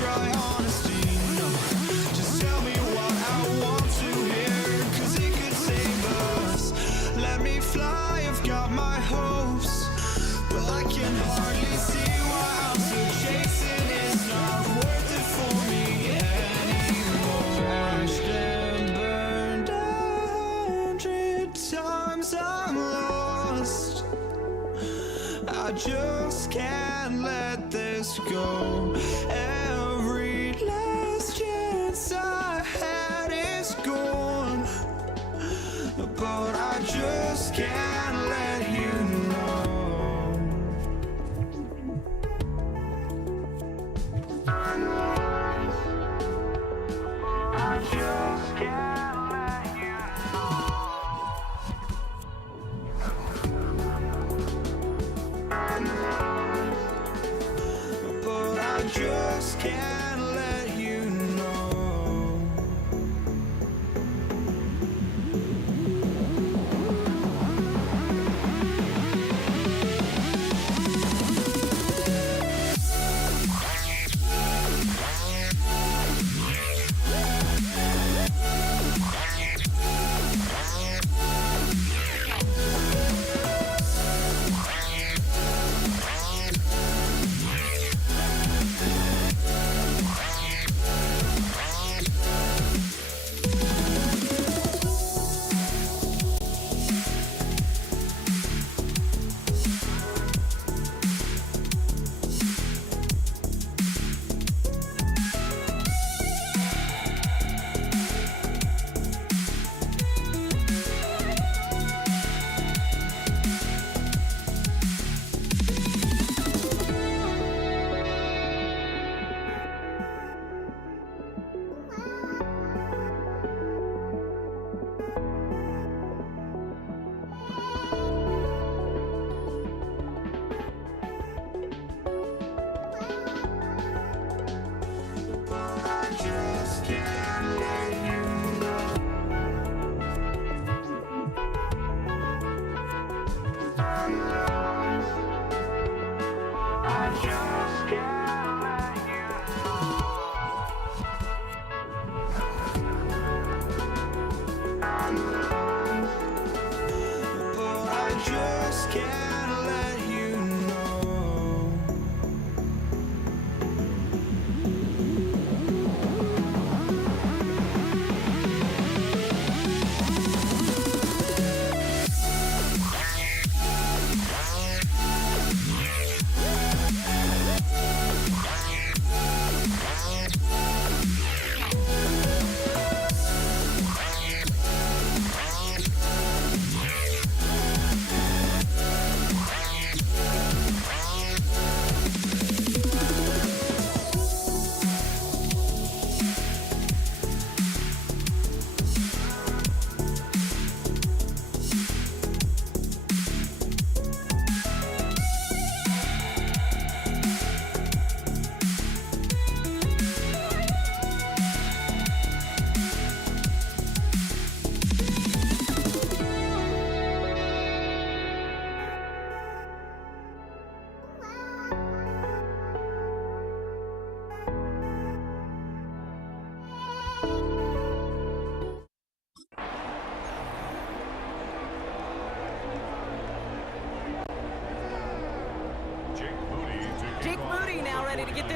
Try honesty, no. Just tell me what I want to hear, 'cause it could save us. can hardly see why I'm still chasing. It's not worth it for me anymore. Crashed and burned 100 times, I'm lost. I just can't let this go. Every last chance I had is gone, but I just can't let you know. I just can't let you know. But I just can't let you know.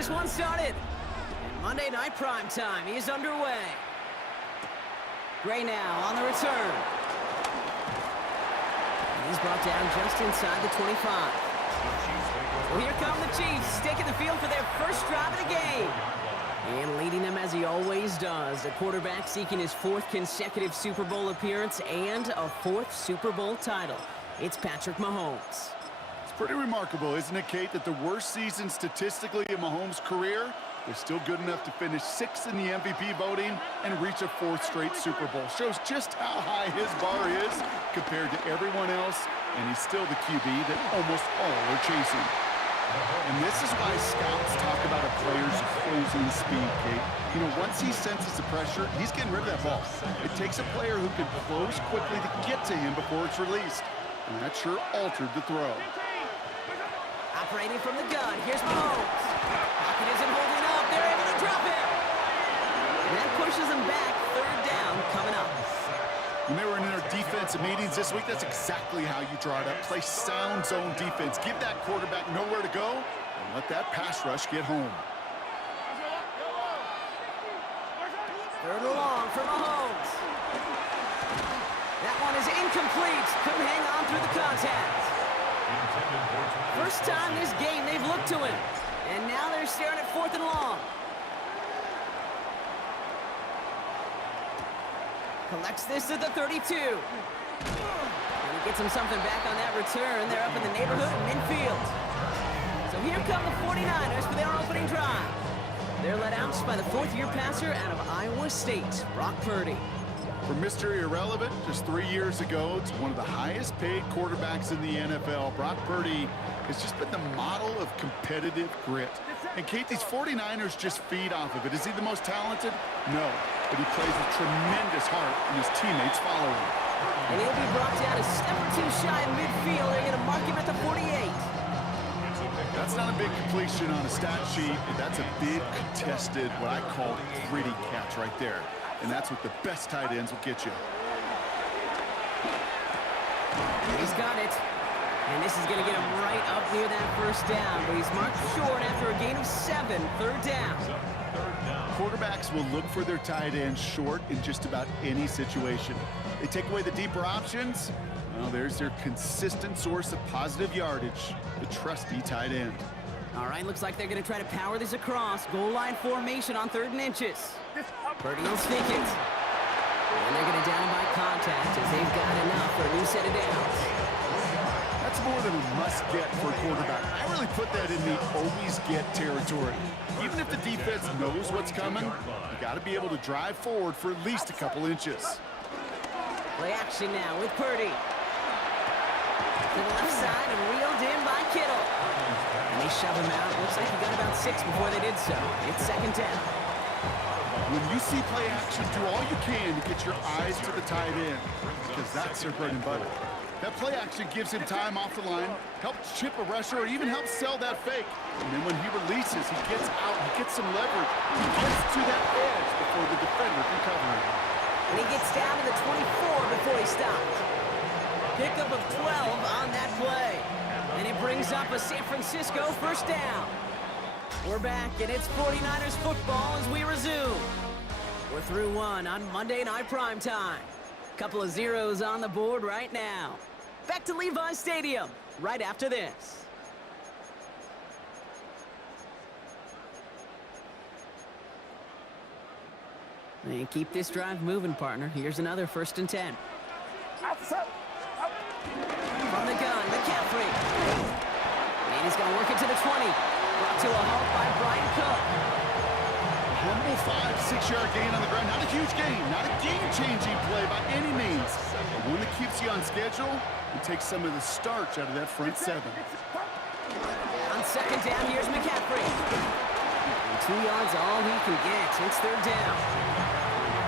this one started. Monday Night Prime Time is underway. Gray now on the return. He's brought down just inside the 25. Well, here come the Chiefs, taking the field for their first drive of the game. And leading them as he always does, the quarterback seeking his fourth consecutive Super Bowl appearance and a fourth Super Bowl title. It's Patrick Mahomes. It's pretty remarkable, isn't it, Kate, that the worst season statistically in Mahomes' career is still good enough to finish 6th in the MVP voting and reach a 4th straight Super Bowl. Shows just how high his bar is compared to everyone else, and he's still the QB that almost all are chasing. And this is why scouts talk about a player's closing speed, Kate. You know, once he senses the pressure, he's getting rid of that ball. It takes a player who can close quickly to get to him before it's released. And that sure altered the throw. Operating from the gun, here's Mahomes. Pocket isn't holding up, they're able to drop it. And that pushes him back, 3rd down coming up. When they were in their defensive meetings this week, that's exactly how you draw it up. Play sound zone defense. Give that quarterback nowhere to go and let that pass rush get home. Third and long for Mahomes. That one is incomplete. Couldn't hang on through the contact. First time this game they've looked to him. And now they're staring at 4th and long. Collects this at the 32. And he gets him something back on that return. They're up in the neighborhood of midfield. So here come the 49ers for their opening drive. They're led out by the 4th-year passer out of Iowa State, Brock Purdy. For Mr. Irrelevant, just 3 years ago, to one of the highest-paid quarterbacks in the NFL, Brock Purdy has just been the model of competitive grit. And Kate, these 49ers just feed off of it. Is he the most talented? No. But he plays with tremendous heart, and his teammates follow him. And he'll be brought down a step or two shy of midfield. They're going to mark him at the 48. That's not a big completion on a stat sheet. That's a big contested, what I call gritty catch right there. And that's what the best tight ends will get you. He's got it. And this is going to get him right up near that first down. But he's marked short after a gain of 7, 3rd down. Quarterbacks will look for their tight ends short in just about any situation. They take away the deeper options. Well, there's their consistent source of positive yardage, the trusty tight end. All right, looks like they're going to try to power this across. Goal line formation on 3rd and inches. Purdy will sneak it. And they're going to down by contact as they've got enough for a new set of downs. That's more than a must-get for a quarterback. I really put that in the always-get territory. Even if the defense knows what's coming, you got to be able to drive forward for at least a couple inches. Play action now with Purdy. To the left side and reeled in by Kittle. And they shove him out. Looks like he got about 6 before they did so. It's 2nd down. When you see play action, do all you can to get your eyes to the tight end, because that's their bread and butter. That play action gives him time off the line, helps chip a rusher, or even helps sell that fake. And then when he releases, he gets out, he gets some leverage. He gets to that edge before the defender can cover him. And he gets down to the 24 before he stops. Pickup of 12 on that play. And it brings up a San Francisco 1st down. We're back, and it's 49ers football as we resume. We're through 1 on Monday Night Primetime. Couple of zeros on the board right now. Back to Levi's Stadium right after this. And keep this drive moving, partner. Here's another 1st and 10. From the gun, McCaffrey. And he's going to work it to the 20. Brought to a halt by Brian Cook. Humble 5-6-yard gain on the ground. Not a huge gain, not a game-changing play by any means. But one that keeps you on schedule and takes some of the starch out of that front 7. On 2nd down, here's McCaffrey. And 2 yards all he can get. It's 3rd down.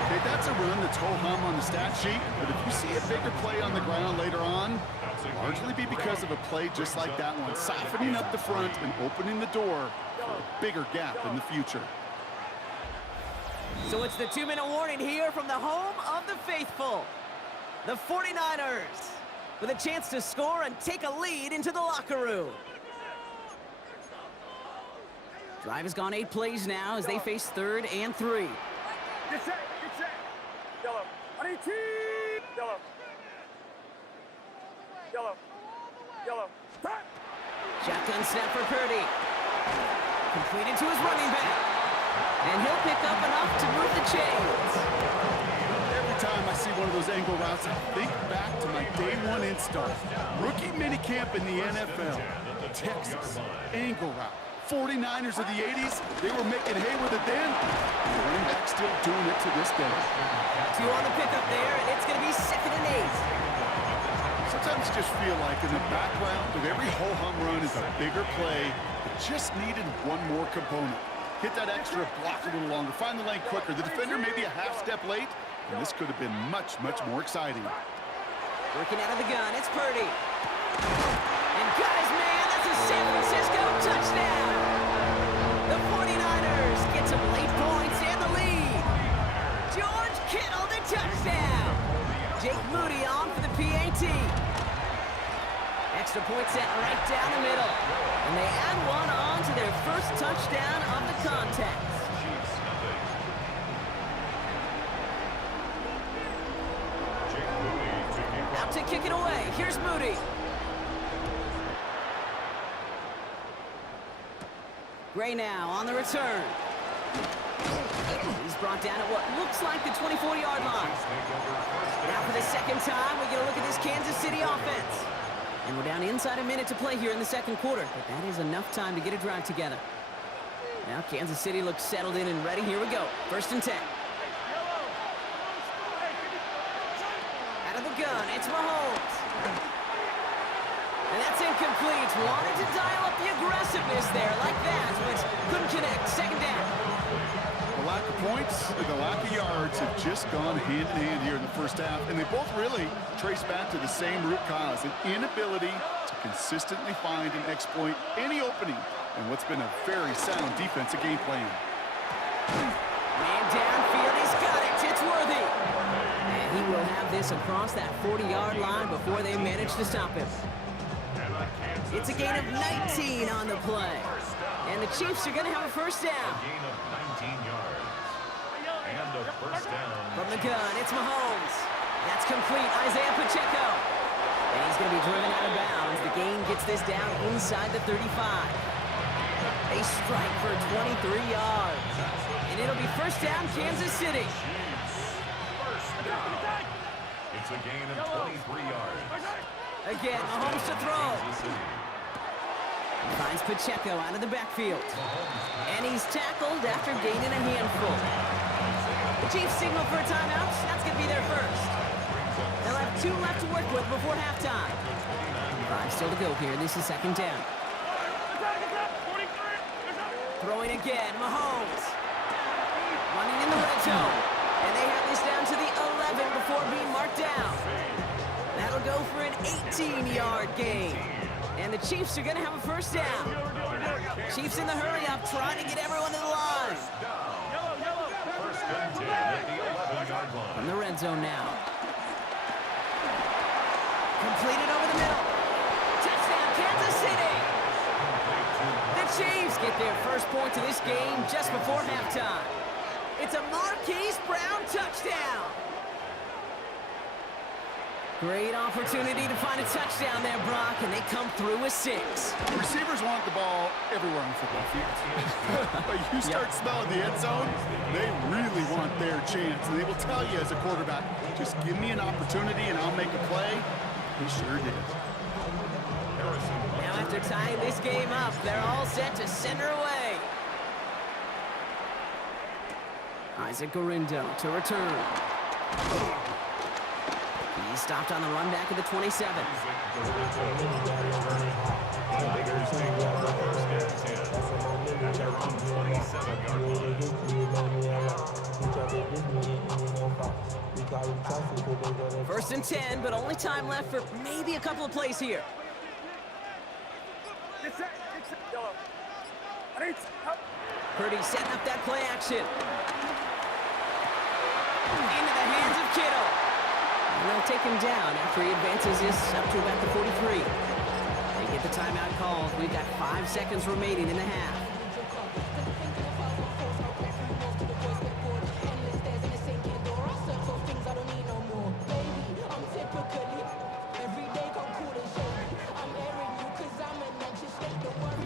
Okay, that's a run that's ho-hum on the stat sheet, but if you see a bigger play on the ground later on, it'll largely be because of a play just like that one, softening up the front and opening the door for a bigger gap in the future. So it's the 2-minute warning here from the home of the faithful. The 49ers with a chance to score and take a lead into the locker room. Drive has gone 8 plays now as they face 3rd and 3. Get set. Yellow. I need team. Yellow. Shotgun snap for Purdy. Completed to his running back. And he'll pick up enough to move the chains. Every time I see one of those angle routes, I think back to my day 1 install. Rookie minicamp in the NFL. Texas. Angle route. 49ers of the 80s, they were making hay with it then. And the running back still doing it to this day. 2 on the pickup there, and it's going to be 2nd and 8. Sometimes you just feel like in the background of every ho-hum run is a bigger play that just needed one more component. Hit that extra block a little longer, find the lane quicker. The defender may be a half step late, and this could have been much, much more exciting. Working out of the gun, it's Purdy. And got his man, that's a San Francisco touchdown. The 49ers get some late points and the lead. George Kittle, the touchdown. Jake Moody on for the PAT. Extra point set right down the middle. And they add one on to their first touchdown of the contest. Out to kick it away. Here's Moody. Gray now on the return. He's brought down at what looks like the 24-yard line. Now for the second time, we get a look at this Kansas City offense. And we're down inside a minute to play here in the second quarter, but that is enough time to get a drive together. Now Kansas City looks settled in and ready. Here we go. 1st and 10. Out of the gun, it's Mahomes. And that's incomplete. Wanted to dial up the aggressiveness there like that, but couldn't connect. 2nd down. The lack of points and the lack of yards have just gone hand in hand here in the first half, and they both really trace back to the same root cause, an inability to consistently find and exploit any opening in what's been a very sound defensive game plan. Man downfield, he's got it. It's Worthy. And he will have this across that 40-yard line before they manage to stop him. It's a gain of 19 on the play. And the Chiefs are going to have a first down. Gain of 19 yards. And a first down. From the gun, it's Mahomes. That's complete. Isaiah Pacheco. And he's going to be driven out of bounds. The gain gets this down inside the 35. They strike for 23 yards. And it'll be first down, Kansas City. First down. It's a gain of 23 yards. Again, Mahomes to throw. Kansas City. Finds Pacheco out of the backfield. And he's tackled after gaining a handful. The Chiefs signal for a timeout. That's going to be their first. They'll have 2 left to work with before halftime. 5 still to go here. This is 2nd down. Throwing again, Mahomes. Running in the red zone. And they have this down to the 11 before being marked down. That'll go for an 18-yard gain. And the Chiefs are going to have a first down. Chiefs in the hurry-up, trying to get everyone to the line. First and 10 at the 11-yard line. From the red zone now. Completed over the middle. Touchdown, Kansas City! The Chiefs get their first points of this game just before halftime. It's a Marquise Brown touchdown. Great opportunity to find a touchdown there, Brock, and they come through with 6. Receivers want the ball everywhere on the football field. But you start smelling the end zone, they really want their chance. And they will tell you as a quarterback, just give me an opportunity and I'll make a play. He sure did. Now after tying this game up, they're all set to send her away. Isaac Gorindo to return. He stopped on the run back at the 27. First and 10, but only time left for maybe a couple of plays here. Purdy setting up that play action. Into the hands of Kittle. And they'll take him down after he advances this up to about the 43. They get the timeout called. We've got 5 seconds remaining in the half.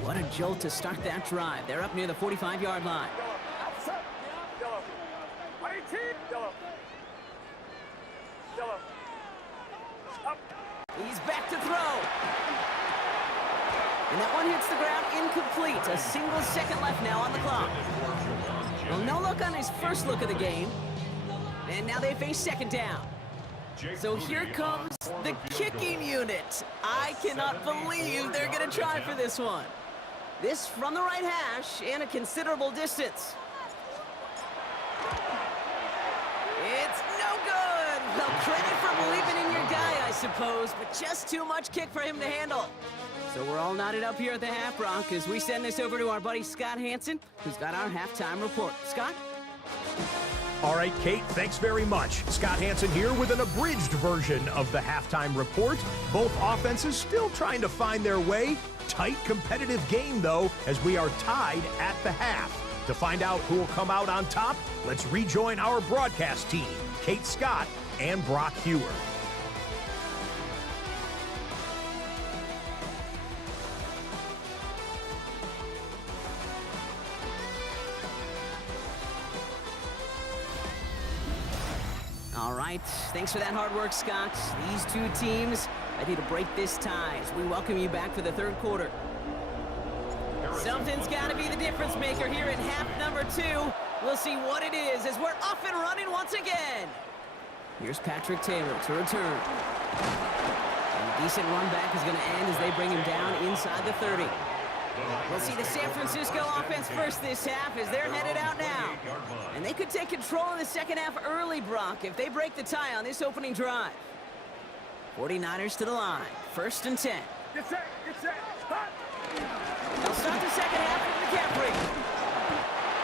What a jolt to start that drive. They're up near the 45-yard line. He's back to throw. And that one hits the ground incomplete. A single second left now on the clock. Well, no look on his first look of the game. And now they face 2nd down. So here comes the kicking unit. I cannot believe they're going to try for this one. This from the right hash and a considerable distance. It's no good. Well, credit for believing in your guy, I suppose, but just too much kick for him to handle. So we're all knotted up here at the half, Brock, as we send this over to our buddy Scott Hanson, who's got our halftime report. Scott? All right, Kate, thanks very much. Scott Hansen here with an abridged version of the halftime report. Both offenses still trying to find their way. Tight, competitive game, though, as we are tied at the half. To find out who will come out on top, let's rejoin our broadcast team, Kate Scott and Brock Hewer. All right, thanks for that hard work, Scott. These two teams ready to break this tie as we welcome you back for the third quarter. Something's got to be the difference maker here in half number 2. We'll see what it is as we're off and running once again. Here's Patrick Taylor to return. And a decent run back is going to end as they bring him down inside the 30. We'll see the San Francisco offense first this half as they're headed out now. And they could take control of the second half early, Brock, if they break the tie on this opening drive. 49ers to the line. 1st and 10. Get set, hot. They'll start the second half with McCaffrey.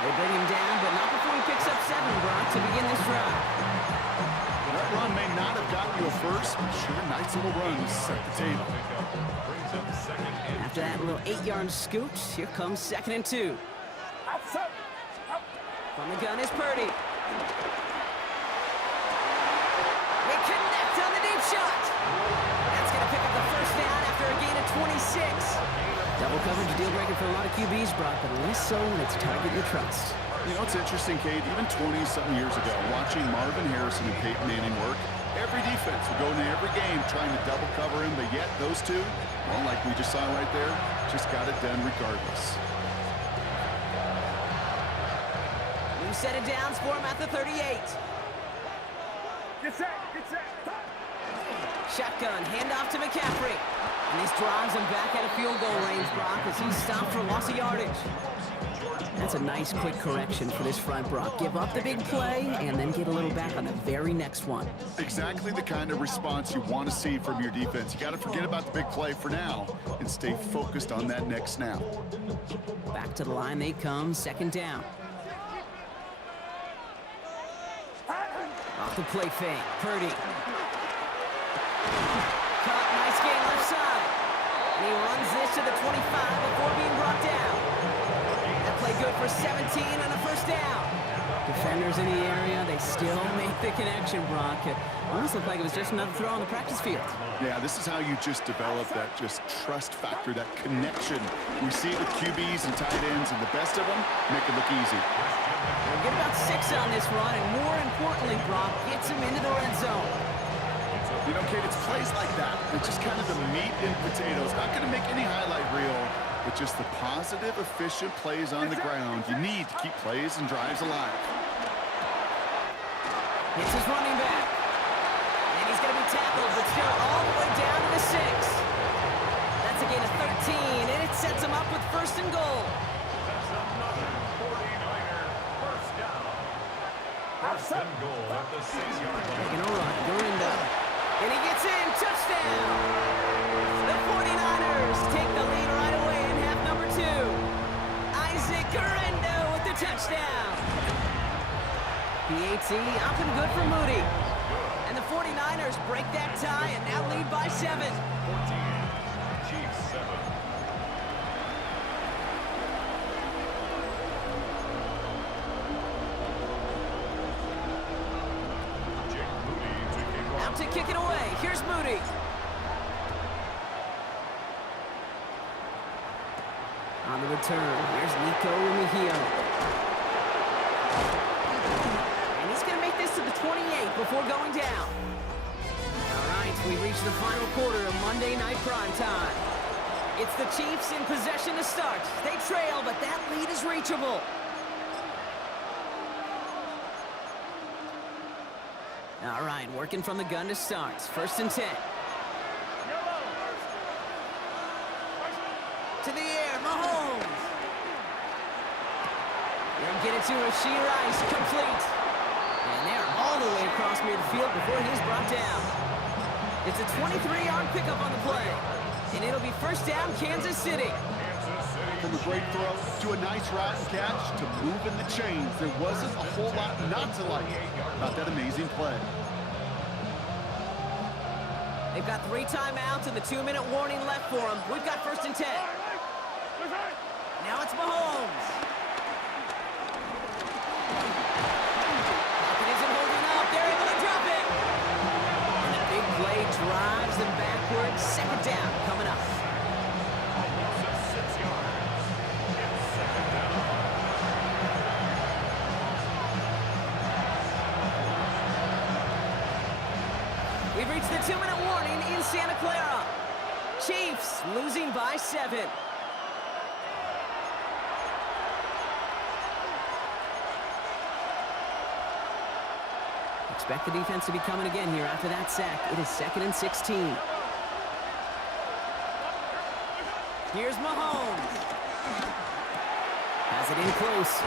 They bring him down, but not before he picks up 7, Brock, to begin this drive. That run may not have gotten you a first, but sure, nice little run to set the table. After that little 8-yard scoot, here comes 2nd and 2. Outside. Out. From the gun is Purdy. They connect on the deep shot. That's going to pick up the first down after a gain of 26. Double coverage deal breaker for a lot of QBs, Brock, but less so when it's target you trust. You know, it's interesting, Kate, even 20-something years ago, watching Marvin Harrison and Peyton Manning work, every defense would go into every game trying to double cover him, but yet those two, well, like we just saw right there, just got it done regardless. New set of downs for him at the 38. Get set, hot. Shotgun, handoff to McCaffrey. And this drives him back at a field goal range, Brock, as he's stopped for loss of yardage. That's a nice quick correction for this front, Brock. Give up the big play and then get a little back on the very next one. Exactly the kind of response you want to see from your defense. You got to forget about the big play for now and stay focused on that next snap. Back to the line they come, 2nd down. Off the play fake, Purdy. Caught, nice gain left side. And he runs this to the 25 before being brought down. That play good for 17 and a first down. Defenders in the area, they still make the connection, Brock. It almost looked like it was just another throw on the practice field. Yeah, this is how you just develop that just trust factor, that connection. We see it with QBs and tight ends, and the best of them make it look easy. They'll get about 6 on this run, and more importantly, Brock gets him into the red zone. You know, Kate, it's plays like that. It's just kind of the meat and potatoes. Not going to make any highlight reel, but just the positive, efficient plays on the ground. You need to keep plays and drives alive. It's his running back. And he's going to be tackled, but still all the way down to the 6. That's a gain of 13, and it sets him up with 1st and goal. That's another 49er first down. First and goal at the 6-yard line. Taking a run, Gurindo. And he gets in, touchdown! The 49ers take the lead right away in half number 2. Isaac Gurindo with the touchdown. PAT up and good for Moody. And the 49ers break that tie and now lead by 7. 14, Chiefs 7. Out to kick it away. Here's Moody. On the return, here's Nico Mejio. And he's going to make this to the 28 before going down. All right, we reach the final quarter of Monday Night Prime Time. It's the Chiefs in possession to start. They trail, but that lead is reachable. All right, working from the gun to start. 1st and 10. To the air, Mahomes. They'll get it to Rashee Rice, complete. And they're all the way across midfield before he's brought down. It's a 23-yard pickup on the play. And it'll be 1st down, Kansas City. Kansas City From a great throw to a nice route and catch to moving the chains. There wasn't a whole lot not to like about that amazing play. They've got 3 timeouts and the 2-minute warning left for them. We've got 1st and 10. Now it's Mahomes. Pocket isn't holding up. They're able to drop it. And the big play drives them backwards. 2nd down coming up. We've reached the 2-minute warning in Santa Clara. Chiefs losing by 7. Expect the defense to be coming again here after that sack. It is 2nd and 16. Here's Mahomes. Has it in close.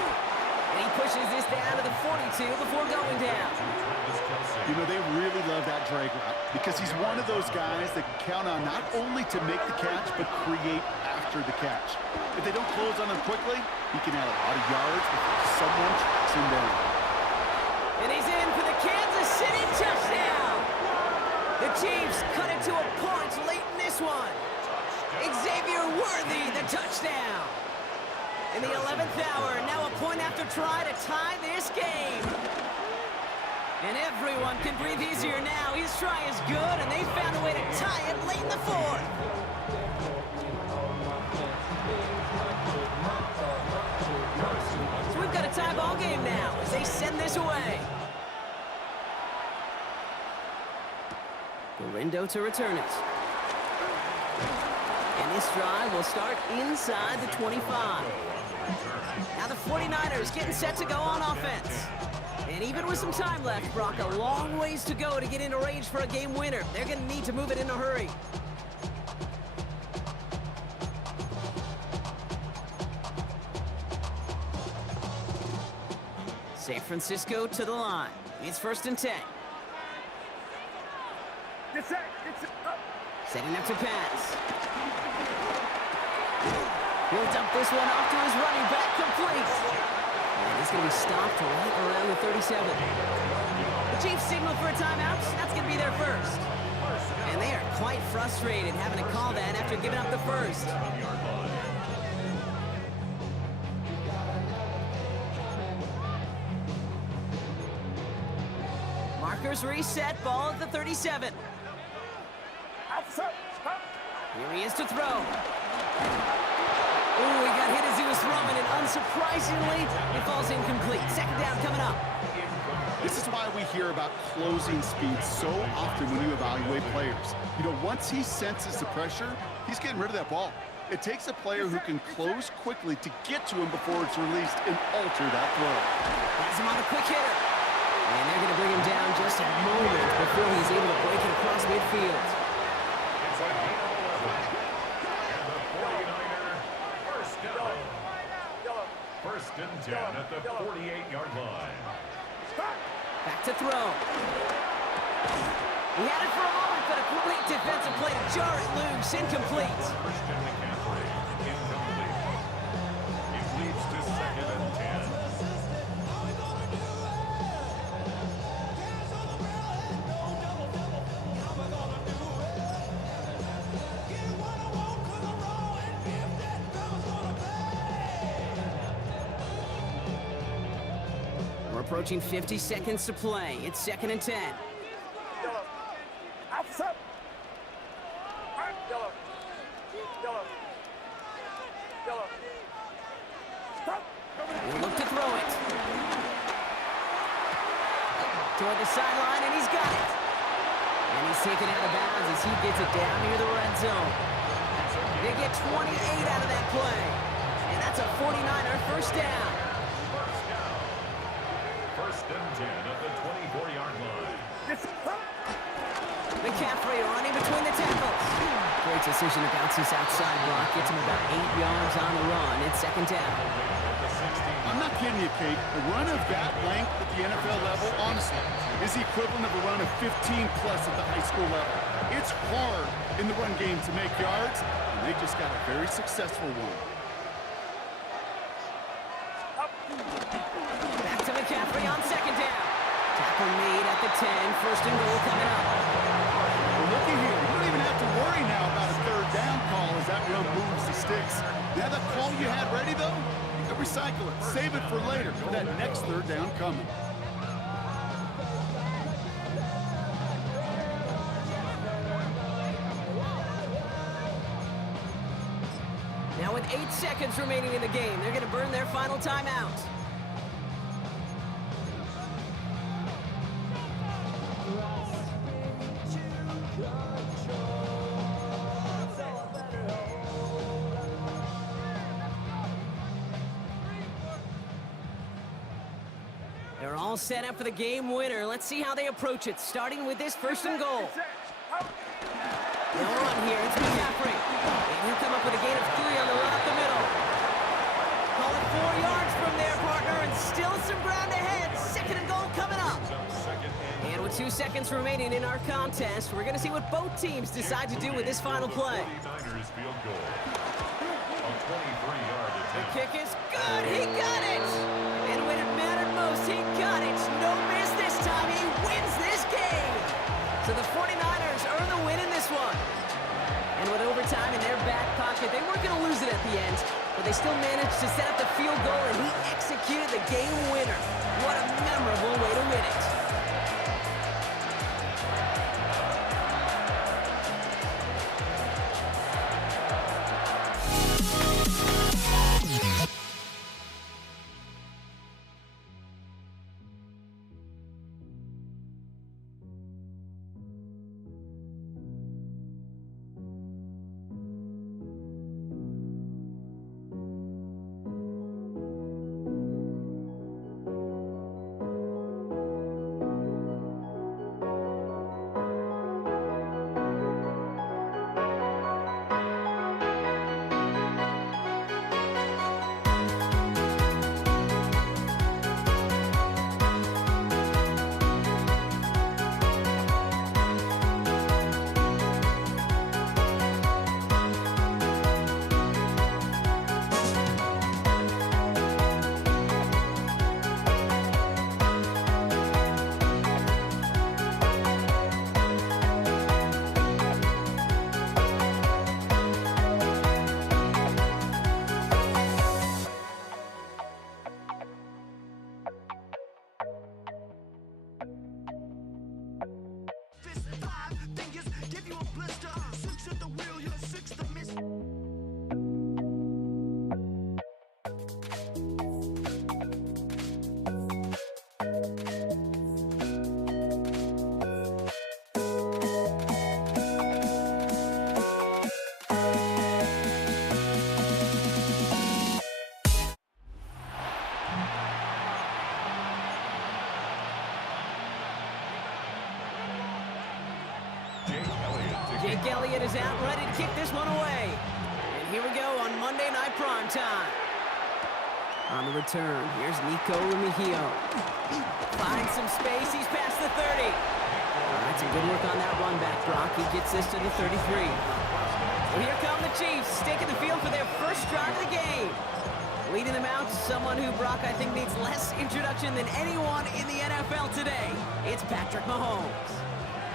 And he pushes this down to the 42 before going down. You know, they really love that drag route because he's one of those guys that count on not only to make the catch, but create after the catch. If they don't close on him quickly, he can add a lot of yards before someone tracks him down. And he's in for the Kansas City touchdown. The Chiefs cut it to a point late in this one. Xavier Worthy, the touchdown. In the 11th hour, now a point after try to tie this game. And everyone can breathe easier now. His try is good, and they found a way to tie it late in the 4th. So we've got a tie ball game now as they send this away. Gorindo to return it. And this drive will start inside the 25. Now the 49ers getting set to go on offense. And even with some time left, Brock, a long ways to go to get into range for a game winner. They're going to need to move it in a hurry. San Francisco to the line. It's 1st and 10. Setting up to pass. He'll dump this one off to his running back, complete. And he's going to be stopped right around the 37. The Chiefs signal for a timeout. That's going to be their first. And they are quite frustrated having to call that after giving up the first. Markers reset, ball at the 37. Here he is to throw. Ooh, he got hit as he was throwing, and unsurprisingly, it falls incomplete. 2nd down coming up. This is why we hear about closing speed so often when you evaluate players. You know, once he senses the pressure, he's getting rid of that ball. It takes a player who can close quickly to get to him before it's released and alter that throw. Has him on a quick hitter. And they're going to bring him down just a moment before he's able to break it across midfield. It's a gain of 11. And the 49er first down. 1st and 10 at the 48-yard line. Back to throw. He had it for a moment, but a complete defensive play to jar it loose. Incomplete. Christian McCaffrey, incomplete. It leads to 2nd and 10. We're approaching 50 seconds to play. It's 2nd and 10. He'll look to throw it. Toward the sideline, and he's got it. And he's taken out of bounds as he gets it down near the red zone. They get 28 out of that play. And that's a 49er first down. 1st and 10 at the 24-yard line. McCaffrey running between the tackles. Great decision to bounce this outside block. Gets him about 8 yards on the run. It's 2nd down. I'm not kidding you, Kate. A run of that length at the NFL level, honestly, is the equivalent of a run of 15-plus at the high school level. It's hard in the run game to make yards, and they just got a very successful one. first and goal coming up. Well, looky here. You don't even have to worry now about a third down call as that run moves the sticks. Now that call you had ready, though, you can recycle it. Save it for later for that next third down coming. Now with 8 seconds remaining in the game, they're going to burn their final timeout. They're all set up for the game winner. Let's see how they approach it, starting with this first and goal. They'll run here. It's McCaffrey. And he'll come up with a gain of 3 on the run up the middle. Call it 4 yards from there, partner, and still some ground ahead. Second and goal coming up. And with 2 seconds remaining in our contest, we're going to see what both teams decide to do with this final play. 49ers field goal. A 23-yard The attempt. kick is good. He got it. And when it mattered most, he got it. No miss this time. He wins this game. So the 49ers earn the win in this one. And with overtime in their back pocket, they weren't going to lose it at the end, but they still managed to set up the field goal, and he executed the game winner. What a memorable way to win it. Jake Elliott is out, ready to kick this one away. And here we go on Monday Night Primetime. On the return, here's Nico Remigio. Finds some space, he's past the 30. All right, some good work on that run back, Brock. He gets this to the 33. Well, here come the Chiefs, taking the field for their first drive of the game. Leading them out, someone who, Brock, I think needs less introduction than anyone in the NFL today. It's Patrick Mahomes.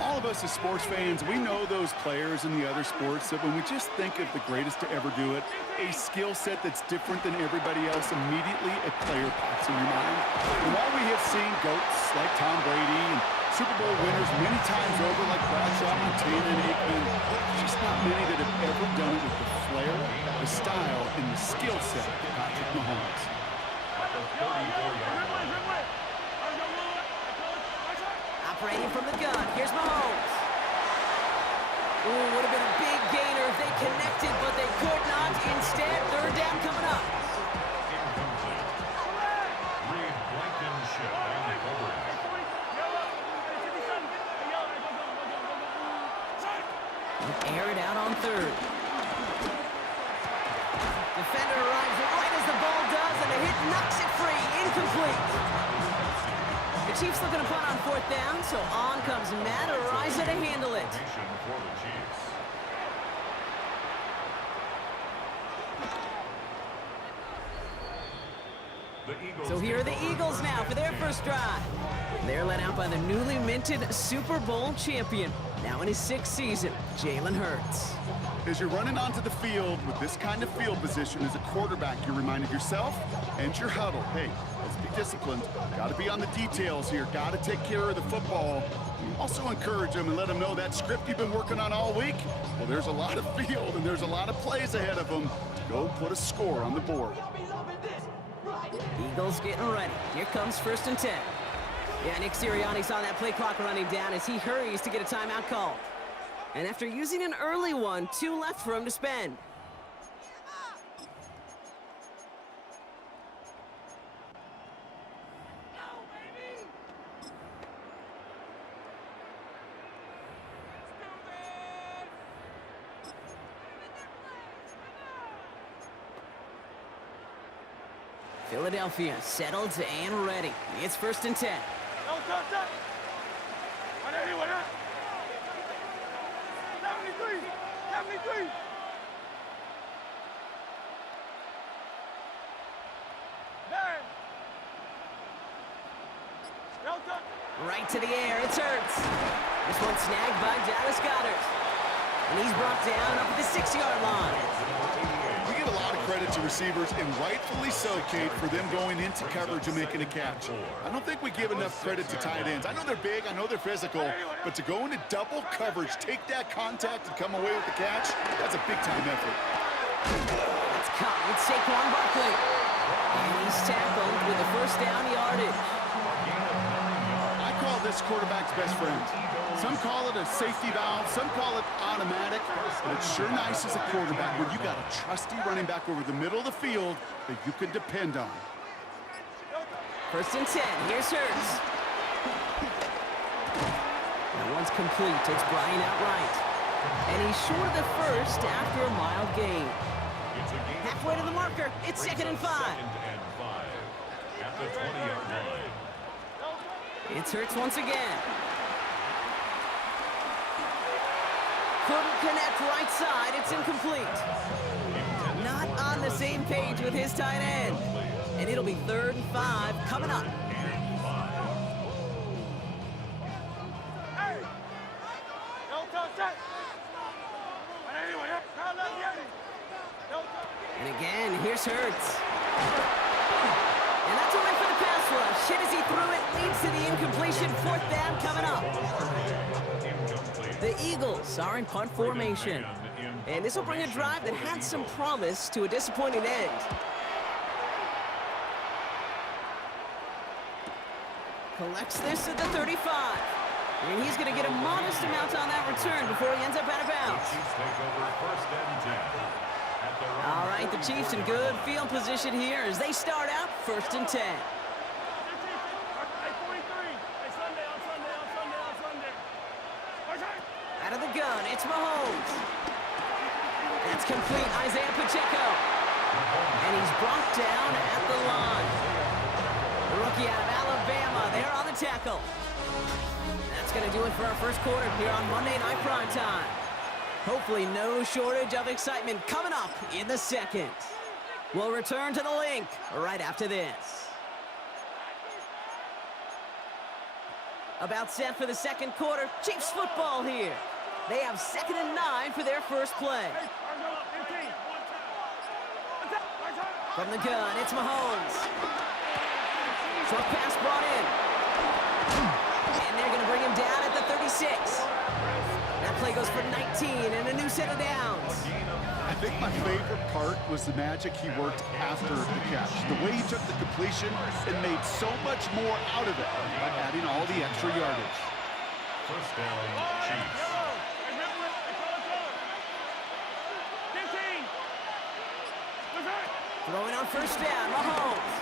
All of us as sports fans, we know those players in the other sports that when we just think of the greatest to ever do it, a skill set that's different than everybody else, immediately a player pops in your mind. And while we have seen GOATs like Tom Brady and Super Bowl winners many times over like Bradshaw, Montana, and Aikman, there's just not many that have ever done it with the flair, the style, and the skill set of Patrick Mahomes. Operating from the gun, here's Mahomes. Ooh, would have been a big gainer if they connected, but they could not. Instead, third down coming up. Reed Blankenship on the coverage. Air it out on third. Defender arrives right as the ball does, and the hit knocks it free. Incomplete. The Chiefs looking to punt on fourth down, so on comes Matt Araiza to handle it. For the Chiefs. The Eagles So here are the take over Eagles now for their first drive. They're led out by the newly minted Super Bowl champion, now in his 6th season, Jalen Hurts. As you're running onto the field with this kind of field position as a quarterback, you're reminding yourself and your huddle, hey, let's be disciplined. Got to be on the details here. Got to take care of the football. Also encourage them and let them know that script you've been working on all week, well, there's a lot of field and there's a lot of plays ahead of them to go put a score on the board. Eagles getting ready. Here comes 1st and 10. Yeah, Nick Sirianni saw that play clock running down as he hurries to get a timeout call. And after using an early one, 2 left for him to spend. Philadelphia settled and ready. It's 1st and 10. No touch up. 180, 180. 73, 73. Bang. No touch. Right to the air, it's Hurts. This one snagged by Dallas Goedert. And he's brought down up at the 6-yard line. We give a lot of credit to receivers, and rightfully so, Kate, for them going into coverage and making a catch. I don't think we give enough credit to tight ends. I know they're big, I know they're physical, but to go into double coverage, take that contact, and come away with the catch, that's a big-time effort. That's caught with Saquon Barkley. And he's tackled with the 1st down yardage. I call this quarterback's best friend. Some call it a safety valve, some call it automatic, but it's sure nice as a quarterback when you got a trusty running back over the middle of the field that you can depend on. 1st and 10, here's Hurts. That one's complete, it's Brian outright. And he's short of the 1st after a mild gain. Halfway to the marker, it's 2nd and 5. At the 20-yard line. It's Hurts once again. Couldn't connect right side, it's incomplete. Not on the same page with his tight end. And it'll be 3rd and 5 coming up. Hey. No touch up. 180, 180. No touch. And again, here's Hurts. And that's a win for the pass rush. Hit as he threw it, leads to the incompletion. 4th down coming up. The Eagles are in punt formation. And this will bring a drive that had some promise to a disappointing end. Collects this at the 35. And he's going to get a modest amount on that return before he ends up out of bounds. Chiefs take over 1st and 10. At their own All right, the Chiefs in good field position here as they start out 1st and 10. Hey, 43. Hey, Sunday, on Sunday, on Sunday, on Sunday. Out of the gun, it's Mahomes. That's complete, Isaiah Pacheco. And he's brought down at the line. The rookie out of Alabama, there on the tackle. That's going to do it for our 1st quarter here on Monday Night Primetime. Hopefully no shortage of excitement coming up in the 2nd. We'll return to the link right after this. About set for the 2nd quarter. Chiefs football here. They have 2nd and 9 for their first play. From the gun, it's Mahomes. Short pass brought in. And they're going to bring him down at the 36. That play goes for 19 and a new set of downs. I think my favorite part was the magic he worked after the catch. The way he took the completion and made so much more out of it by adding all the extra yardage. 1st down, Chiefs. Throwing on 1st down, Mahomes.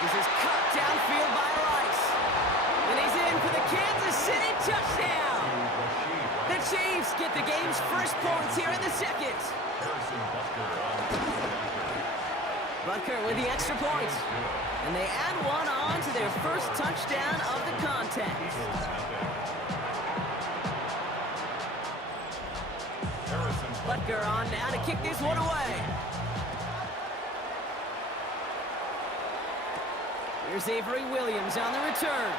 This is cut downfield by Rice. And he's in for the Kansas City touchdown. The Chiefs get the game's first points here in the 2nd. Butker with the extra point. And they add one on to their first touchdown of the contest. Butker on now to kick this one away. Here's Avery Williams on the return.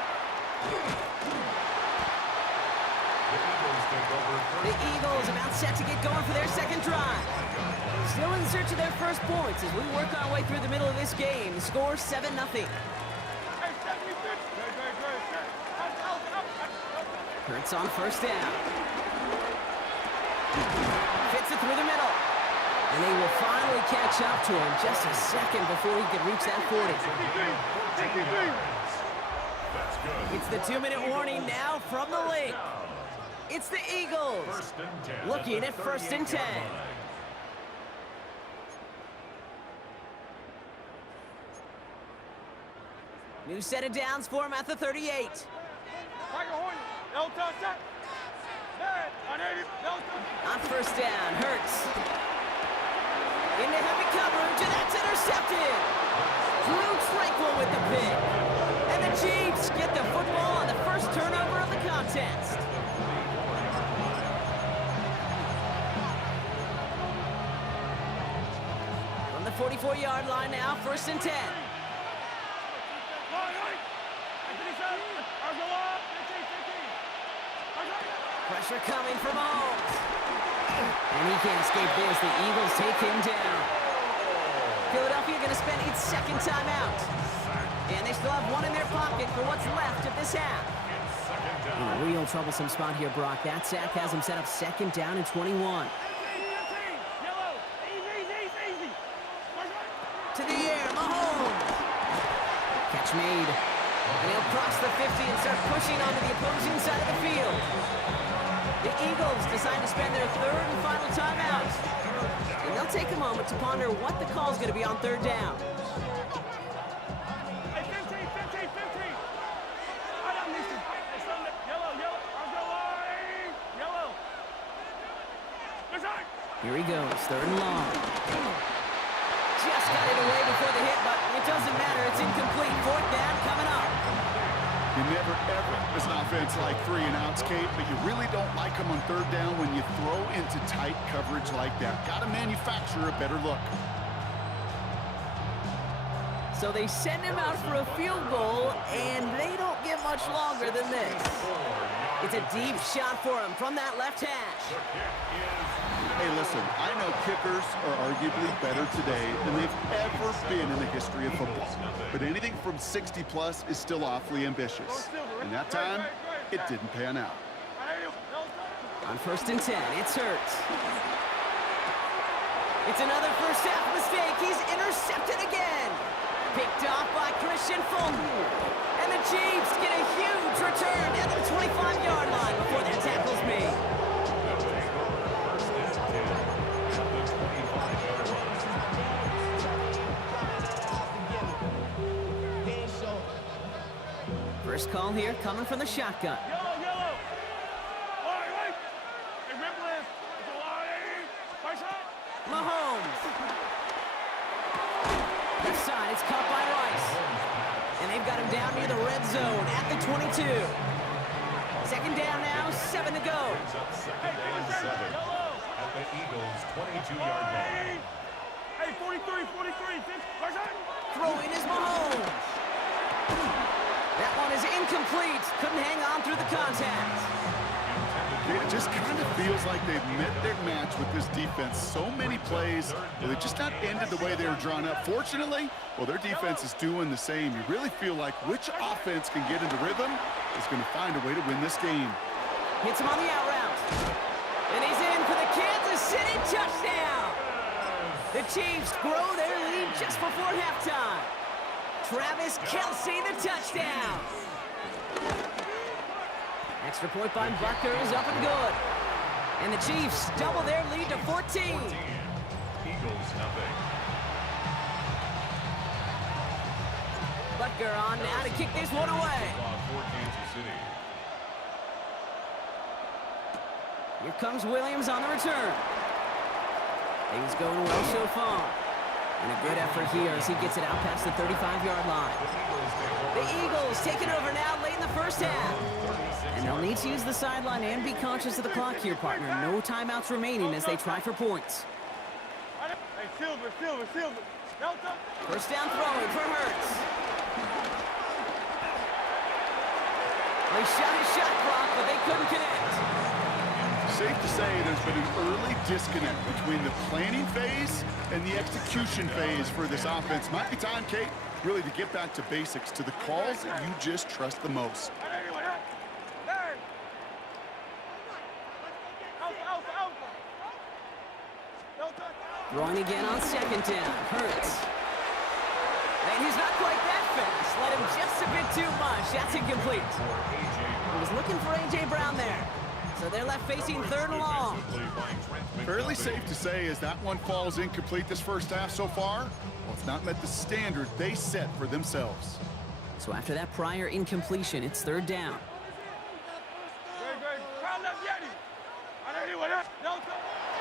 The Eagles about set to get going for their second drive. Still in search of their first points as we work our way through the middle of this game. The score 7-0. Hurts on first down. Fits it through the middle. And they will finally catch up to him just a second before he can reach that 40. It's the 2-minute warning now from the lake. It's the Eagles looking at 1st and 10. New set of downs for him at the 38. On first down, Hurts. Into heavy coverage, and that's intercepted. Drew Tranquill with the pick. And the Chiefs get the football on the first turnover of the contest. From the 44-yard line now, 1st and 10. Pressure coming from Mahomes. And he can't escape this. The Eagles take him down. Philadelphia going to spend its second timeout. And they still have one in their pocket for what's left of this half. In a real troublesome spot here, Brock. That sack has him set up 2nd down and 21. To the air, Mahomes. Catch made. And he'll cross the 50 and start pushing onto the opposing side of the field. The Eagles decide to spend their 3rd and final timeout. And they'll take a moment to ponder what the call is going to be on 3rd down. Here he goes, 3rd and long. Just got it away before the hit, but it doesn't matter. It's incomplete. 4th down coming up. You never, ever, as an offense, like 3-and-outs, Kate, but you really don't like them on 3rd down when you throw into tight coverage like that. Got to manufacture a better look. So they send him out for a field goal, and they don't get much longer than this. It's a deep shot for him from that left hash. Hey, listen, I know kickers are arguably better today than they've ever been in the history of football. But anything from 60-plus is still awfully ambitious. And that time, it didn't pan out. On 1st and 10, it's Hurts. It's another first half mistake. He's intercepted again. Picked off by Christian Fulton. And the Chiefs get a huge return at the 25-yard line before that tackle's made. First call here coming from the shotgun. Mahomes. Left side, it's caught by Rice. And they've got him down near the red zone at the 22. 2nd down now, 7 to go. Second and 7 at the Eagles' 22-yard line. Hey, 43. Throwing is Mahomes. That one is incomplete. Couldn't hang on through the contact. It just kind of feels like they've met their match with this defense. So many plays, well, they just not ended the way they were drawn up. Fortunately, well, their defense is doing the same. You really feel like which offense can get into rhythm is going to find a way to win this game. Hits him on the out route. And he's in for the Kansas City touchdown. The Chiefs grow their lead just before halftime. Travis Kelce, the touchdown. Extra point by Butker is up and good. And the Chiefs double their lead to 14. Eagles nothing. Butker on now to kick this one away. For Kansas City. Here comes Williams on the return. Things going well so far. And a good effort here as he gets it out past the 35-yard line. The Eagles taking over now late in the first half. And they'll need to use the sideline and be conscious of the clock here, partner. No timeouts remaining as they try for points. Hey, Silver. First down throwing for Hurts. They shot a shot, Brock, but they couldn't connect. Safe to say there's been an early disconnect between the planning phase and the execution phase for this offense. Might be time, Kate, really to get back to basics, to the calls that you just trust the most. Throwing again on second down. Hurts. And he's not quite that fast. Let him just a bit too much. That's incomplete. He was looking for A.J. Brown there. So they're left facing third and long. Fairly safe to say as that one falls incomplete this first half so far, well, it's not met the standard they set for themselves. So after that prior incompletion, it's third down.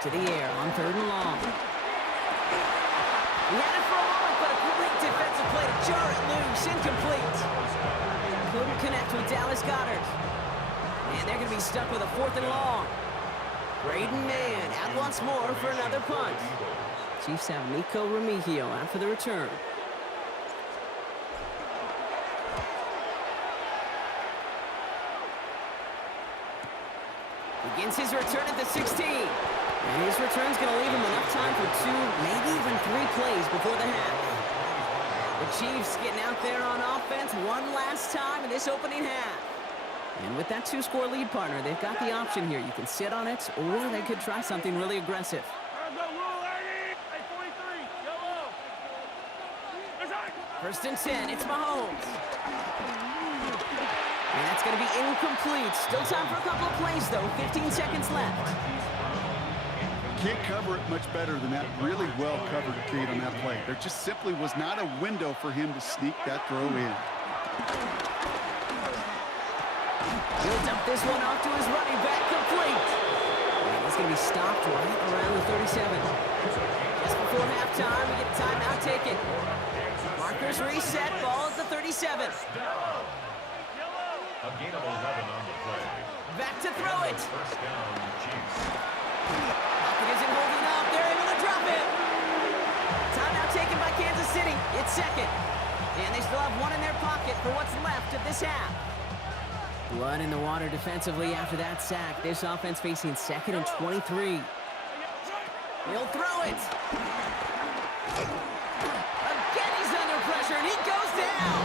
To the air on third and long. He had it for a moment, but a great defensive play to jar it loose. Incomplete. Couldn't connect with Dallas Goedert. And they're going to be stuck with a fourth and long. Braden Mann out once more for another punt. Chiefs have Nico Remigio out for the return. Begins his return at the 16. And his return's going to leave him enough time for 2, maybe even 3 plays before the half. The Chiefs getting out there on offense one last time in this opening half. And with that 2-score lead, partner, they've got the option here. You can sit on it, or they could try something really aggressive. First and 10, it's Mahomes. And that's going to be incomplete. Still time for a couple of plays, though. 15 seconds left. Can't cover it much better than that. Really well covered, Kate, on that play. There just simply was not a window for him to sneak that throw in. He'll dump this one off to his running back, complete. And he's going to be stopped right around the 37. Just before halftime, we get a timeout taken. Markers reset, ball at the 37. A gain of 11 on the play. Back to throw it. First down, Chiefs. Pocket isn't holding up. They're able to drop it. Timeout taken by Kansas City. It's second. And they still have one in their pocket for what's left of this half. Blood in the water defensively after that sack. This offense facing second and 23. He'll throw it. Again, he's under pressure, and he goes down.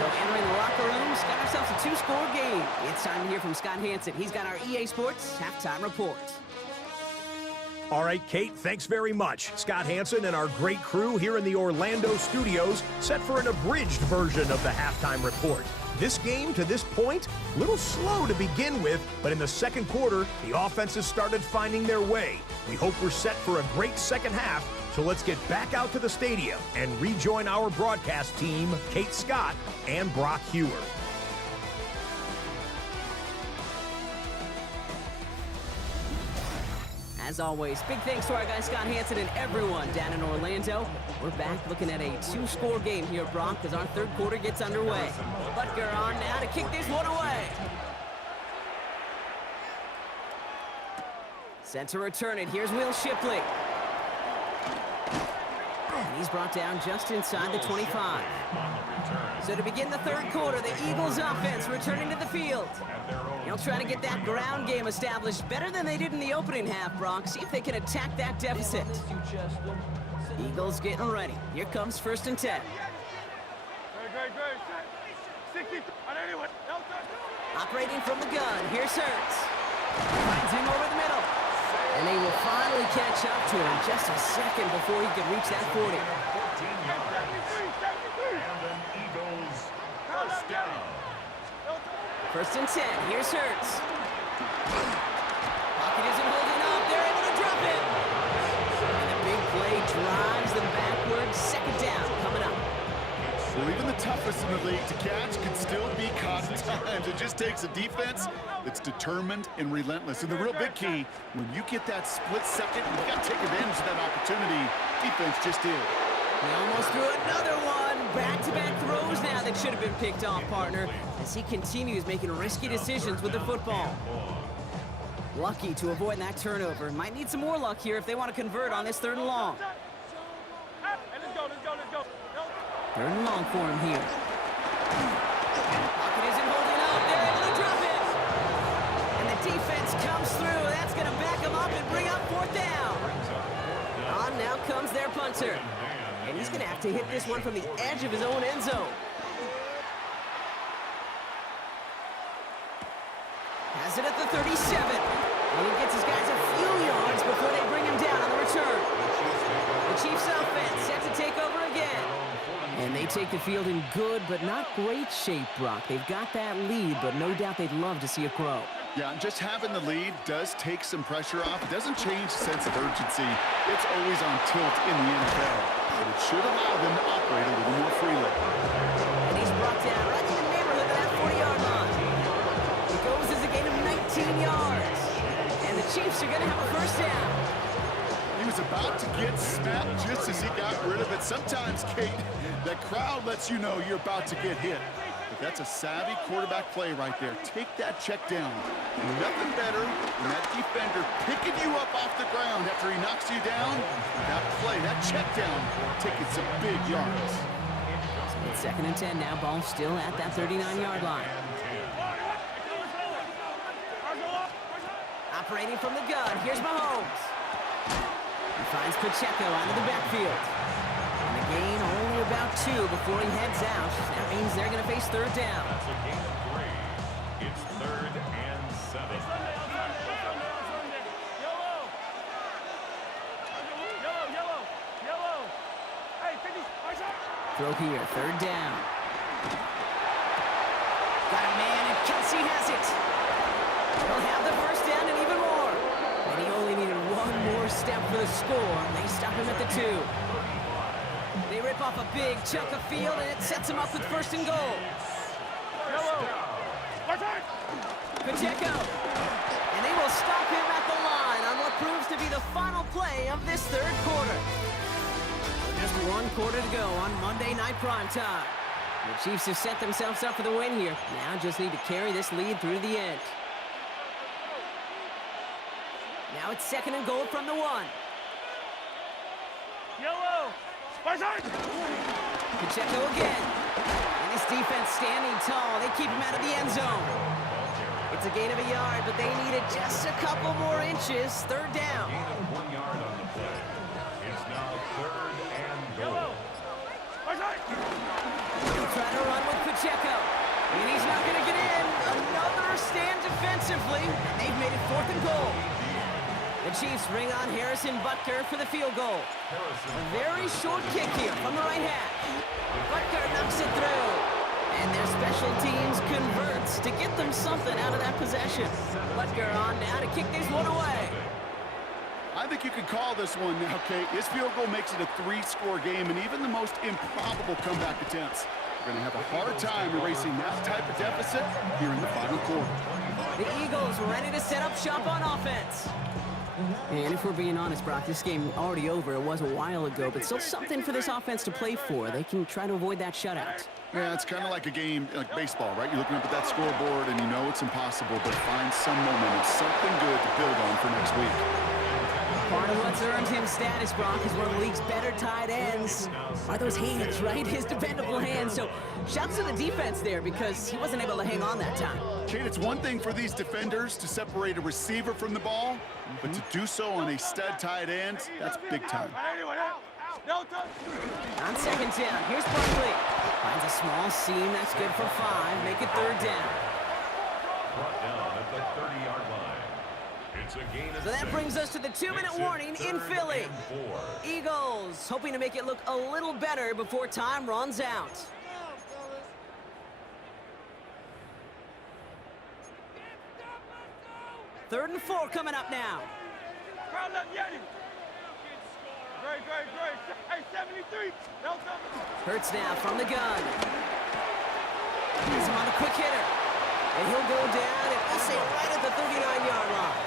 So entering the locker room, got ourselves a 2-score game. It's time to hear from Scott Hanson. He's got our EA Sports halftime report. All right, Kate, thanks very much. Scott Hanson and our great crew here in the Orlando studios set for an abridged version of the halftime report. This game, to this point, a little slow to begin with, but in the second quarter, the offenses started finding their way. We hope we're set for a great second half, so let's get back out to the stadium and rejoin our broadcast team, Kate Scott and Brock Hewer. As always, big thanks to our guy Scott Hanson and everyone down in Orlando. We're back looking at a 2-score game here, Brock, as our third quarter gets underway. Butker on now to kick this one away. Set to return it. Here's Will Shipley. And he's brought down just inside the 25. So to begin the third quarter, the Eagles offense returning to the field. They'll try to get that ground game established better than they did in the opening half, Brock. See if they can attack that deficit. Eagles getting ready. Here comes first and 10. Operating from the gun, here's Hurts. Finds him over the middle. And they will finally catch up to him just a second before he can reach that 40. First and 10, here's Hurts. Pocket isn't holding up, they're able to drop it. And the big play drives them backwards. Second down coming up. Well, even the toughest in the league to catch can still be caught at times. It just takes a defense that's determined and relentless. And the real big key, when you get that split second, you got to take advantage of that opportunity. Defense just did. He almost threw another one. Back-to-back throws now that should have been picked off, partner, as he continues making risky decisions with the football. Lucky to avoid that turnover. Might need some more luck here if they want to convert on this third and long. Third and long for him here. Pocket isn't holding up. to hit this one from the edge of his own end zone. Has it at the 37. And he gets his guys a few yards before they bring him down on the return. The Chiefs offense set to take over again. And they take the field in good but not great shape, Brock. They've got that lead, but no doubt they'd love to see it grow. Yeah, and just having the lead does take some pressure off. It doesn't change the sense of urgency. It's always on tilt in the NFL. But it should allow them to operate a little more freely. And he's brought down right in the neighborhood of that 40-yard line. It goes as a gain of 19 yards. And the Chiefs are going to have a first down. He was about to get snapped just as he got rid of it. Sometimes, Kate, that crowd lets you know you're about to get hit. But that's a savvy quarterback play right there. Take that check down. Nothing better than that defender picking you up off the ground after he knocks you down. That play, that check down, taking some big yards. It's 2nd and 10 now. Ball still at that 39-yard line. Operating from the gun, here's Mahomes. He finds Pacheco out of the backfield. And the gain only about 2 before he heads out. That means they're going to face third down. That's a gain of 3. It's 3rd and 7. Throw here, 3rd down. Got a man, and Kelsey has it. He'll have the first down and even more. And he only needed one more step for the score. They stop him at the 2. They rip off a big chunk of field, and it sets him up with 1st and goal. Pacheco. And they will stop him at the line on what proves to be the final play of this 3rd quarter. Just 1 quarter to go on Monday Night Primetime. The Chiefs have set themselves up for the win here. Now just need to carry this lead through the end. Now it's 2nd and goal from the 1. Pacheco again. And this defense standing tall. They keep him out of the end zone. It's a gain of a yard, but they needed just a couple more inches. 3rd down. Gain of 1 yard on the play. It's now 3rd and goal. He'll try to run with Pacheco. And he's not going to get in. Another stand defensively. And they've made it 4th and goal. The Chiefs bring on Harrison Butker for the field goal. A very short kick here from the right hash. Butker knocks it through. And their special teams converts to get them something out of that possession. Butker on now to kick this one away. I think you could call this one now, Kate. His field goal makes it a 3-score game, and even the most improbable comeback attempts are going to have a hard time erasing that type of deficit here in the final quarter. The Eagles ready to set up shop on offense. And if we're being honest, Brock, this game already over. It was a while ago, but still something for this offense to play for. They can try to avoid that shutout. Yeah, it's kind of like a game, like baseball, right? You're looking up at that scoreboard, and you know it's impossible, but find some momentum, something good to build on for next week. Part of what's earned him status, Brock, is one of the league's better tight ends. Are those hands, right? His dependable hands. So shouts to the defense there because he wasn't able to hang on that time. Kate, it's one thing for these defenders to separate a receiver from the ball, but to do so on a stud tight end, that's big time. On 2nd down, here's Barkley. Finds a small seam, that's good for 5. Make it 3rd down. Brought down at the 30-yard line. It's a gain of So that 6. brings us to the 2-minute warning in 3rd Philly. and 4. Eagles hoping to make it look a little better before time runs out. Third and 4 coming up now. Hurts now from the gun. He's him on a quick hitter. And he'll go down and we'll say right at the 39-yard line.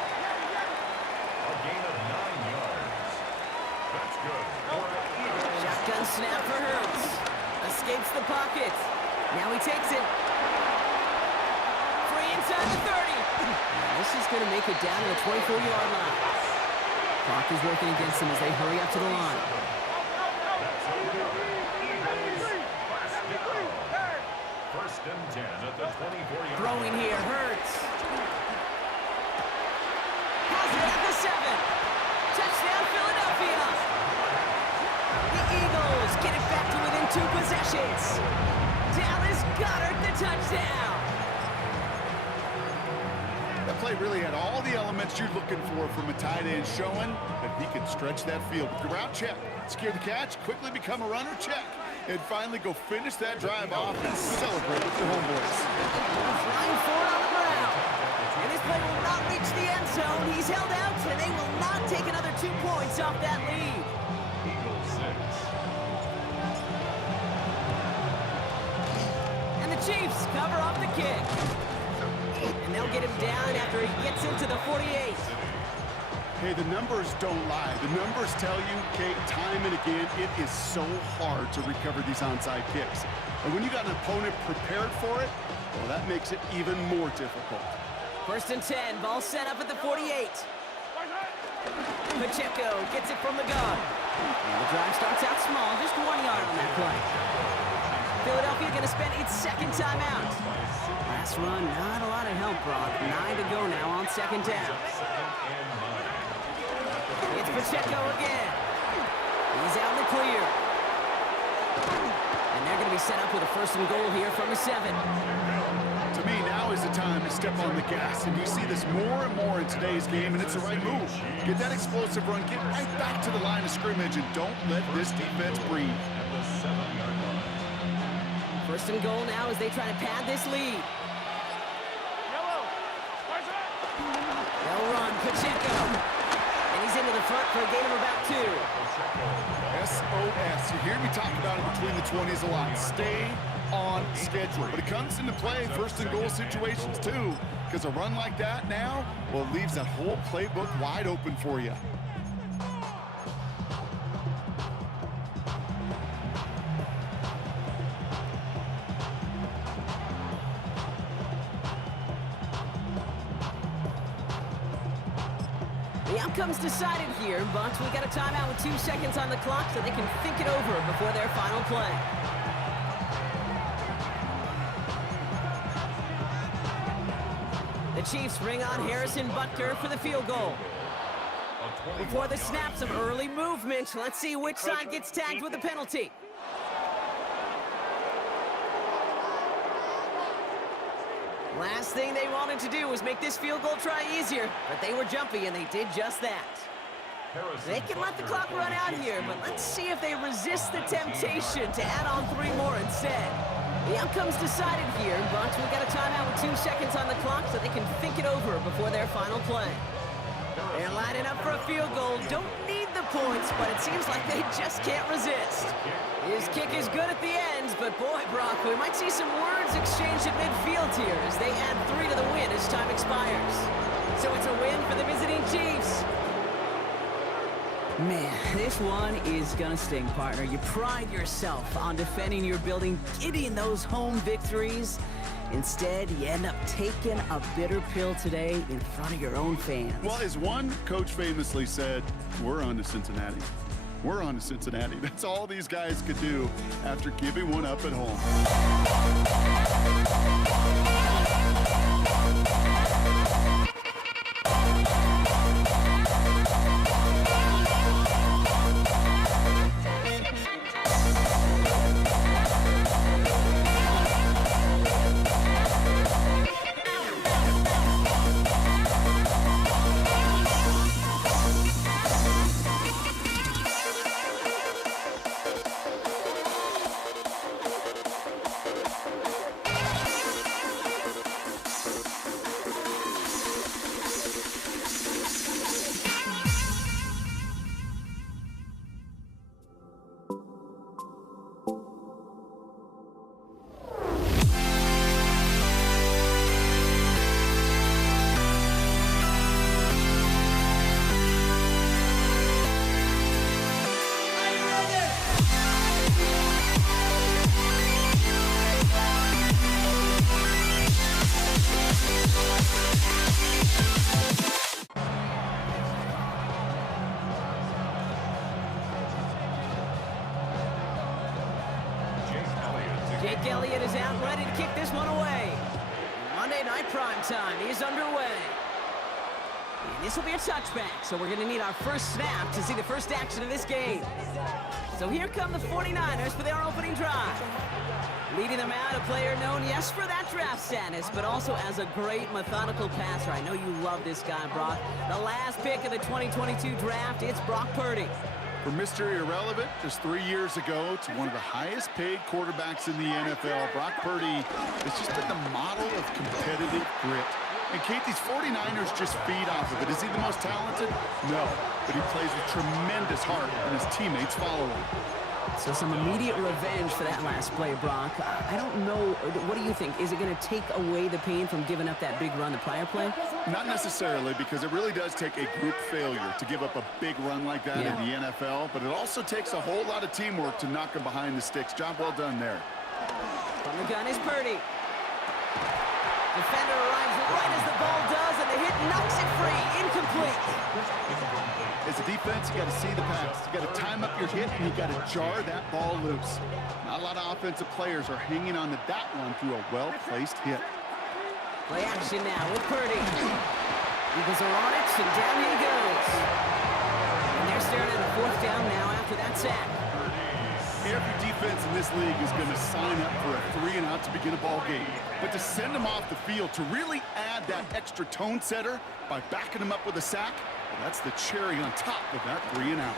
A gain of 9 yards. That's good. For the Eagles. Shotgun snap for Hurts. Escapes the pocket. Now he takes it. Free inside the 30. This is going to make it down to the 24-yard line. Clock is working against them as they hurry up to the line. First and 10 at the 24-yard line. Throwing here, Hurts. Has it at the 7. Touchdown, Philadelphia. The Eagles get it back to within 2 possessions. Dallas Goedert the touchdown. That play really had all the elements you're looking for from a tight end, showing that he can stretch that field with the route check, secure the catch, quickly become a runner check, and finally go finish that drive off and celebrate with your homeboys. Flying forward on the ground. And this play will not reach the end zone. He's held out, and they will not take another 2 points off that lead. Eagles 6. And the Chiefs cover off the kick. And they'll get him down after he gets into the 48. Hey, the numbers don't lie. The numbers tell you, Kate, time and again, it is so hard to recover these onside kicks. And when you got an opponent prepared for it, well, that makes it even more difficult. 1st and 10, ball set up at the 48. Pacheco gets it from the gun. And the drive starts out small, just 1 yard on that play. Philadelphia going to spend its second timeout. Last run, not a lot of help, Brock. 9 to go now on 2nd down. It's Pacheco again. He's out in the clear. And they're going to be set up with a 1st and goal here from the 7. To me, now is the time to step on the gas, and you see this more and more in today's game, and it's the right move. Get that explosive run, get right back to the line of scrimmage, and don't let this defense breathe. 1st and goal now as they try to pad this lead. They'll run, Pacheco. And he's into the front for a gain of about 2. SOS. You hear me talk about it between the 20s a lot. Stay on schedule. But it comes into play 1st and goal situations too. Because a run like that now, well, it leaves that whole playbook wide open for you. The outcome's decided here, but we got a timeout with 2 seconds on the clock so they can think it over before their final play. The Chiefs bring on Harrison Butker for the field goal. Before the snap, some early movement. Let's see which side gets tagged with a penalty. Last thing they wanted to do was make this field goal try easier, but they were jumpy and they did just that. They can let the clock run out here, but let's see if they resist the temptation to add on 3 more instead. The outcome's decided here, but we've got a timeout with 2 seconds on the clock so they can think it over before their final play. They're lining up for a field goal. Don't need the points, but it seems like they just can't resist. His kick is good at the end, but boy, Brock, we might see some words exchanged at midfield here as they add 3 to the win as time expires. So it's a win for the visiting Chiefs. Man, this one is gonna sting, partner. You pride yourself on defending your building, getting those home victories. Instead, you end up taking a bitter pill today in front of your own fans. Well, as one coach famously said, we're on to Cincinnati. We're on to Cincinnati. That's all these guys could do after giving one up at home. Jake Elliott is out, ready to kick this one away. Monday Night Prime Time is underway. And this will be a touchback, so we're going to need our first snap to see the first action of this game. So here come the 49ers for their opening drive. Leading them out, a player known, yes, for that draft status, but also as a great methodical passer. I know you love this guy, Brock. The last pick of the 2022 draft, it's Brock Purdy. From Mr. Irrelevant just 3 years ago to one of the highest paid quarterbacks in the NFL, Brock Purdy has just been the model of competitive grit. And Kate, these 49ers just feed off of it. Is he the most talented? No, but he plays with tremendous heart, and his teammates follow him. So some immediate revenge for that last play, Brock. I don't know, what do you think? Is it going to take away the pain from giving up that big run the prior play? Not necessarily, because it really does take a group failure to give up a big run like that in the NFL, but it also takes a whole lot of teamwork to knock him behind the sticks. Job well done there. From the gun is Purdy. Defender arrives right as the ball does, and the hit knocks it free. Incomplete. As a defense, you got to see the pass. You got to time up your hit, and you got to jar that ball loose. Not a lot of offensive players are hanging on to that one through a well-placed hit. Play action now with Purdy. Eagles are on it, and down he goes. And they're staring at a fourth down now after that sack. Every defense in this league is going to sign up for a 3-and-out to begin a ball game. But to send them off the field, to really add that extra tone setter by backing them up with a sack, well, that's the cherry on top of that 3-and-out.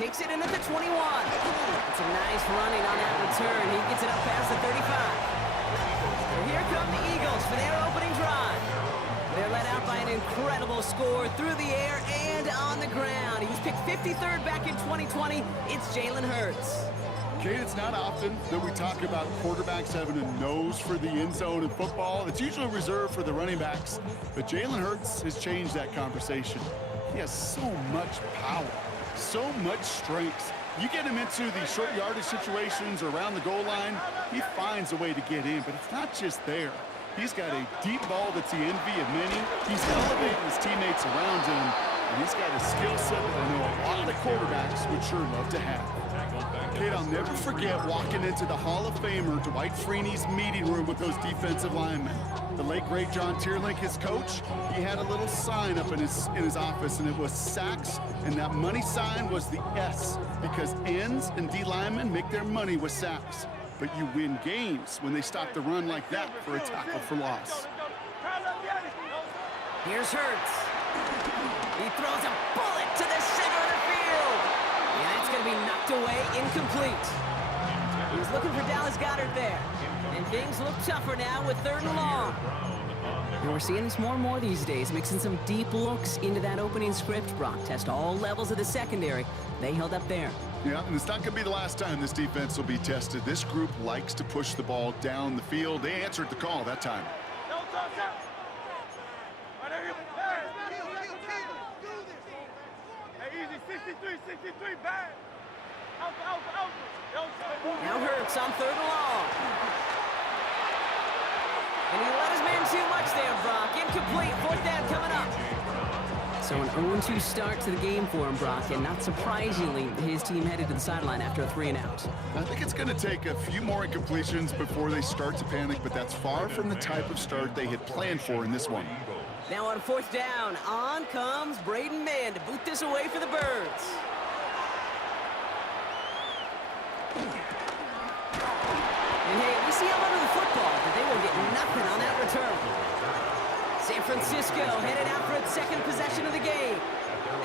Takes it in at the 21. It's a nice running on that return. He gets it up past the 35. So here come the Eagles for their opening drive. They're led out by an incredible score through the air and on the ground. He was picked 53rd back in 2020. It's Jalen Hurts. Kate, it's not often that we talk about quarterbacks having a nose for the end zone in football. It's usually reserved for the running backs. But Jalen Hurts has changed that conversation. He has so much power, so much strength. You get him into these short yardage situations or around the goal line, he finds a way to get in. But it's not just there. He's got a deep ball that's the envy of many. He's elevating his teammates around him. And he's got a skill set that I know a lot of quarterbacks would sure love to have. Kate, I'll never forget walking into the Hall of Famer Dwight Freeney's meeting room with those defensive linemen. The late, great John Tierlink, his coach, he had a little sign up in his office, and it was sacks, and that money sign was the S, because ends and D linemen make their money with sacks. But you win games when they stop the run like that for a tackle for loss. Here's Hurts. He throws a bullet to the center of the field. And that's going to be knocked away, incomplete. He was looking for Dallas Goedert there. And things look tougher now with 3rd and long. And we're seeing this more and more these days, mixing some deep looks into that opening script. Brock test all levels of the secondary. They held up there. Yeah, and it's not going to be the last time this defense will be tested. This group likes to push the ball down the field. They answered the call that time. Now Hurts on 3rd and long. And he let his man too much there, Brock. Incomplete. 4th down coming up. So an 0-2 start to the game for him, Brock, and not surprisingly, his team headed to the sideline after a 3-and-out. I think it's going to take a few more incompletions before they start to panic, but that's far from the type of start they had planned for in this one. Now on 4th down, on comes Braden Mann to boot this away for the Birds. And hey, we see a lot of the football, but they will get nothing on that return. San Francisco headed out for its 2nd possession of the game.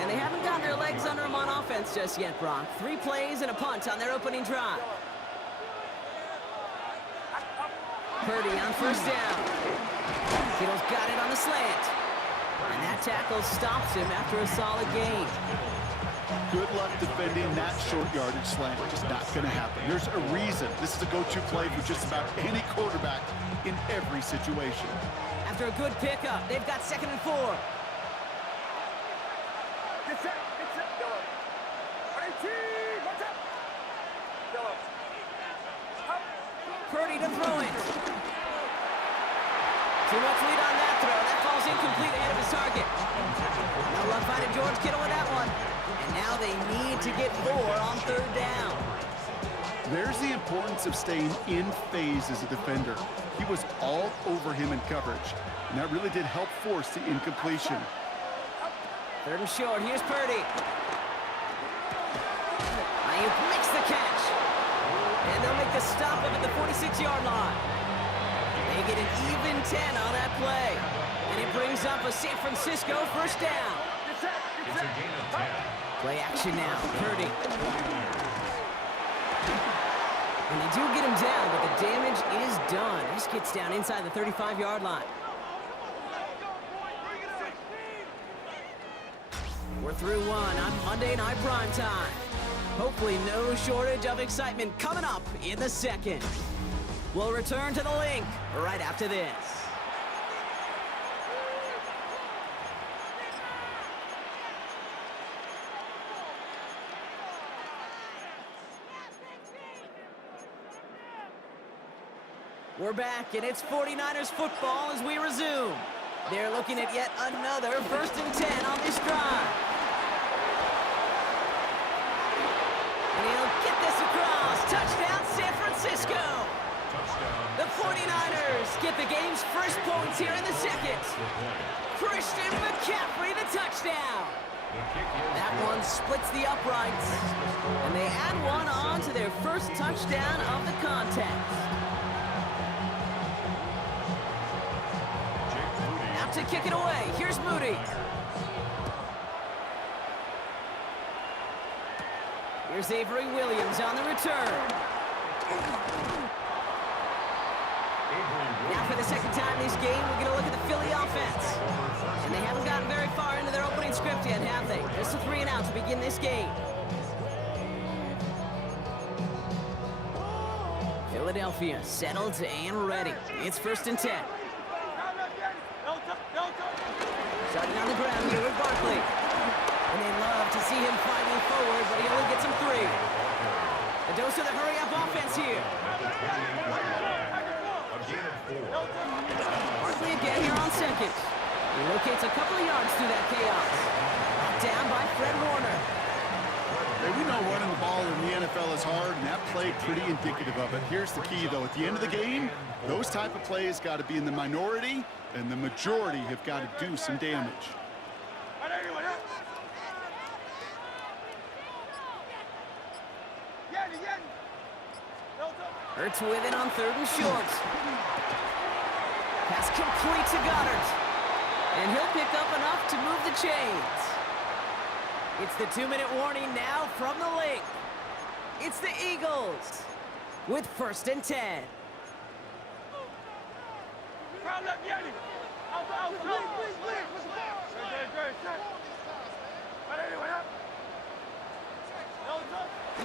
And they haven't gotten their legs under them on offense just yet, Brock. 3 plays and a punt on their opening drive. Purdy on 1st down. Kittle's got it on the slant. And that tackle stops him after a solid gain. Good luck defending that short yardage slant. Just not going to happen. There's a reason this is a go-to play for just about any quarterback in every situation. After a good pickup, they've got 2nd and 4. Purdy to throw it. Too much lead on that throw. That falls incomplete ahead of his target. No luck finding George Kittle with that one. And now they need to get 4 on 3rd down. There's the importance of staying in phase as a defender. He was all over him in coverage, and that really did help force the incompletion. Third and short. Here's Purdy. Ayuk makes the catch. And they'll make the stop up at the 46-yard line. They get an even 10 on that play. And it brings up a San Francisco first down. It's a gain of 10. Play action now. Purdy. And they do get him down, but the damage is done. This gets down inside the 35-yard line. We're through one on Monday Night Primetime. Hopefully no shortage of excitement coming up in the second. We'll return to the link right after this. We're back, and it's 49ers football as we resume. They're looking at yet another 1st and 10 on this drive. And he'll get this across. Touchdown, San Francisco. Touchdown. The 49ers get the game's first points here in the second. Christian McCaffrey, the touchdown. The kick is That one splits the uprights. And they add one on to their first touchdown of the contest. Jake Moody. Out to kick it away. Here's Moody. Here's Avery Williams on the return. Now for the second time this game, we're going to look at the Philly offense. And they haven't gotten very far into their opening script yet, have they? Just a 3 and out to begin this game. Philadelphia settled and ready. It's 1st and 10. Starting on the ground here with Barkley. And they love to see him fighting forward, but he only gets him 3. A dose of the hurry-up offense here. Barkley again here on second. He locates a couple of yards through that chaos. Brought down by Fred Warner. Hey, we know running the ball in the NFL is hard, and that play pretty indicative of it. Here's the key, though. At the end of the game, those type of plays got to be in the minority, and the majority have got to do some damage. Hurts with it on 3rd and short. Pass complete to Goddard. And he'll pick up enough to move the chains. It's the 2-minute warning now from the link. It's the Eagles with 1st and 10.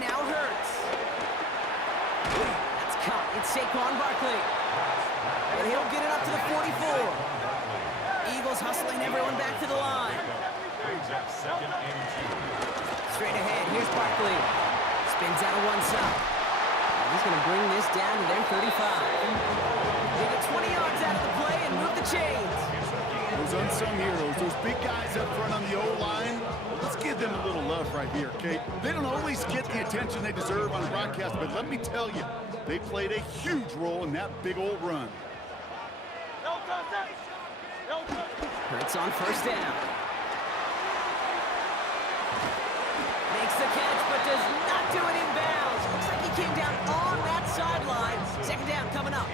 Now Hurts. That's caught. It's Saquon Barkley. And he'll get it up to the 44. Eagles hustling everyone back to the line. Straight ahead, here's Barkley. Spins out of one side. He's going to bring this down to their 35. They get 20 yards out of the play and move the chains. Those unsung heroes, those big guys up front on the O-line, let's give them a little love right here, okay? They don't always get the attention they deserve on broadcast, but let me tell you, they played a huge role in that big old run. Hurts on 1st down. Makes the catch, but does not do it in bounds. Looks like he came down on that sideline. 2nd down coming up.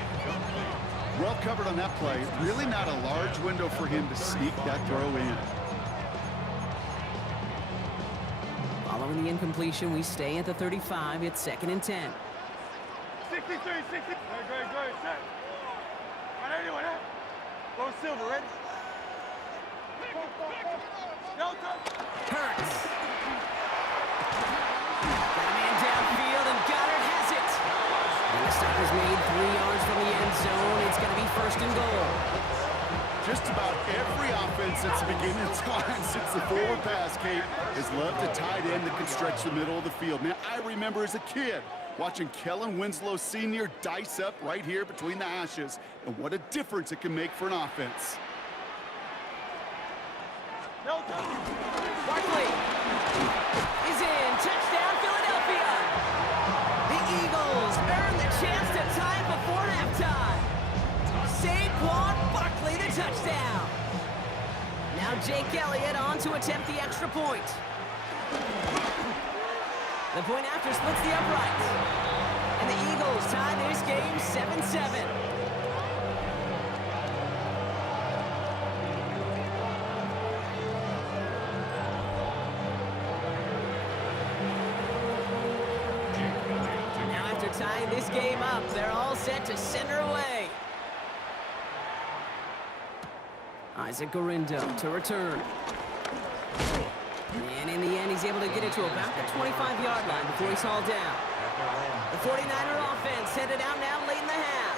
Well covered on that play. Really not a large window for him to sneak that throw in. Following the incompletion, we stay at the 35. It's 2nd and 10. 63, 60. Great, set. Right, anyway, go Silver, ready? Hurts. Got a man downfield, and Goddard has it. And the stop is made 3 yards from the end zone. It's going to be 1st and goal. Just about every offense that's beginning time since the forward pass, Kate, has loved a tight end that can stretch the middle of the field. Man, I remember as a kid watching Kellen Winslow Sr. dice up right here between the hashes, and what a difference it can make for an offense. Barkley is in. Touchdown, Philadelphia. The Eagles earn the chance to tie it before halftime. Saquon Barkley, the touchdown. Now Jake Elliott on to attempt the extra point. The point after splits the uprights. And the Eagles tie this game 7-7. Now after tying this game up, they're all set to center away. Isaac Gorindo to return. And in the end, he's able to get it to about the 25-yard line before he's hauled down. The 49er offense headed out now late in the half.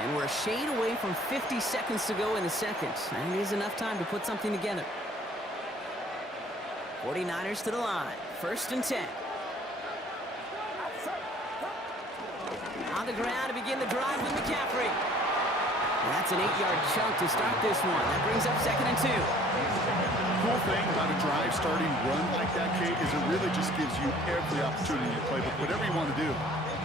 And we're a shade away from 50 seconds to go in the second. And it is enough time to put something together. 49ers to the line. 1st and 10. On the ground to begin the drive with McCaffrey. And that's an 8-yard chunk to start this one. That brings up 2nd and 2. Cool thing about a drive starting run like that, Kate, is it really just gives you every opportunity to play with whatever you want to do.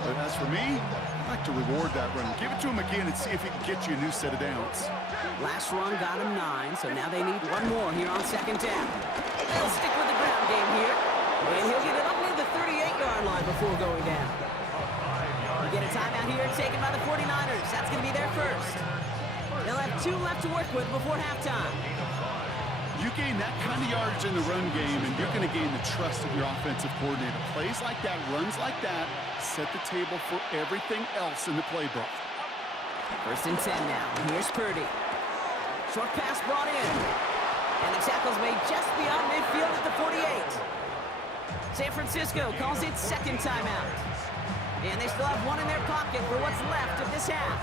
But as for me, I like to reward that run. Give it to him again and see if he can get you a new set of downs. Last run got him 9, so now they need one more here on 2nd down. They'll stick with the ground game here. And he'll get it up near the 38-yard line before going down. We get a timeout here taken by the 49ers. That's going to be their first. They'll have 2 left to work with before halftime. You gain that kind of yardage in the run game, and you're going to gain the trust of your offensive coordinator. Plays like that, runs like that, set the table for everything else in the playbook. 1st and 10 now. Here's Purdy. Short pass brought in. And the tackle's made just beyond midfield at the 48. San Francisco calls it 2nd timeout. And they still have 1 in their pocket for what's left of this half.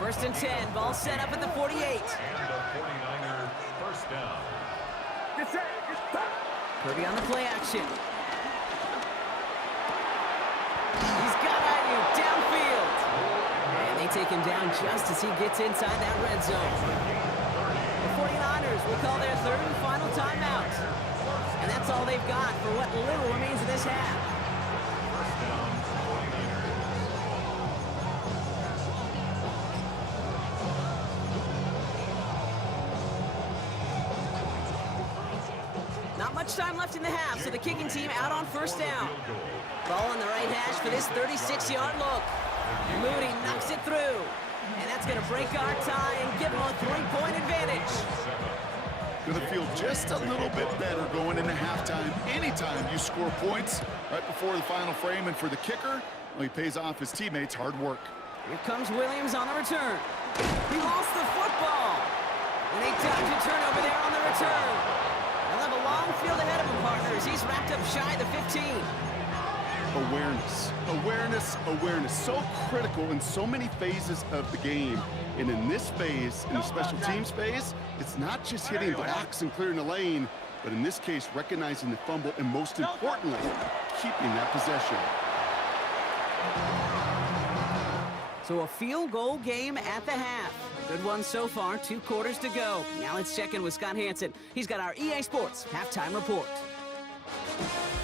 1st and 10. Ball set up at the 48. And the 49er first down. Purdy on the play action. He's got Ayuk downfield. And they take him down just as he gets inside that red zone. The 49ers will call their 3rd and final timeout. And that's all they've got for what little remains of this half. First down, 49ers. Not much time left in the half, so the kicking team out on 1st down. Ball on the right hash for this 36-yard look. Moody knocks it through. And that's going to break our tie and give them a 3-point advantage. Going to feel just a little bit better going into halftime. Anytime you score points right before the final frame, and for the kicker, well, he pays off his teammates' hard work. Here comes Williams on the return. He lost the football. And they dodge a turnover there on the return. They'll have a long field ahead of him, partners. He's wrapped up shy of the 15. Awareness, awareness, awareness. So critical in so many phases of the game. And in this phase, in the special teams phase, it's not just hitting blocks and clearing the lane, but in this case, recognizing the fumble and, most importantly, keeping that possession. So a field goal game at the half. Good one so far, 2 quarters to go. Now let's check in with Scott Hanson. He's got our EA Sports halftime report.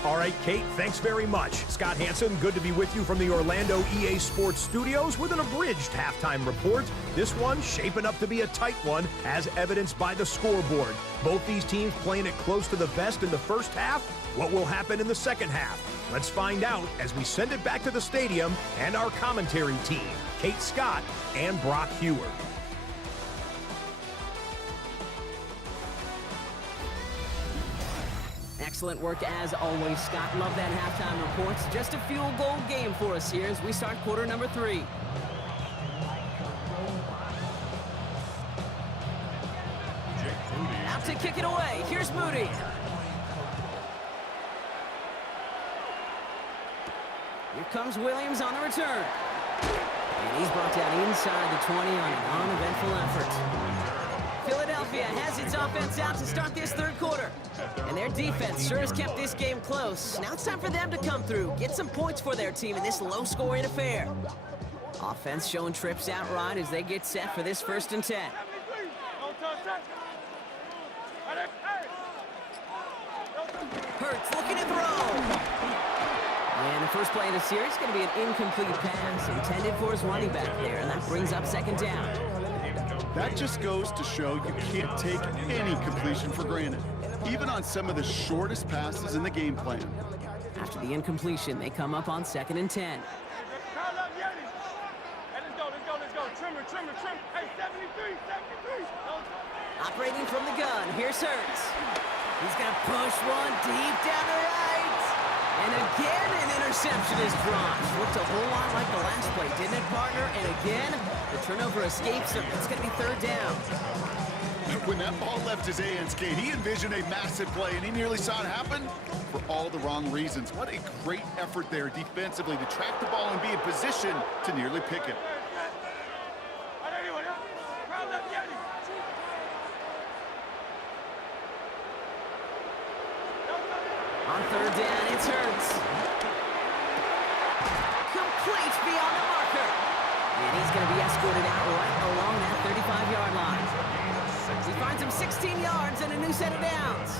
All right, Kate, thanks very much. Scott Hanson, good to be with you from the Orlando EA Sports Studios with an abridged halftime report. This one shaping up to be a tight one, as evidenced by the scoreboard. Both these teams playing it close to the vest in the first half. What will happen in the second half? Let's find out as we send it back to the stadium and our commentary team, Kate Scott and Brock Hewer. Excellent work as always, Scott. Love that halftime report. Just a field goal game for us here as we start quarter number 3. Out to kick it away. Here's Moody. Here comes Williams on the return. And he's brought down inside the 20 on an uneventful effort. Philadelphia has its offense out to start this 3rd quarter. And their defense sure has kept this game close. Now it's time for them to come through, get some points for their team in this low-scoring affair. Offense showing trips out right as they get set for this 1st and 10. Hurts looking to throw. And the first play of the series is going to be an incomplete pass intended for his running back there, and that brings up 2nd down. That just goes to show you can't take any completion for granted. even on some of the shortest passes in the game plan. After the incompletion, they come up on 2nd and 10. Call up Yeti. Hey, let's go. Trimmer. Hey, 73. Operating from the gun, here's Hurts. He's going to push one deep down the right. And again, an interception is dropped. Looked a whole lot like the last play, didn't it, partner? And again, the turnover escapes him. It's going to be 3rd down. When that ball left his hands, Kate, he envisioned a massive play, and he nearly saw it happen for all the wrong reasons. What a great effort there defensively to track the ball and be in position to nearly pick it. On 3rd down, it's Hurts. Complete beyond the marker. And he's going to be escorted out right along that 35-yard line. He finds him 16 yards and a new set of downs.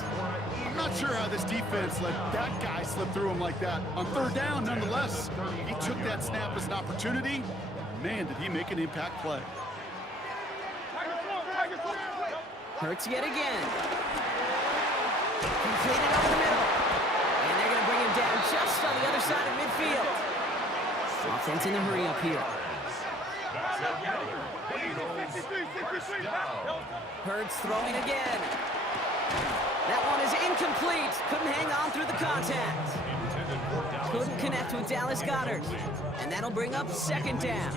I'm not sure how this defense let that guy slip through him like that. On 3rd down, nonetheless, he took that snap as an opportunity. Man, did he make an impact play. Hurts yet again. Completed over the middle. And they're going to bring him down just on the other side of midfield. Offense in a hurry up here. Hurts throwing again. That one is incomplete. Couldn't hang on through the contact. Couldn't connect with Dallas Goedert. And that'll bring up 2nd down.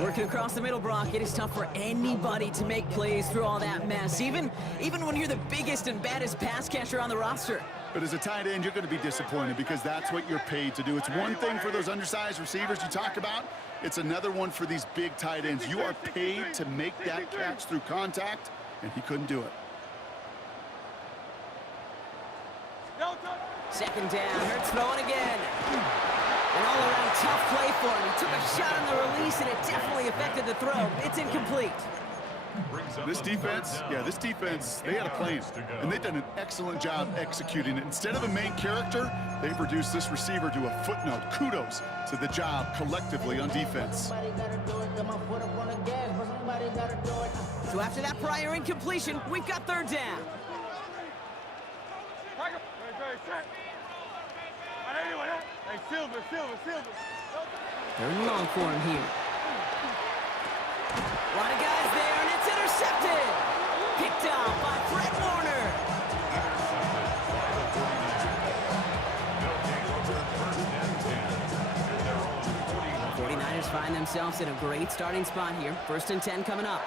Working across the middle, Brock, it is tough for anybody to make plays through all that mess, even when you're the biggest and baddest pass catcher on the roster. But as a tight end, you're going to be disappointed because that's what you're paid to do. It's one thing for those undersized receivers you talk about. It's another one for these big tight ends. You are paid to make that catch through contact, and he couldn't do it. 2nd down, Hurts throwing again. An all-around tough play for him. He took a shot on the release, and it definitely affected the throw. It's incomplete. This defense, they had a plan, and they've done an excellent job executing it. Instead of a main character, they've reduced this receiver to a footnote. Kudos to the job collectively on defense. So after that prior incompletion, we've got 3rd down. Hey, Silver. 3rd and long for him here. A lot of guys there, and it's intercepted. Picked off by Fred Warner. The 49ers find themselves in a great starting spot here. 1st and 10 coming up.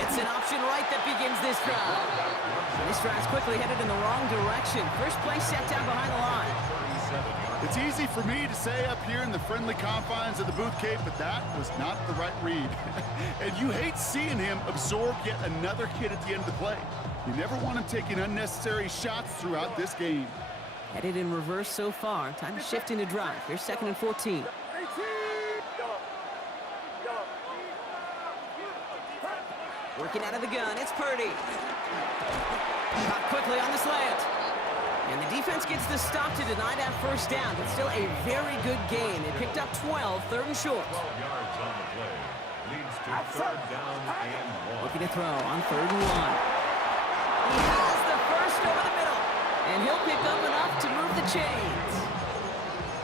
It's an option right that begins this drive. And this drive's quickly headed in the wrong direction. First play set down behind the line. It's easy for me to say up here in the friendly confines of the booth, Kate, but that was not the right read. And you hate seeing him absorb yet another hit at the end of the play. You never want him taking unnecessary shots throughout this game. Headed in reverse so far. Time to shift into drive. Here's 2nd and 14. Working out of the gun, it's Purdy. Caught quickly on the slant. And the defense gets the stop to deny that 1st down, but still a very good game. They picked up 12, 3rd and short. 12 yards on the play. Leads to 3rd down and 1. Looking to throw on 3rd and 1. He has the first over the middle, and he'll pick up enough to move the chains.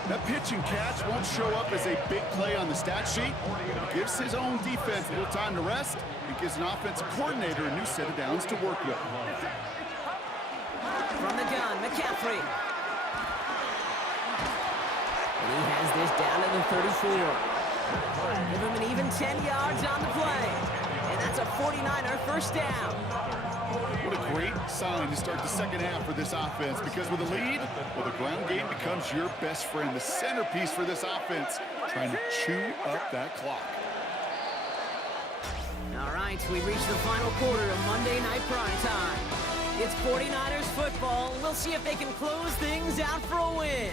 That pitch and catch won't show up as a big play on the stat sheet, but it gives his own defense a little time to rest and gives an offensive coordinator a new set of downs to work with. From the gun, McCaffrey. And he has this down to the 34. Give him an even 10 yards on the play. And that's a 49er 1st down. What a great sign to start the 2nd half for this offense, because with a lead, well, the ground game becomes your best friend, the centerpiece for this offense, trying to chew up that clock. All right, we've reached the final quarter of Monday Night Primetime. It's 49ers football. We'll see if they can close things out for a win.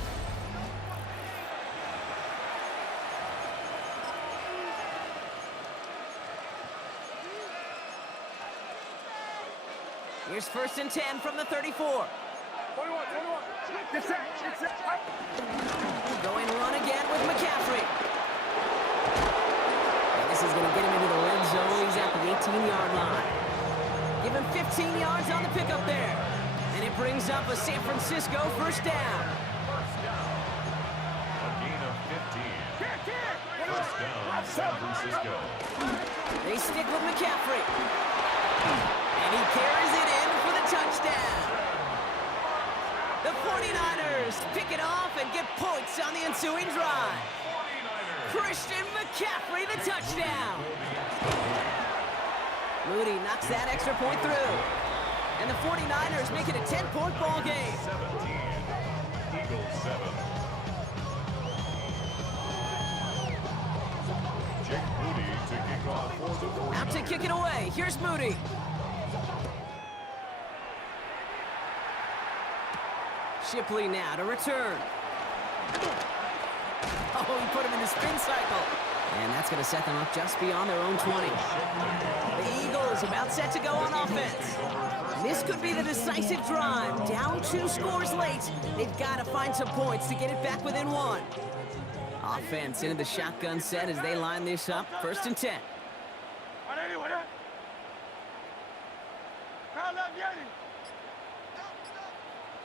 Here's 1st and 10 from the 34. 21. Get set. Going run again with McCaffrey. And This is going to get him into the red zone. He's at the 18-yard line. Give him 15 yards on the pickup there. And it brings up a San Francisco first down. First down. A gain of 15. First down, San Francisco. They stick with McCaffrey. And he carries it in for the touchdown. The 49ers pick it off and get points on the ensuing drive. 49ers. Christian McCaffrey, the touchdown. Moody knocks that extra point through. And the 49ers make it a 10-point ball game. 17. Eagles 7. Jake Moody to kick off for the 49ers. Out to kick it away. Here's Moody. Shipley now to return. Oh, he put him in the spin cycle. And that's going to set them up just beyond their own 20. The Eagles about set to go on offense. This could be the decisive drive. Down 2 scores late. They've got to find some points to get it back within 1. Offense into the shotgun set as they line this up. First and 10.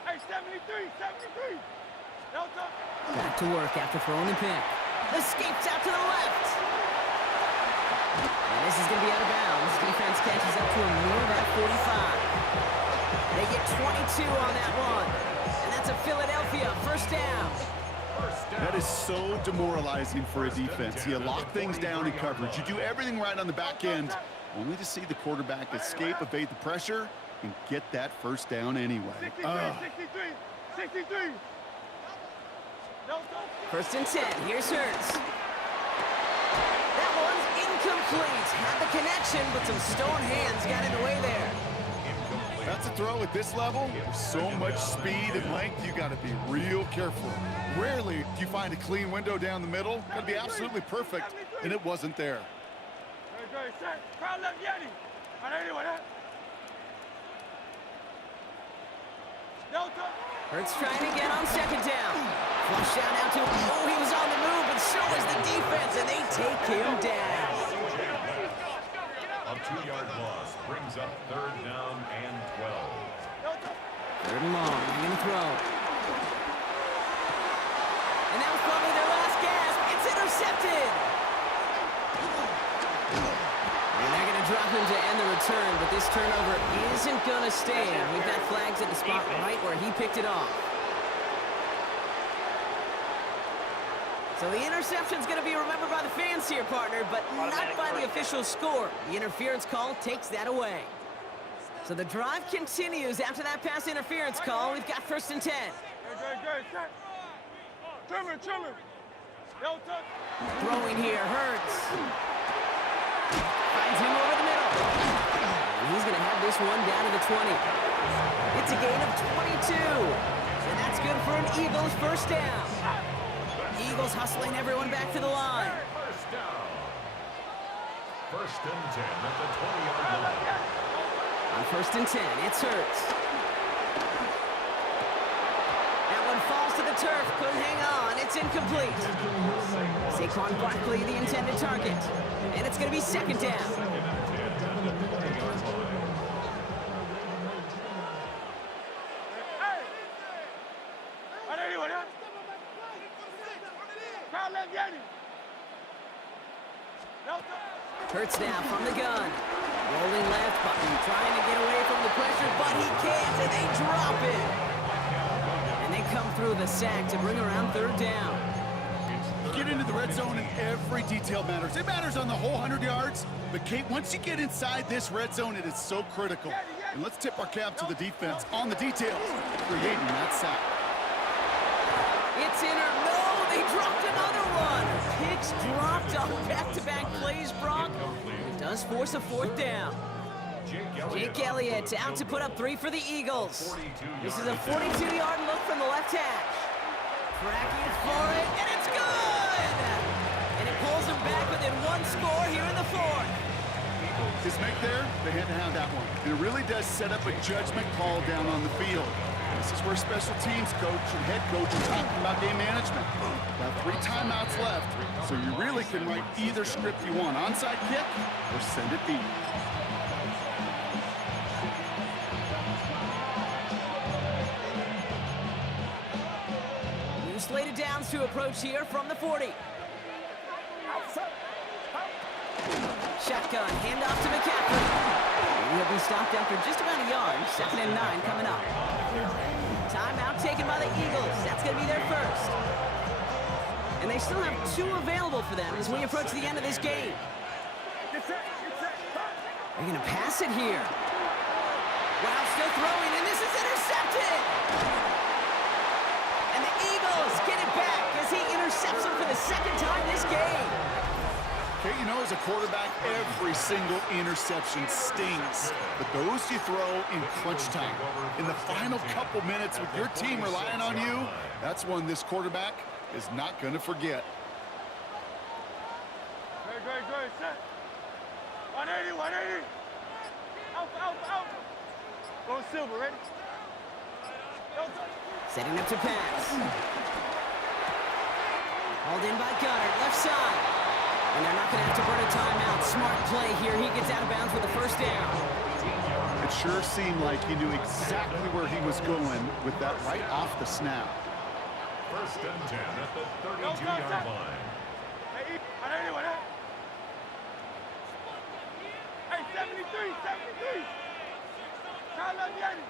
Hey, 73. Back to work after throwing the pick. Escapes out to the left. And this is going to be out of bounds. Defense catches up to him near that 45. They get 22 on that one. And that's a Philadelphia first down. That is so demoralizing for a defense. You lock things down in coverage. You do everything right on the back end, only to see the quarterback escape, evade the pressure, and get that first down anyway. 63. First and 10. Here's Hurts. That one's incomplete. Had the connection, but some stone hands got in the way there. That's a throw at this level. There's so much speed and length, you got to be real careful. Rarely do you find a clean window down the middle. Got to be absolutely perfect, and it wasn't there. Crowd left Yeti. Hurts trying to get on second down. Flush out now to him. Oh, he was on the move, but so is the defense, and they take him down. A 2-yard loss brings up third down and 12. Third and long. They're going to throw. And that was probably their last gasp. It's intercepted. And they're going to drop him to end the return, but this turnover isn't going to stand. We've got flags at the spot right where he picked it off. So the interception's going to be remembered by the fans here, partner, but not by the official score. The interference call takes that away. So the drive continues after that pass interference call. We've got first and 10. Trimmer. Throwing here, Hurts. Finds him over the middle. And he's going to have this one down to the 20. It's a gain of 22. And that's good for an Eagles first down. Eagles hustling everyone back to the line. First down. First and 10 at the 20-yard line. On first and 10, it's Hurts. That one falls to the turf. Couldn't hang on. It's incomplete. Saquon Barkley, the intended target. And it's going to be second down. Second and 10 at the 20-yard line. Hurts now from the gun. Rolling left button, trying to get away from the pressure, but he can't, and they drop it. And they come through the sack to bring around third down. You get into the red zone and every detail matters. It matters on the whole 100 yards. But, Kate, once you get inside this red zone, it is so critical. And let's tip our cap to the defense on the details, creating that sack. It's in or no, they dropped another one. Picks dropped on back-to-back plays, Brock. It does force a fourth down. Jake Elliott out to put up 3 for the Eagles. This is a 42-yard look from the left hash. Tracking for it, and it's good! And it pulls them back within 1 score here in the fourth. His make there, they had to have that one. It really does set up a judgment call down on the field. This is where special teams coach and head coach are talking about game management. Got 3 timeouts left, so you really can write either script you want. Onside kick or send it deep. New slated downs to approach here from the 40. Shotgun, handoff to McCaffrey. He'll be stopped after just about a yard. 2nd and 9 coming up. Timeout taken by the Eagles. That's going to be their first. And they still have 2 available for them as we approach the end of this game. They're going to pass it here. Wow, still throwing, and this is intercepted! And the Eagles get it back as he intercepts him for the 2nd time this game. Okay, you know, as a quarterback, every single interception stings. But those you throw in crunch time. In the final couple minutes with your team relying on you, that's one this quarterback is not going to forget. Good. Set. 180, 180. Out. Go Silver, ready? Setting up to pass. Hauled in by Goddard, left side. And they're not going to have to burn a timeout. Smart play here. He gets out of bounds with the first down. It sure seemed like he knew exactly where he was going with that right off the snap. 1st and 10 at the 32-yard line. Hey, 180. Hey, 73. Tyler Yeti.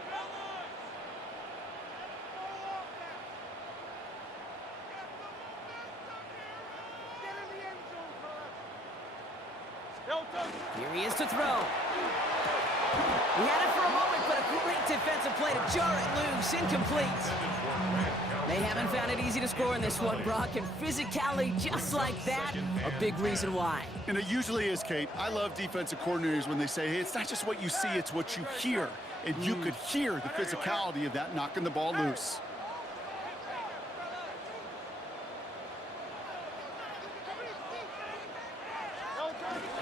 Here he is to throw. He had it for a moment, but a great defensive play to jar it loose. Incomplete. They haven't found it easy to score in this one, Brock, and physicality just like that, a big reason why. And it usually is, Kate. I love defensive coordinators when they say, hey, it's not just what you see, it's what you hear. And you could hear the physicality of that knocking the ball loose.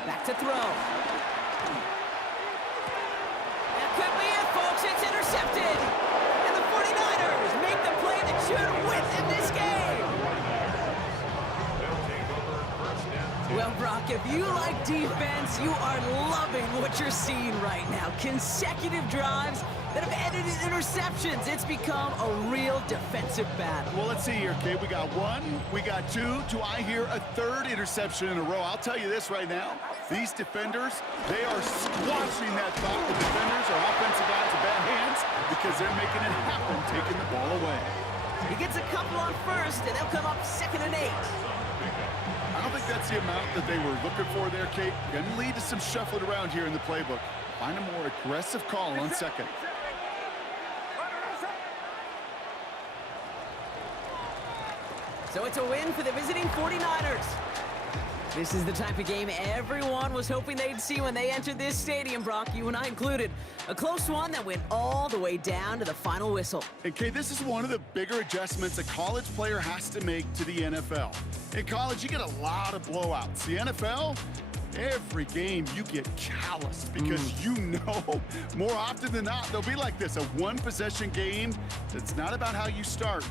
Back to throw. That could be it, folks. It's intercepted. And the 49ers make the play that should win them this game. Well, Brock, if you like defense, you are loving what you're seeing right now. Consecutive drives that have ended in interceptions. It's become a real defensive battle. Well, let's see here, Kate. We got 1, we got 2. Do I hear a 3rd interception in a row? I'll tell you this right now. These defenders, they are squashing that thought. The defenders are offensive guys with bad hands because they're making it happen, taking the ball away. He gets a couple on first, and they'll come up 2nd and 8. I don't think that's the amount that they were looking for there, Kate. Going to lead to some shuffling around here in the playbook. Find a more aggressive call on 2nd. So it's a win for the visiting 49ers. This is the type of game everyone was hoping they'd see when they entered this stadium, Brock, you and I included. A close one that went all the way down to the final whistle. And Kate, this is one of the bigger adjustments a college player has to make to the NFL. In college, you get a lot of blowouts. The NFL, every game you get calloused because you know more often than not they'll be like this, a one-possession game that's not about how you start.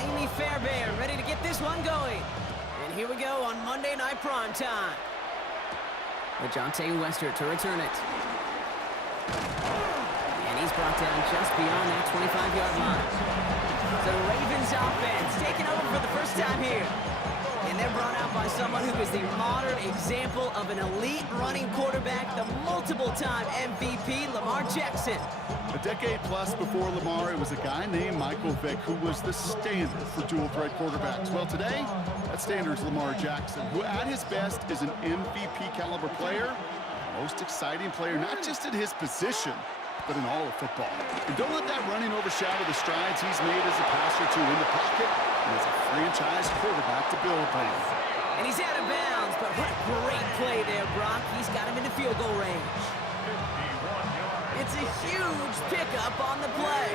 Naimi Fairbairn ready to get this one going. And here we go on Monday Night Prime Time. LaJohntay Wester to return it. And he's brought down just beyond that 25-yard line. So the Ravens offense taking over for the first time here. And they're brought out by someone who is the modern example of an elite running quarterback, the multiple-time MVP, Lamar Jackson. A decade plus before Lamar, it was a guy named Michael Vick who was the standard for dual-threat quarterbacks. Well, today, that standard is Lamar Jackson, who at his best is an MVP-caliber player, most exciting player, not just in his position, but in all of football. And don't let that running overshadow the strides he's made as a passer too in the pocket and as a franchise quarterback to build upon. And he's out of bounds, but what a great play there, Brock. He's got him into field goal range. It's a huge pickup on the play.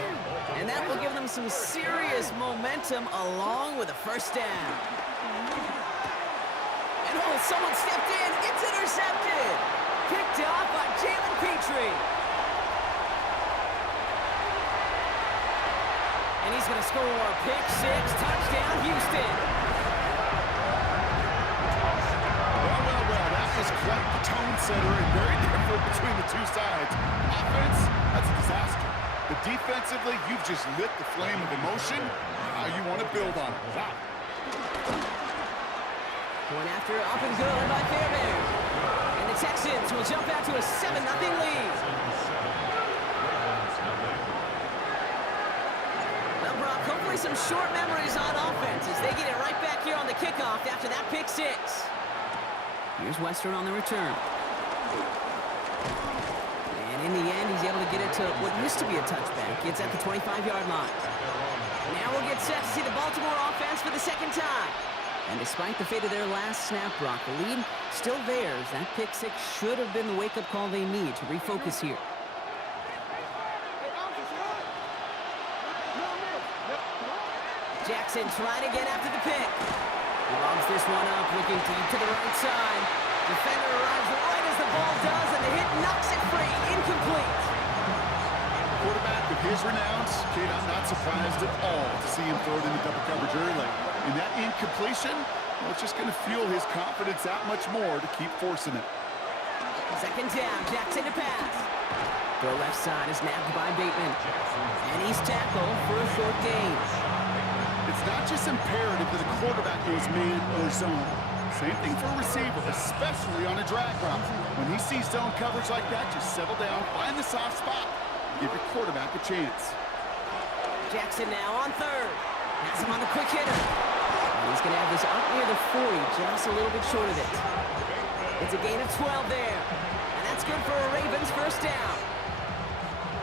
And that will give them some serious momentum along with a first down. And oh, someone stepped in. It's intercepted. Picked off by Jalen Petrie. And he's going to score. Pick six, touchdown, Houston. Well, that is quite the tone setter and very different between the two sides. Offense, that's a disaster. But defensively, you've just lit the flame of emotion. Now you want to build on it. Wow. Going after up and good by Fairbairn. And the Texans will jump out to a 7-0 lead. Well, Brock, hopefully some short memories on offense as they get it right back here on the kickoff after that pick six. Here's Western on the return. And in the end, he's able to get it to what used to be a touchback. It's at the 25-yard line. Now we'll get set to see the Baltimore offense for the second time. And despite the fate of their last snap, Brock, the lead still theirs. That pick six should have been the wake-up call they need to refocus here. Jackson trying to get after the pick. Lobs this one up, looking deep to the right side. Defender arrives right as the ball does, and the hit knocks it free. Incomplete. Quarterback with his renown, Kate, I'm not surprised at all to see him throw it into double coverage early. And that incompletion, well, it's just going to fuel his confidence that much more to keep forcing it. Second down, Jackson to pass. The left side is nabbed by Bateman. And he's tackled for a short gain. It's not just imperative that a quarterback goes man or zone. Same thing for a receiver, especially on a drag route. When he sees zone coverage like that, just settle down, find the soft spot, give your quarterback a chance. Jackson now on third. Pass him on the quick hitter. And he's going to have this up near the 40, just a little bit short of it. It's a gain of 12 there. And that's good for a Ravens first down.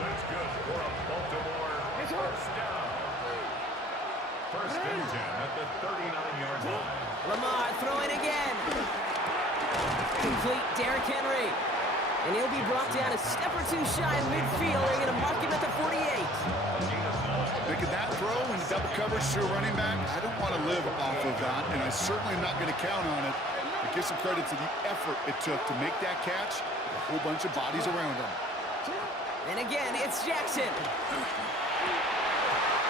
That's good for a Baltimore first down. First and 10 at the 39-yard line. Lamar throwing again. Complete Derrick Henry. And he'll be brought down a step or two shy of midfield. They're going to mark him at the 48. Making that throw in double coverage to a running back, I don't want to live off of that, and I certainly am not going to count on it. But give some credit to the effort it took to make that catch with a whole bunch of bodies around him. And again, it's Jackson.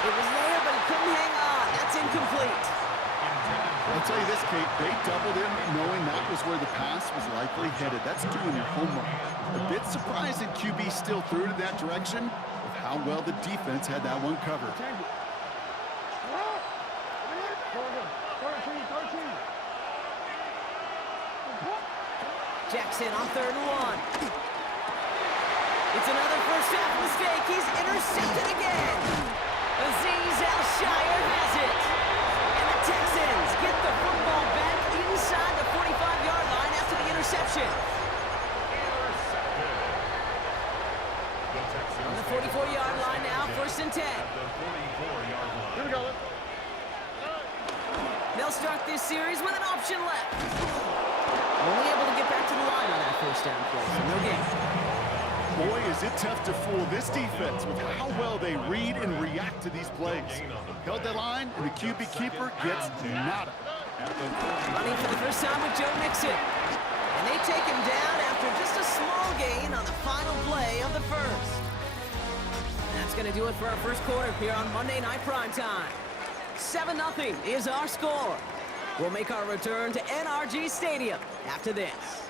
It was there, but he couldn't hang on. That's incomplete. I'll tell you this, Kate, they doubled him knowing that was where the pass was likely headed. That's doing your homework. A bit surprising QB still threw it in that direction with how well the defense had that one covered. Jackson on 3rd and 1. It's another first half mistake. He's intercepted again. Azeez Al-Shire has it. And the Texans get the football back inside the 45-yard line after the interception. On the 44-yard line now, 1st and 10. Here we go. They'll start this series with an option left. Only able to get back to the line on that first down play, so no gain. Boy, is it tough to fool this defense with how well they read and react to these plays. Held that line, and the QB keeper gets nada. Running for the first time with Joe Mixon. And they take him down after just a small gain on the final play of the first. That's going to do it for our first quarter here on Monday Night Primetime. 7-0 is our score. We'll make our return to NRG Stadium after this.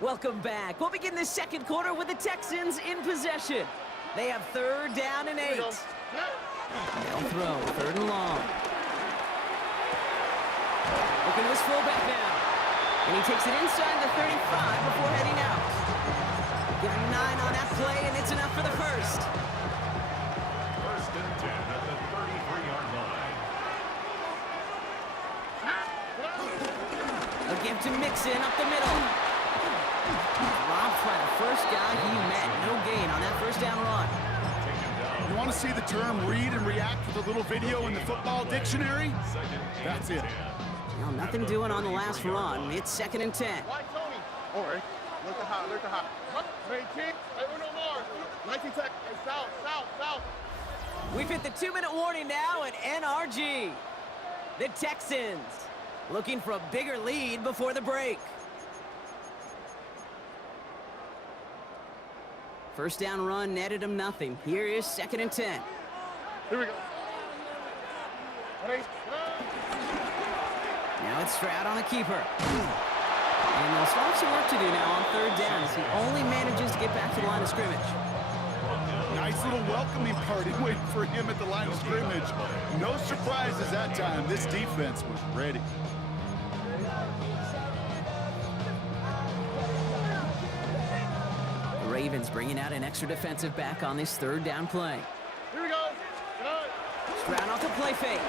Welcome back. We'll begin the second quarter with the Texans in possession. They have 3rd down and 8. They'll throw 3rd and long. Looking to his fullback now. And he takes it inside the 35 before heading out. Get a 9 on that play, and it's enough for the first. 1st and 10 at the 33-yard line. A give to Mixon up the middle. Robbed by the first guy he met. No gain on that 1st down run. You want to see the term read and react with a little video in the football dictionary? That's it. Well, nothing doing on the last run. It's 2nd and 10. Why, Tony? All right. Look at hot, look at hot. Hey, King. Hey, Uno Mars. 19 tech. Hey, south. We've hit the 2-minute warning now at NRG. The Texans looking for a bigger lead before the break. 1st down run netted him nothing. Here is 2nd and 10. Here we go. Ready? Now it's Stroud on the keeper. And they'll start some work to do now on 3rd down as he only manages to get back to the line of scrimmage. Nice little welcoming party waiting for him at the line of scrimmage. No surprises that time. This defense was ready. The Ravens bringing out an extra defensive back on this 3rd down play. Here we go. Stroud off the play fake.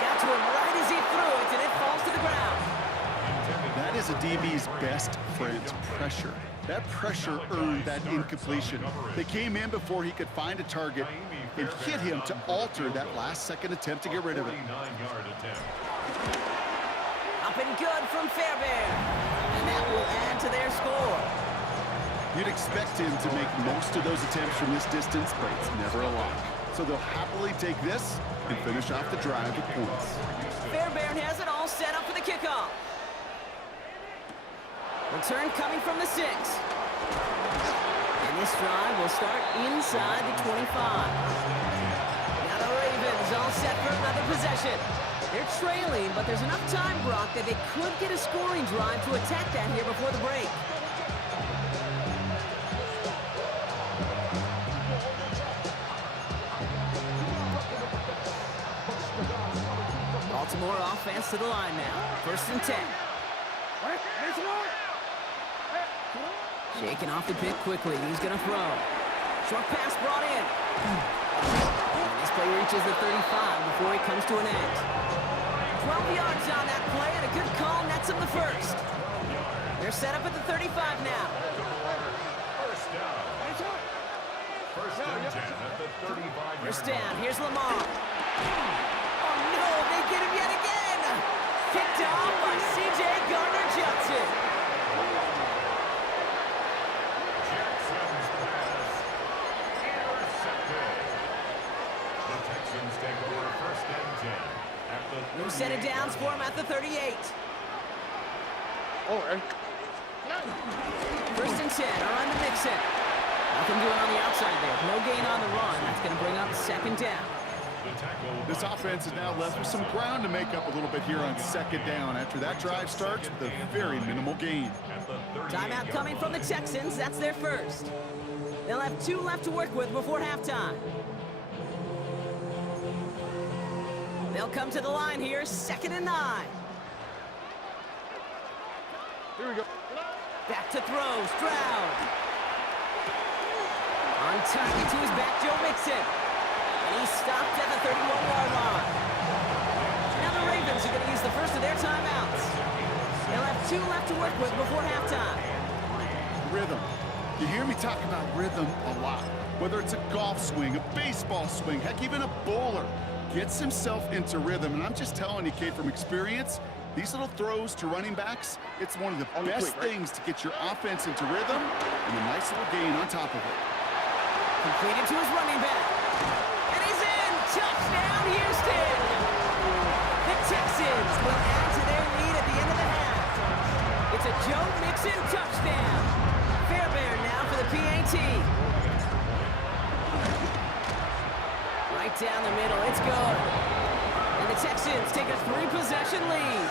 Got to him right as he threw it, and it falls to the ground. That is a DB's best friend, pressure. That pressure earned that incompletion. They came in before he could find a target and hit him to alter that last-second attempt to get rid of it. 49-yard attempt. Up and good from Fairbairn. And that will add to their score. You'd expect him to make most of those attempts from this distance, but it's never a lock. So they'll happily take this and finish off the drive with points. Fairbairn has it all set up for the kickoff. Return coming from the 6. And this drive will start inside the 25. Now the Ravens all set for another possession. They're trailing, but there's enough time, Brock, that they could get a scoring drive to attack that here before the break. Baltimore offense to the line now. 1st and 10. Shaking off the pick quickly. He's going to throw. Short pass brought in. And this play reaches the 35 before he comes to an end. 12 yards on that play, and a good call nets him the first. They're set up at the 35 now. 1st down. 1st and 10 at the 35-yard line. 1st down. Here's Lamar. Oh, no, they get him yet again. Picked off by C.J. Gardner-Johnson. Jackson's pass intercepted. The Texans take over 1st and 10 at the No set it downs for him at the 38. All right. 1st and 10, around to Mixon. Nothing doing on the outside there. No gain on the run. That's going to bring up 2nd down. This offense is now left with some ground to make up a little bit here on 2nd down after that drive starts with a very minimal gain. Timeout coming from the Texans. That's their first. They'll have 2 left to work with before halftime. They'll come to the line here, 2nd and 9. Here we go. Back to throw, Stroud. On target to his back, Joe Mixon. And he's stopped at the 31-yard line. Now the Ravens are going to use the first of their timeouts. They'll have 2 left to work with before halftime. Rhythm. You hear me talk about rhythm a lot. Whether it's a golf swing, a baseball swing, heck, even a bowler gets himself into rhythm. And I'm just telling you, kid, from experience, these little throws to running backs, it's one of the best things to get your offense into rhythm and a nice little gain on top of it. Completed to his running back. And he's in! Touchdown, Houston! The Texans will add to their lead at the end of the half. It's a Joe Mixon touchdown. Fairbairn now for the it's good. And the Texans take a 3-possession lead.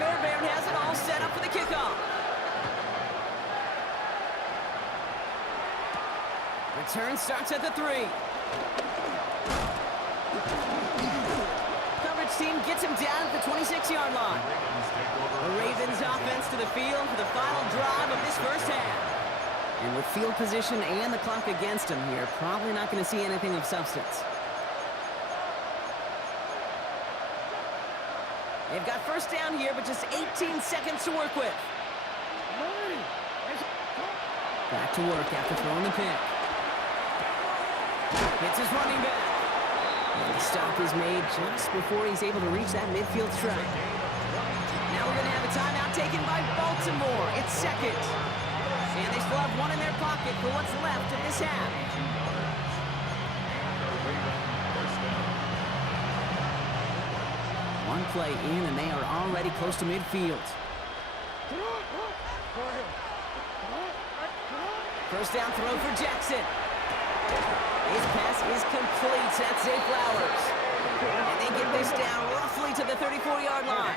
Fairbairn has it all set up for the kickoff. Return starts at the 3. Coverage team gets him down at the 26-yard line. The Ravens offense to the field for the final drive of this first half. And with field position and the clock against him here, probably not going to see anything of substance. They've got first down here, but just 18 seconds to work with. Back to work after throwing the pick. Hits his running back. And the stop is made just before he's able to reach that midfield strike. Now we're going to have a timeout taken by Baltimore. It's second. And they still have one in their pocket for what's left of this half. One play in, and they are already close to midfield. First down throw for Jackson. His pass is complete. That's Zay Flowers. And they get this down roughly to the 34-yard line.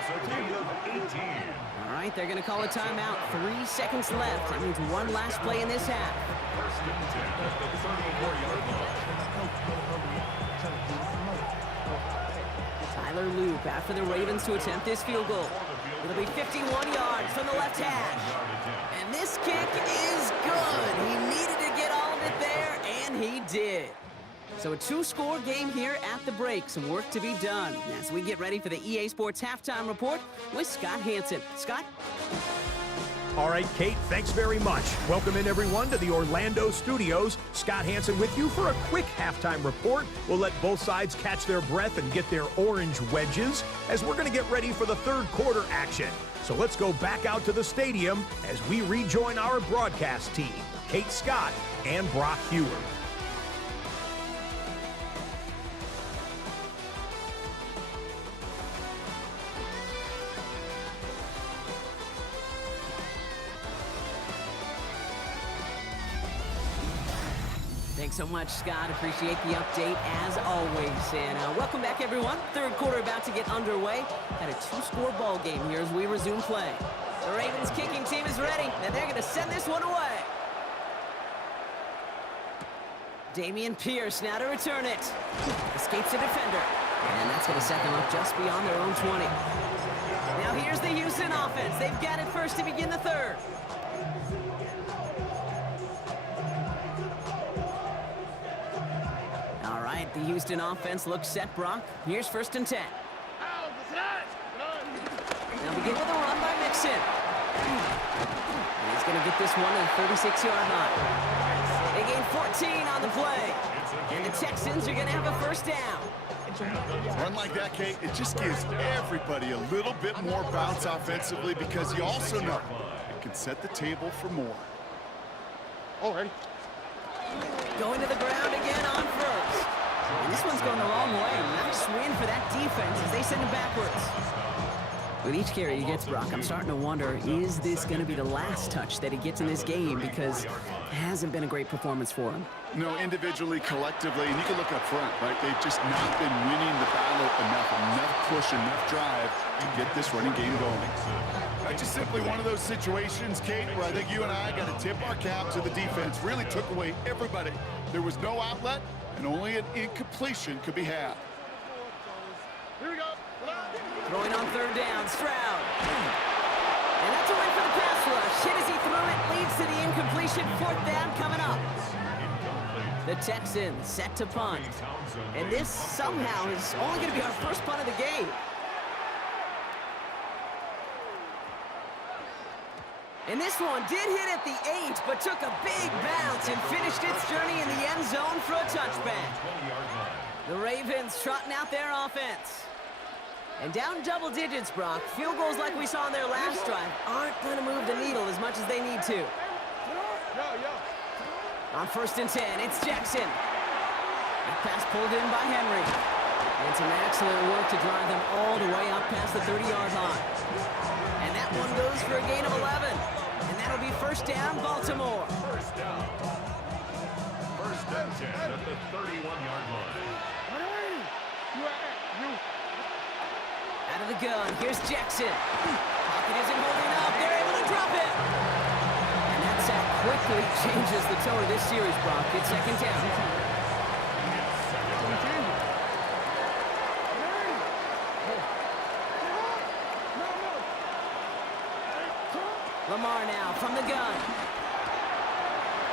All right, they're going to call a timeout. 3 seconds left. That means one last play in this half. Tyler Loop after the Ravens to attempt this field goal. It'll be 51 yards from the left hash. And this kick is good. He needed to get all of it there, and he did. So a 2-score game here at the break. Some work to be done as we get ready for the EA Sports Halftime Report with Scott Hanson. Scott? All right, Kate, thanks very much. Welcome in, everyone, to the Orlando studios. Scott Hanson with you for a quick halftime report. We'll let both sides catch their breath and get their orange wedges as we're going to get ready for the third quarter action. So let's go back out to the stadium as we rejoin our broadcast team, Kate Scott and Brock Hewer. Thanks so much, Scott. Appreciate the update as always. And welcome back, everyone. Third quarter about to get underway. Had a 2-score ball game here as we resume play. The Ravens kicking team is ready, and they're going to send this one away. Damian Pierce now to return it. Escapes a defender. And that's going to set them up just beyond their own 20. Now here's the Houston offense. They've got it first to begin the third. All right, the Houston offense looks set, Brock. Here's first and 10. Now begin with a run by Mixon. And he's going to get this one at the 36-yard line. They gain 14 on the play. And the Texans are going to have a first down. Run like that, Kate, it just gives everybody a little bit more bounce offensively because you also know it can set the table for more. Oh, ready? Going to the ground again on first. And this one's going the wrong way. Nice win for that defense as they send it backwards. With each carry he gets, Brock, I'm starting to wonder, is this going to be the last touch that he gets in this game? Because it hasn't been a great performance for him. No, individually, collectively, and you can look up front, right? They've just not been winning the battle enough push, enough drive to get this running game going. Just simply one of those situations, Kate, where I think you and I got to tip our cap to the defense. Really took away everybody. There was no outlet, and only an incompletion could be had. Here we go. Throwing on third down, Stroud. And that's a win for the pass rush. Hit as he threw it, leads to the incompletion. Fourth down coming up. The Texans set to punt. And this somehow is only going to be our first punt of the game. And this one did hit at the 8, but took a big bounce and finished its journey in the end zone for a touchback. The Ravens trotting out their offense. And down double digits, Brock. Field goals like we saw on their last drive aren't going to move the needle as much as they need to. On first and 10, it's Jackson. That pass pulled in by Henry. And some excellent work to drive them all the way up past the 30-yard line. And that one goes for a gain of 11. And that'll be first down, Baltimore. First down. First and 10 at the 31-yard line. Out of the gun, here's Jackson. Pocket isn't holding up. They're able to drop it. And that sack quickly changes the tone of this series, Brock. It's second down. Lamar now from the gun.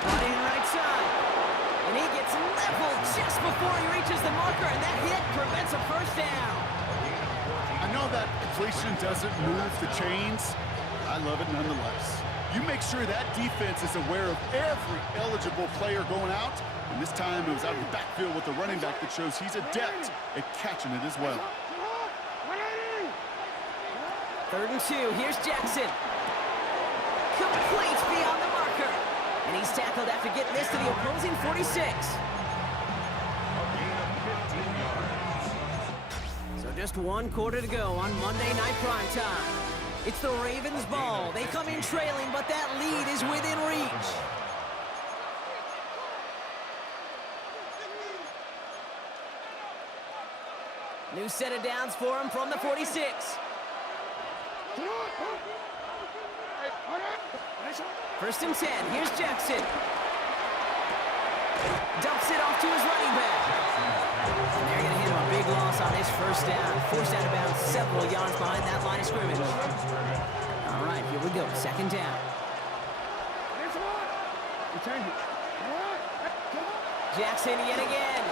Body in right side. And he gets leveled just before he reaches the marker, and that hit prevents a first down. I know that completion doesn't move the chains. I love it nonetheless. You make sure that defense is aware of every eligible player going out, and this time it was out of the backfield with the running back that shows he's adept at catching it as well. 3rd and 2, here's Jackson. Complete beyond the marker. And he's tackled after getting this to the opposing 46. A gain of 15 yards. So just 1 quarter to go on Monday Night Primetime. It's the Ravens' ball. They come in trailing, but that lead is within reach. New set of downs for him from the 46. First and 10, here's Jackson. Dumps it off to his running back. And they're going to hit him a big loss on his first down. Forced out of bounds several yards behind that line of scrimmage. All right, here we go, second down. Jackson yet again.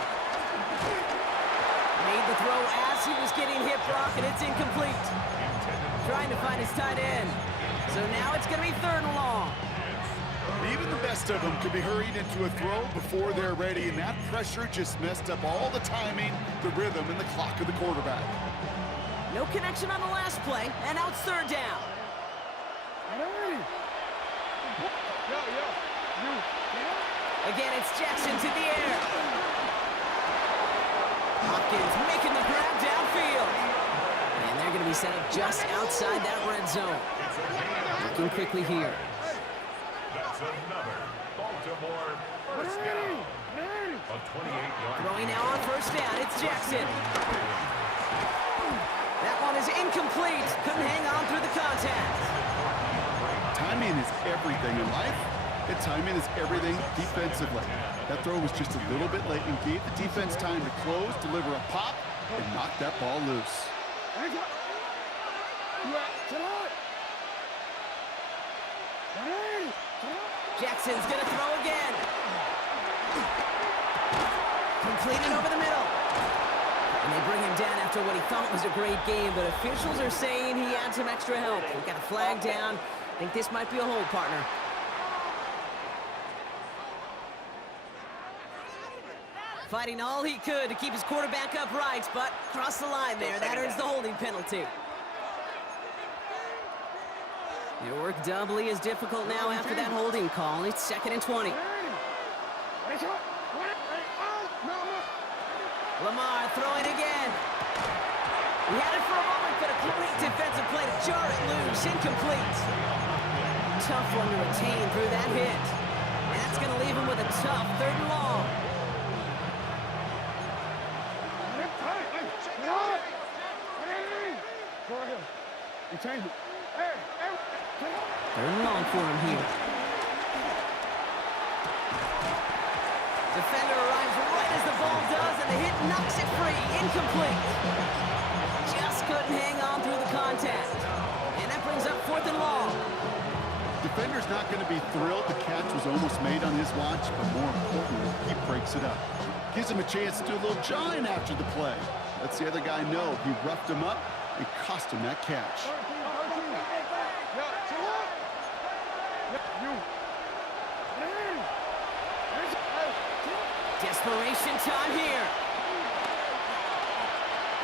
Made the throw as he was getting hit, Brock, and it's incomplete. Trying to find his tight end. So now it's going to be 3rd and long. Even the best of them could be hurried into a throw before they're ready, and that pressure just messed up all the timing, the rhythm, and the clock of the quarterback. No connection on the last play, and now it's 3rd down. Again, it's Jackson to the air. Hopkins making the grab downfield. And they're going to be set up just outside that red zone. Looking quickly here. That's another Baltimore first down. A 28-yard. Throwing now on first down, it's Jackson. That one is incomplete. Couldn't hang on through the contact. Timing is everything in life, and timing is everything defensively. That throw was just a little bit late and gave the defense time to close, deliver a pop, and knock that ball loose. Jackson's gonna throw again. Completed over the middle. And they bring him down after what he thought was a great game, but officials are saying he had some extra help. He got a flag down. I think this might be a hold, partner. Fighting all he could to keep his quarterback upright, but crossed the line there. That earns the holding penalty. Your work doubly as difficult now after that holding call. It's 2nd and 20. Lamar throwing again. He had it for a moment, but a great defensive play to jar it loose. Incomplete. Tough one to retain through that hit. And that's going to leave him with a tough 3rd and long. Third and long for him here. Defender arrives right as the ball does, and the hit knocks it free. Incomplete. Just couldn't hang on through the contact. And that brings up 4th and long. Defender's not going to be thrilled the catch was almost made on his watch, but more importantly, he breaks it up. Gives him a chance to do a little jawing after the play. Lets the other guy know he roughed him up and cost him that catch. Desperation time here.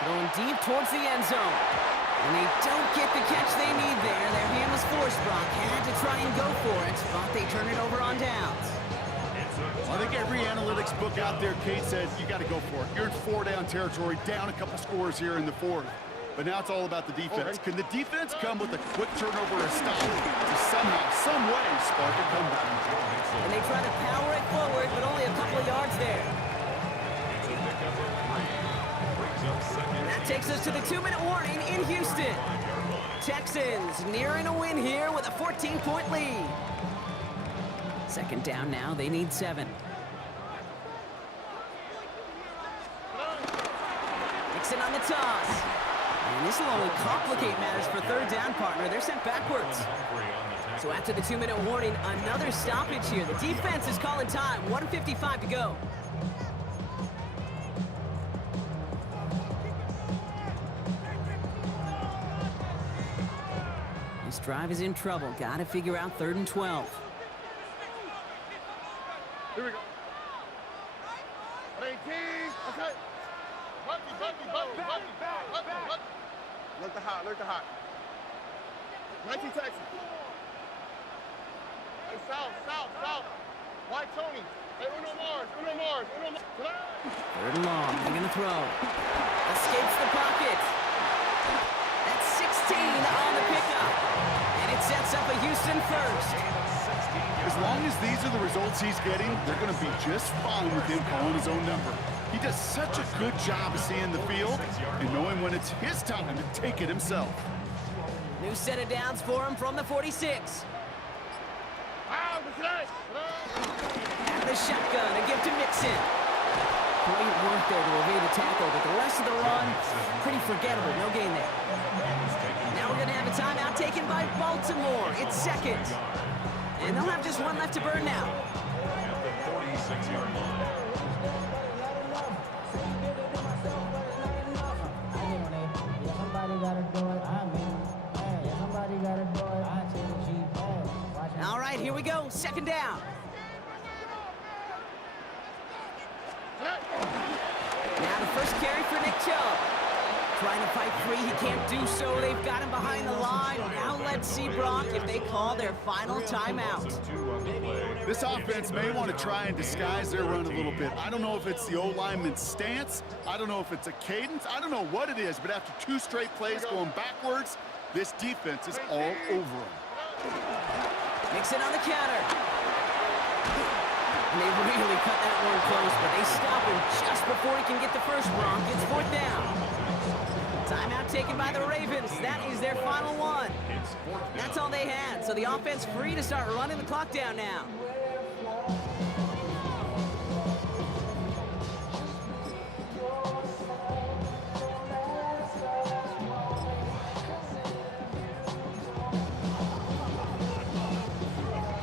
Going deep towards the end zone. And they don't get the catch they need there. Their hand was forced, Brock. Had to try and go for it, but they turn it over on downs. I think every analytics book out there, Kate, says you got to go for it. You're in 4-down territory, down a couple scores here in the 4th. But now it's all about the defense. Can the defense come with a quick turnover or stop to somehow, some way, spark a comeback? And they try to power it forward, but only a couple of yards there. That takes us to the 2-minute warning in Houston. Texans nearing a win here with a 14-point lead. Second down now, they need 7. Nixon on the toss. And this will only complicate matters for third down, partner. They're sent backwards. So after the 2-minute warning, another stoppage here. The defense is calling time. 1:55 to go. This drive is in trouble. Got to figure out 3rd and 12. Here we go. 18. Okay. Bucky. Look the hot. 19 Texas. Hey, south. White Tony. Hey, Uno Mars. 3rd and long. They're going to throw. Escapes the pocket. That's 16 on the pickup. And it sets up a Houston first. As long as these are the results he's getting, they're going to be just fine with him calling his own number. He does such a good job of seeing the field and knowing when it's his time to take it himself. New set of downs for him from the 46. Out of the shotgun, a give to Mixon. Great work there to evade a tackle, but the rest of the run, pretty forgettable. No gain there. Now we're going to have a timeout taken by Baltimore. It's second. And they'll have just one left to burn now. At the 46-yard line. All right, here we go. Second down. Now the first carry for Nick Chubb. Trying to fight free, he can't do so. They've got him behind the line. Now let's see, Brock, if they call their final timeout. This offense may want to try and disguise their run a little bit. I don't know if it's the O-lineman's stance. I don't know if it's a cadence. I don't know what it is, but after 2 straight plays going backwards, this defense is all over them. Nixon on the counter. And they really cut that one close, but they stop him just before he can get the first Brock. It's 4th down. Timeout taken by the Ravens. That is their final one. That's all they had. So the offense free to start running the clock down now.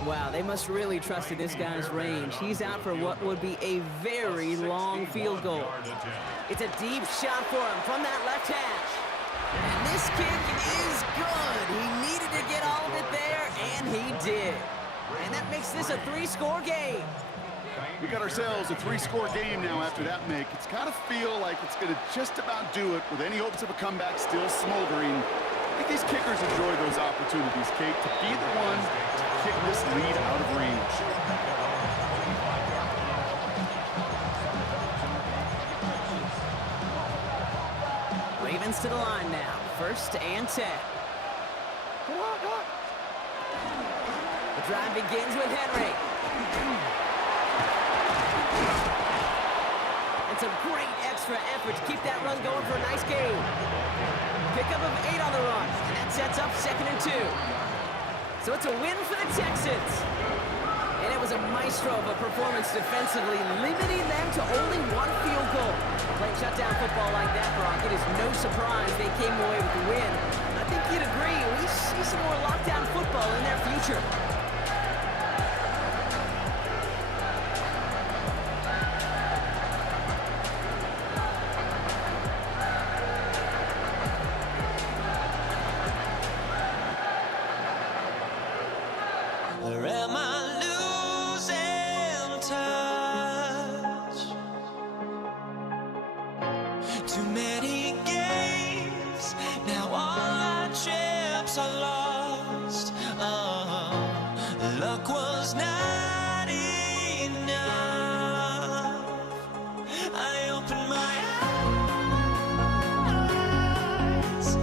Wow, they must really trusted this guy's range. He's out for what would be a very long field goal. It's a deep shot for him from that left hash. And this kick is good. He needed to get all of it there, and he did. And that makes this a 3-score game. We got ourselves a 3-score game now after that make. It's got to feel like it's going to just about do it with any hopes of a comeback still smoldering. I think these kickers enjoy those opportunities, Kate, to be the one to kick this lead out of range. Ravens to the line now. 1st and 10. The drive begins with Henry. It's a great extra effort to keep that run going for a nice gain. Pickup of 8 on the run, and that sets up 2nd and 2. So it's a win for the Texans. And it was a maestro of a performance defensively, limiting them to only 1 field goal. Playing shutdown football like that, Brock, it is no surprise they came away with the win. I think you'd agree, we see some more lockdown football in their future. Or am I losing touch? Too many games, now all our chips are lost. Luck was not enough. I opened my eyes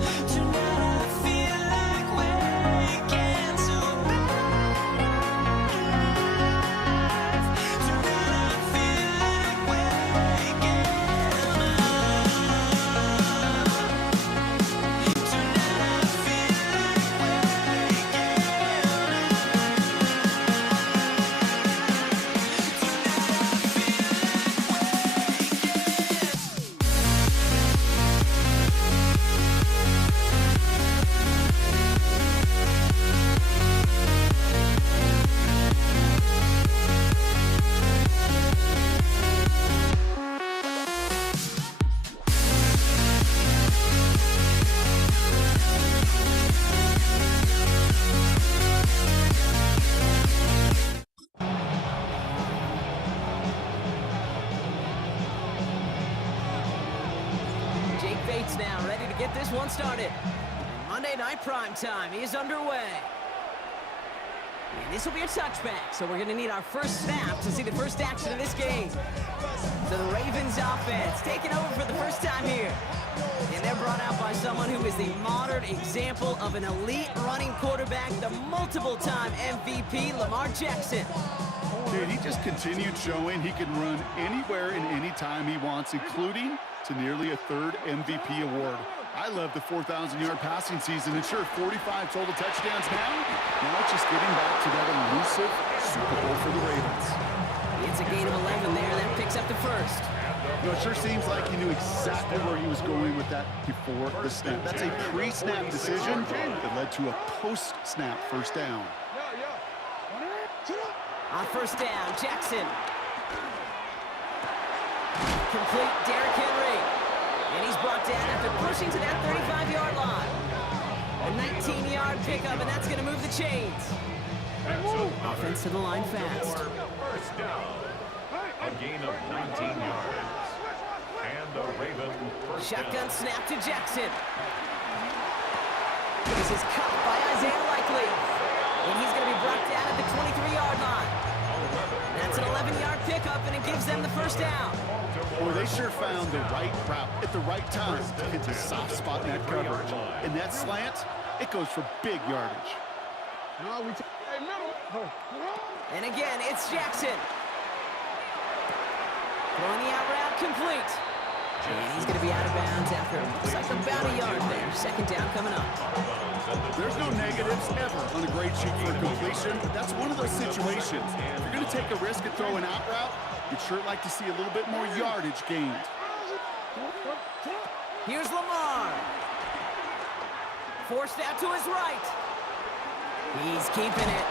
offense now, ready to get this one started. Monday Night Prime Time is underway. And this will be a touchback, so we're going to need our first snap to see the first action of this game. So the Ravens offense taking over for the first time here. And they're brought out by someone who is the modern example of an elite running quarterback, the multiple-time MVP, Lamar Jackson. Dude, he just continued showing he can run anywhere and anytime he wants, including to nearly a third MVP award. I love the 4,000-yard passing season, and sure, 45 total touchdowns now it's just getting back to that elusive Super Bowl for the Ravens. It's a gain of 11 there. That picks up the first. You know, it sure seems like he knew exactly where he was going with that before the snap. That's a pre-snap decision that led to a post-snap first down. On first down, Jackson. Complete Derrick Henry. And he's brought down after pushing to that 35-yard line. A 19-yard pickup, and that's going to move the chains. Offense to the line fast. First down. A gain of 19 yards. And the Ravens first Shotgun down. snap to Jackson. This is caught by Isaiah Likely. And he's going to be brought down at the 23-yard line. That's an 11-yard pickup, and it gives them the first down. Boy, they sure found the right route at the right time to hit the soft spot in that coverage. And that slant, it goes for big yardage. And again, it's Jackson. Throwing the out route complete. And he's going to be out of bounds after, looks like about a yard there. Second down coming up. There's no negatives ever on a great shoot for completion, but that's one of those situations. If you're going to take a risk and throw an out route, you'd sure like to see a little bit more yardage gained. Here's Lamar. Forced out to his right. He's keeping it.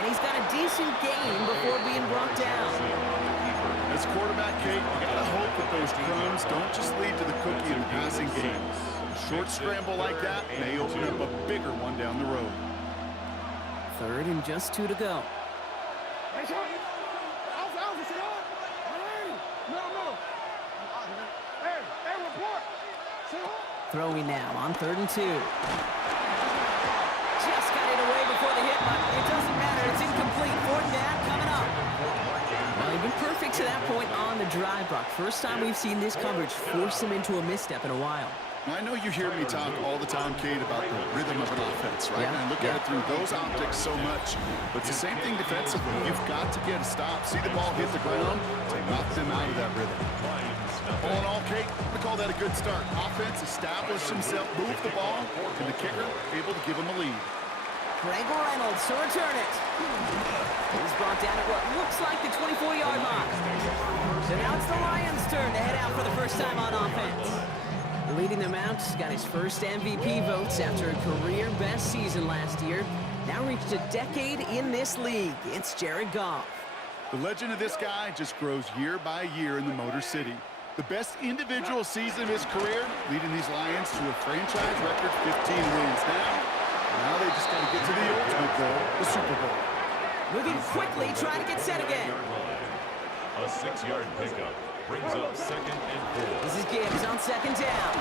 And he's got a decent gain before being brought down. As quarterback, Kate, you got to hope that those crumbs don't just lead to the cookie in the passing game. A short scramble like that may open up a bigger one down the road. Third and just 2 to go. Throwing now on 3rd and 2. Just got it away before the hit, but it doesn't matter. It's incomplete. 4th down coming up. Well, they've been perfect to that point on the drive, Brock. First time we've seen this coverage force him into a misstep in a while. Now, I know you hear me talk all the time, Kate, about the rhythm of an offense, right? And I look at it through those optics so much. But it's the same thing defensively. You've got to get a stop, see the ball hit the ground to knock them out of that rhythm. All in all, Kate, we call that a good start. Offense established himself, moved the ball, and the kicker able to give him a lead. Greg Reynolds to return it. He's brought down at what looks like the 24-yard line. So now it's the Lions' turn to head out for the first time on offense. Leading them out, got his first MVP votes after a career-best season last year. Now reached a decade in this league. It's Jared Goff. The legend of this guy just grows year by year in the Motor City. The best individual season of his career, leading these Lions to a franchise record 15 wins. Now they just got to get to the ultimate goal, the Super Bowl. Moving quickly, trying to get set again. A 6-yard pickup brings up 2nd and 4. This is Gibbs on 2nd down.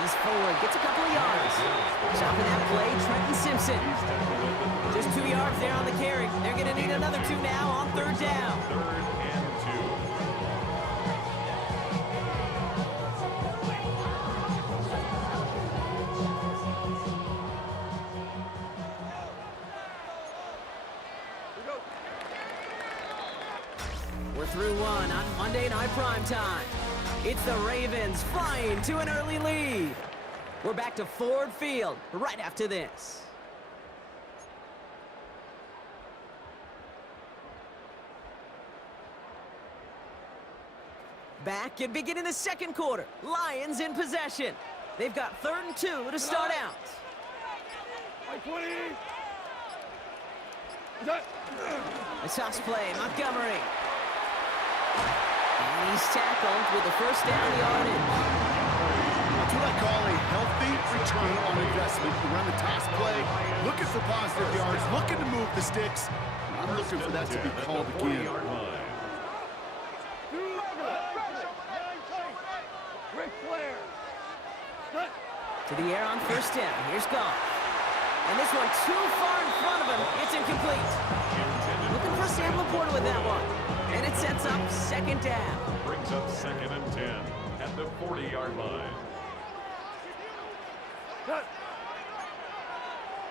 He's forward, gets a couple of yards. Chopping that play, Trenton Simpson. Just 2 yards there on the carry. They're going to need another 2 now on 3rd down. 3rd and 2. We're through one on Monday Night Prime Time. It's the Ravens flying to an early lead. We're back to Ford Field right after this. Back and beginning the second quarter. Lions in possession. They've got 3rd and 2 to start out. A toss play, Montgomery. And he's tackled with the first down yardage. That's what I call a healthy return on investment. You run the toss play, looking for positive yards, looking to move the sticks. I'm looking for that to be called again. the air on first down. Here's Goff. And this one too far in front of him. It's incomplete. Looking for Sam Laporta with that one. And it sets up second down. Brings up 2nd and 10 at the 40-yard line. Cut.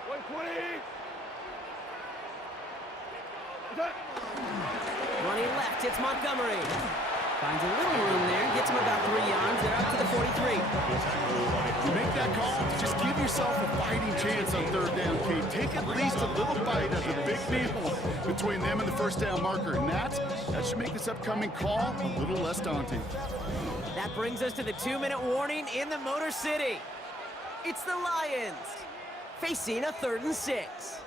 120. Cut. Running left, it's Montgomery. Finds a little room there, gets him about 3 yards. They're up to the 43. You make that call, just give yourself a fighting chance on third down, Kate. Take at least a little bite of the big meal between them and the first down marker. And that should make this upcoming call a little less daunting. That brings us to the 2-minute warning in the Motor City. It's the Lions facing a 3rd and 6.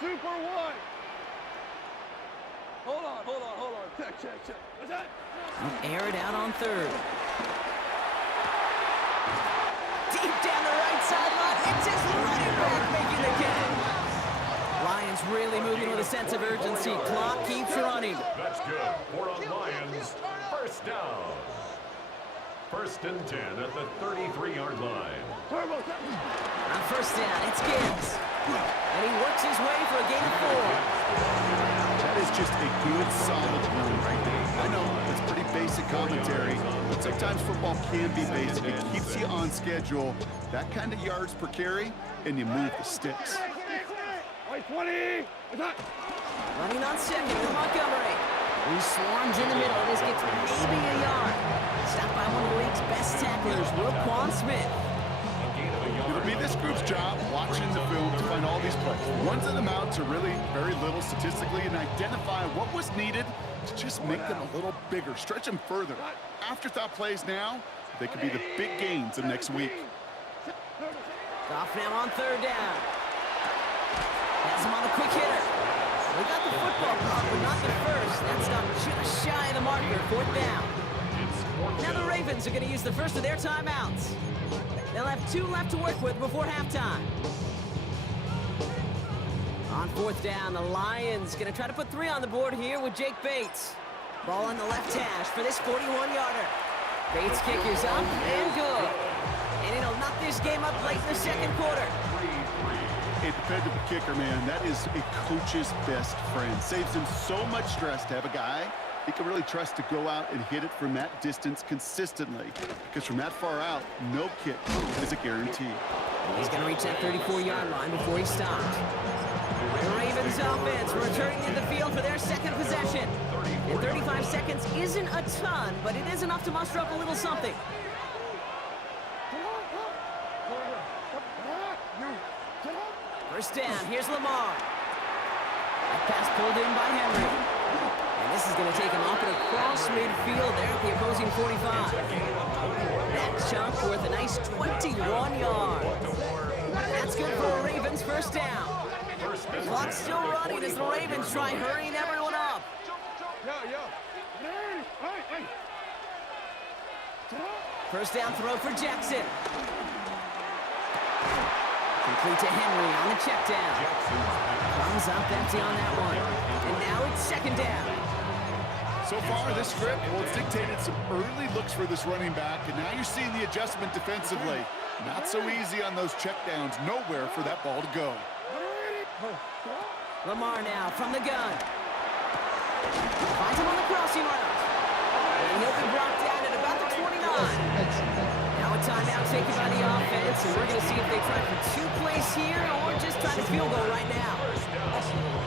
Super one. Hold on. Check. What's that? Air it out on 3rd. Deep down the right sideline. It's his running back making the catch. Lions really moving with a sense of urgency. Clock keeps running. That's good. For a Lions first down. 1st and 10 at the 33-yard line. On first down, it's Gibbs. And he works his way for a gain of 4. That is just a good, solid run right there. I know, it's pretty basic commentary, but sometimes football can be basic. It keeps you on schedule. That kind of yards per carry, and you move the sticks. 20. Running on 2nd with Montgomery. He swarms in the middle. This gets maybe a yard. Stopped by one of the league's best tacklers, Roquan Smith. It'll be this group's job watching the film to find all these plays. Ones that amount to really very little statistically and identify what was needed to just make them a little bigger, stretch them further. Afterthought plays now, they could be the big gains of next week. Goff now on 3rd down. Has him on the quick hitter. We got the football clock, but not the first. That's not just shy of the marker. 4th down. Now the Ravens are going to use the first of their timeouts. They'll have 2 left to work with before halftime. On 4th down, the Lions going to try to put 3 on the board here with Jake Bates. Ball on the left hash for this 41-yarder. Bates kickers up and good. And it'll knock this game up late in the 2nd quarter. A dependable kicker, man, that is a coach's best friend. Saves him so much stress to have a guy he can really trust to go out and hit it from that distance consistently. Because from that far out, no kick is a guarantee. He's going to reach that 34-yard line before he stops. The Ravens offense returning to the field for their 2nd possession. And 35 seconds isn't a ton, but it is enough to muster up a little something. First down, here's Lamar. That pass pulled in by Henry. And this is going to take him off and across midfield there at the opposing 45. That chunk worth a nice 21 yards. That's good for a Ravens first down. The clock's still running as the Ravens try hurrying everyone up. First down throw for Jackson. Complete to Henry on the check down. Comes up empty on that one. And now it's 2nd down. So far, this script, well, it's dictated some early looks for this running back, and now you're seeing the adjustment defensively. Not so easy on those checkdowns. Nowhere for that ball to go. Lamar now from the gun. Finds him on the crossing route. And he'll be brought down at about the 29. Now a timeout taken by the offense, and we're going to see if they try for 2 plays here or just try to field goal right now.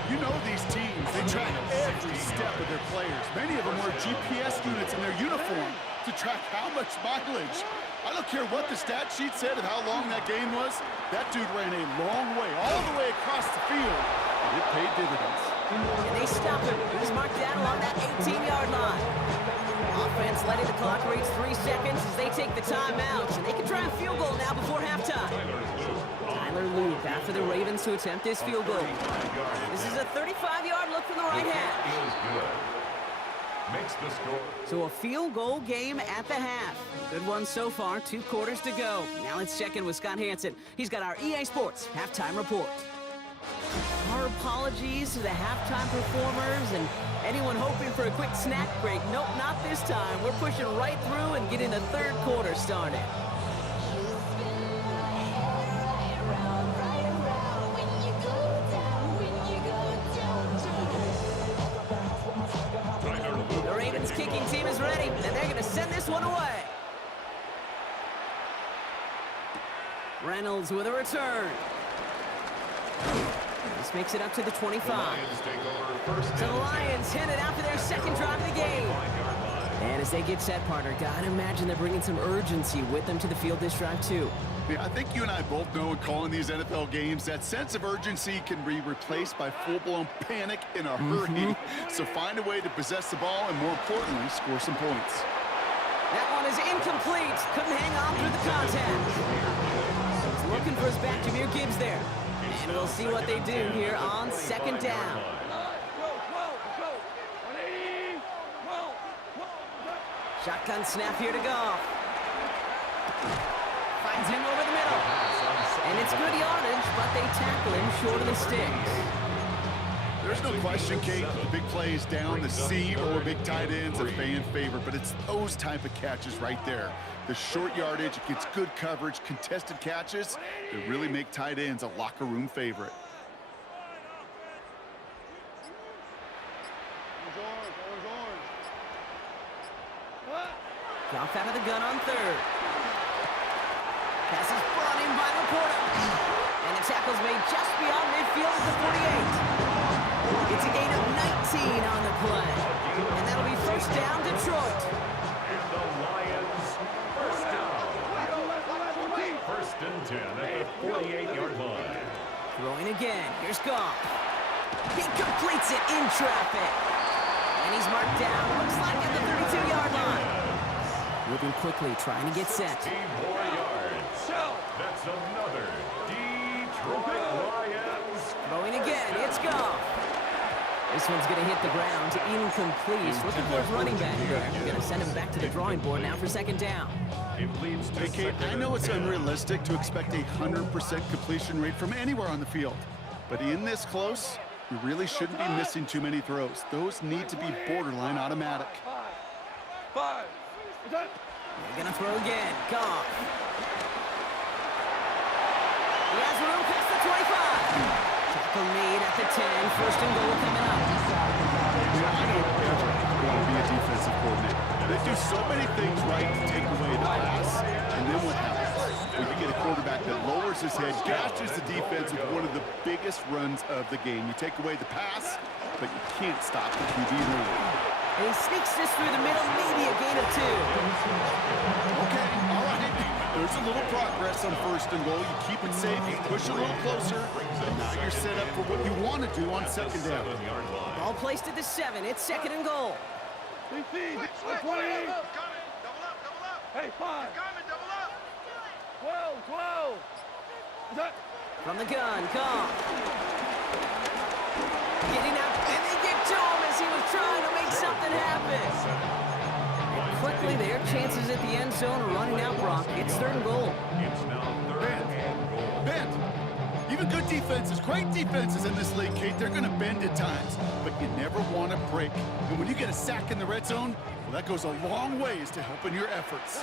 You know these teams, they track every step of their players. Many of them wear GPS units in their uniform to track how much mileage. I don't care what the stat sheet said of how long that game was. That dude ran a long way, all the way across the field, and it paid dividends. And they stop him. He's marked down along that 18-yard line. Offense letting the clock reach 3 seconds as they take the timeout. And they can try a field goal now before halftime. Tyler Luke after the Ravens to attempt this field goal. This is a 35-yard look from the right hash. Makes the score. So a field goal game at the half. Good one so far, 2 quarters to go. Now let's check in with Scott Hanson. He's got our EA Sports halftime report. Our apologies to the halftime performers and anyone hoping for a quick snack break. Nope, not this time. We're pushing right through and getting the third quarter started. The Ravens kicking team is ready, and they're going to send this one away. Reynolds with a return. This makes it up to the 25. So the Lions headed out for their second drive of the game. And as they get set, partner, gotta imagine they're bringing some urgency with them to the field this drive, too. Yeah, I think you and I both know in calling these NFL games, that sense of urgency can be replaced by full-blown panic in a hurry. So find a way to possess the ball and, more importantly, score some points. That one is incomplete. Couldn't hang on through the contact. He's looking for his back, Jahmyr Gibbs there. And we'll see what they do here on second down. Shotgun snap here to Goff. Finds him over the middle. And it's good yardage, but they tackle him short of the sticks. There's no question, Kate, the big plays down the seam or big tight ends are fan favorite, but it's those type of catches right there. The short yardage, it gets good coverage, contested catches that really make tight ends a locker room favorite. Goff out of the gun on third. Pass is brought in by Laporta. And the tackle's made just beyond midfield at the 48. It's a gain of 19 on the play. And that'll be first down, Detroit. And the Lions, first down. First and 10 at the 48-yard line. Throwing again. Here's Goff. He completes it in traffic. And he's marked down. Looks like at the 32-yard line. Moving quickly, trying to get set. 16 more yards. That's another Detroit Lions. Throwing again, it's Goff. This one's going to hit the ground. Incomplete. He's looking for his running back there. We're going to send him back to the drawing board now for second down. It leads to Hey, Kate, I know it's unrealistic to expect a 100% completion rate from anywhere on the field. But in this close, you really shouldn't be missing too many throws. Those need to be borderline automatic. They're going to throw again. Goff. He has room past the 25. Tackle made at the 10. First and goal coming up. I don't ever want to be a defensive coordinator. They do so many things right to take away the pass, and then what happens? When you get a quarterback that lowers his head, gashes the defense with one of the biggest runs of the game. You take away the pass, but you can't stop the QB run. And he sneaks this through the middle, maybe a gain of 2. Okay, all right. There's a little progress on first and goal. You keep it safe, you push a little closer, and now you're set up for what you want to do on second down. Ball placed at the 7. It's second and goal. Hey, 5. 12. From the gun, Goff. Getting out, and they get to him as he was trying to make something happen. And quickly, their chances at the end zone are running out, Brock. It's third and goal. It's now third and goal. Bend. Even good defenses, great defenses in this league, Kate, they're going to bend at times, but you never want to break. And when you get a sack in the red zone, well, that goes a long ways to helping your efforts.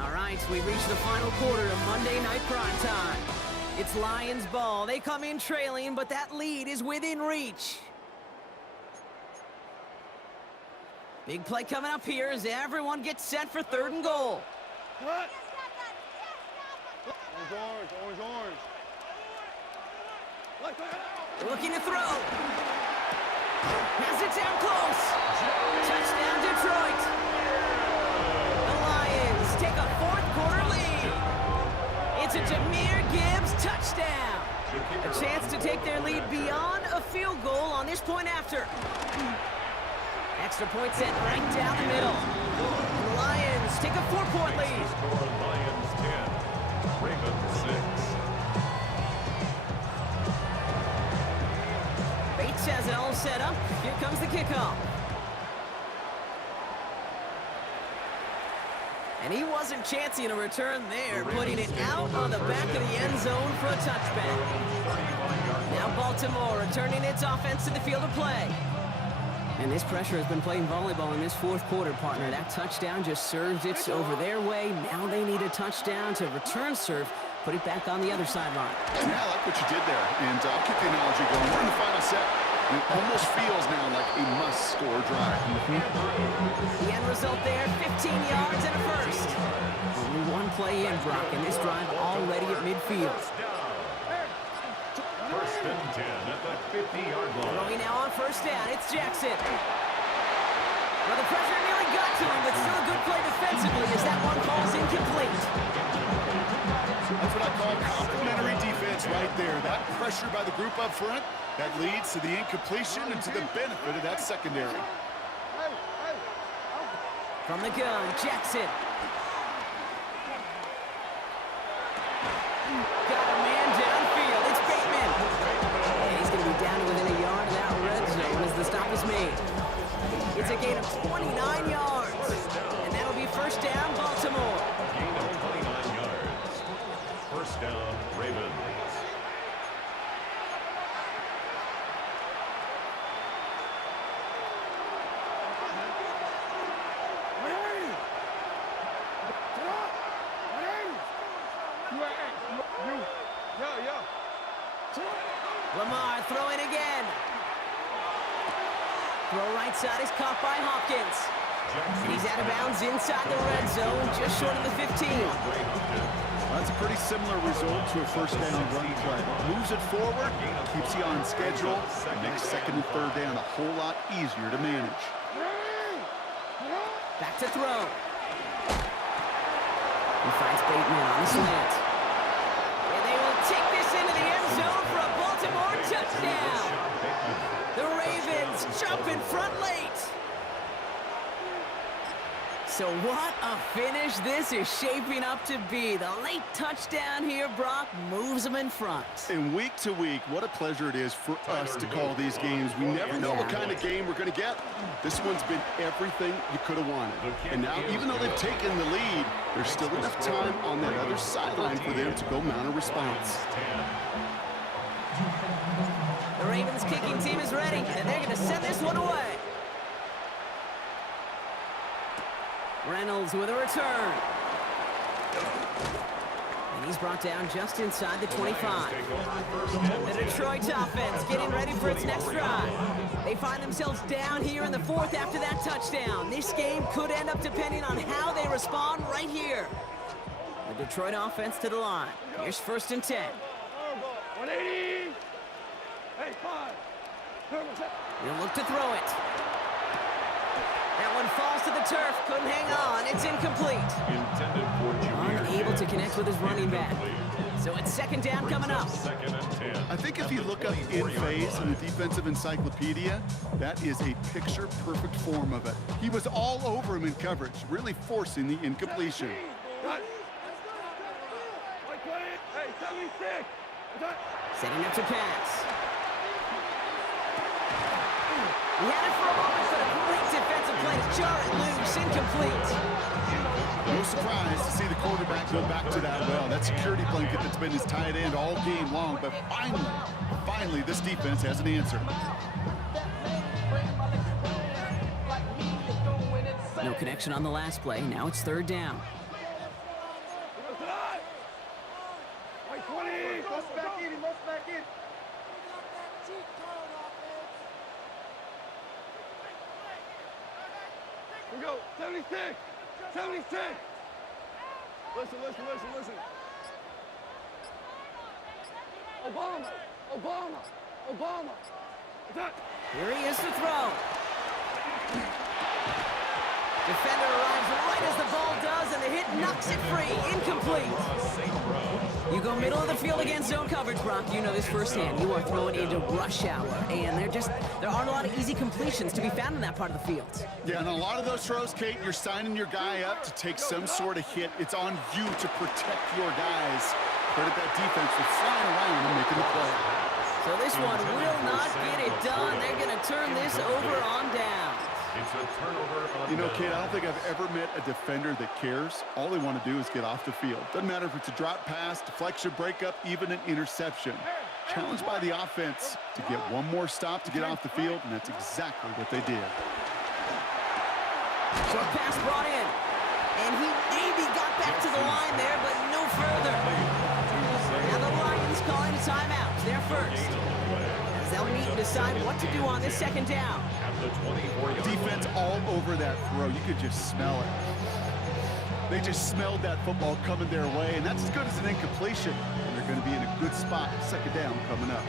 All right, we reached the final quarter of Monday Night Primetime. It's Lions ball. They come in trailing, but that lead is within reach. Big play coming up here as everyone gets set for third and goal. Orange. Looking to throw. Has it down close. Touchdown, Detroit. The Lions take a fourth quarter lead. It's a Jahmyr Gibbs touchdown. A chance to take their lead beyond a field goal on this point after. Extra point set right down the middle. And the Lions take a 4-point lead. Score Lions 10, Ravens 6. Bates has it all set up. Here comes the kickoff. And he wasn't chancing a return there, putting it out on the back of the end zone for a touchback. Now Baltimore returning its offense to the field of play. And this pressure has been playing volleyball in this fourth quarter, partner. That touchdown just served it over their way. Now they need a touchdown to return serve, put it back on the other sideline. Yeah, I like what you did there. And I'll keep the analogy going. We're in the final set. It almost feels now like a must-score drive. The end result there, 15 yards and a first. Only one play in, Brock, and this drive already at midfield. First and 10 at the 50-yard line. Throwing now on first down, it's Jackson. Well, the pressure nearly got to him, but still a good play defensively as that one falls incomplete. That's what I call complimentary defense right there. That pressure by the group up front, that leads to the incompletion and to the benefit of that secondary. From the gun, Jackson. Got a man downfield. It's Bateman. And he's going to be down to within a yard of that red zone as the stop is made. It's a gain of 29 yards. And that'll be first down, Baltimore. Gain of 29 yards. First down, Ravens. Lamar throwing again. Throw right side is caught by Hopkins. And he's out of bounds inside the red zone, just short of the 15. Well, that's a pretty similar result to a first down run play. Moves it forward, keeps you on schedule, makes second and third down a whole lot easier to manage. Back to throw. He finds Bateman on the slant. And they will take this into the end zone for a Baltimore touchdown. The Ravens jump in front late. So what a finish this is shaping up to be. The late touchdown here, Brock, moves them in front. And week to week, what a pleasure it is for us to call these games. We never know what kind of game we're going to get. This one's been everything you could have wanted. And now, even though they've taken the lead, there's still enough time on that other sideline for them to go mount a response. The Ravens kicking team is ready, and they're going to send this one away. Reynolds with a return. And he's brought down just inside the 25. The Detroit offense getting ready for its next drive. They find themselves down here in the fourth after that touchdown. This game could end up depending on how they respond right here. The Detroit offense to the line. Here's first and 10. 180. Hey, 5. He'll look to throw it. That one falls to the turf. Couldn't hang on. It's incomplete. Intended for Jameer Unable to Gibbs. connect with his running back. So it's second down coming up. Second and 10. I think if you look up in phase in the defensive encyclopedia, that is a picture-perfect form of it. He was all over him in coverage, really forcing the incompletion. Hey, 76. Setting up to pass. He had it for a moment, but a great defensive play to jar it loose. Incomplete. No surprise to see the quarterback go back to that well. That security blanket that's been his tight end all game long. But finally, this defense has an answer. No connection on the last play. Now it's third down. We go, 76! 76! Listen. Obama! Attack! Here he is to throw. Defender arrives right as the ball does, and the hit knocks it free. Incomplete. St. Brown. You go middle of the field against zone coverage, Brock. You know this firsthand. You are throwing into rush hour, and there aren't a lot of easy completions to be found in that part of the field. Yeah, and a lot of those throws, Kate, you're signing your guy up to take some sort of hit. It's on you to protect your guys. Credit that defense for flying around and making the play. So this one will not get it done. They're going to turn this over on down. It's a turnover on You know, down. Kate, I don't think I've ever met a defender that cares. All they want to do is get off the field. Doesn't matter if it's a drop pass, deflection, breakup, even an interception. Challenged by the offense to get one more stop to get off the field, and that's exactly what they did. Short pass brought in. And he maybe got back to the line there, but no further. Now the Lions calling a timeout. They're first. As they'll meet and decide what to do on this second down. At the 24-yard Defense all over that throw. You could just smell it. They just smelled that football coming their way, and that's as good as an incompletion. And they're going to be in a good spot. Second down coming up.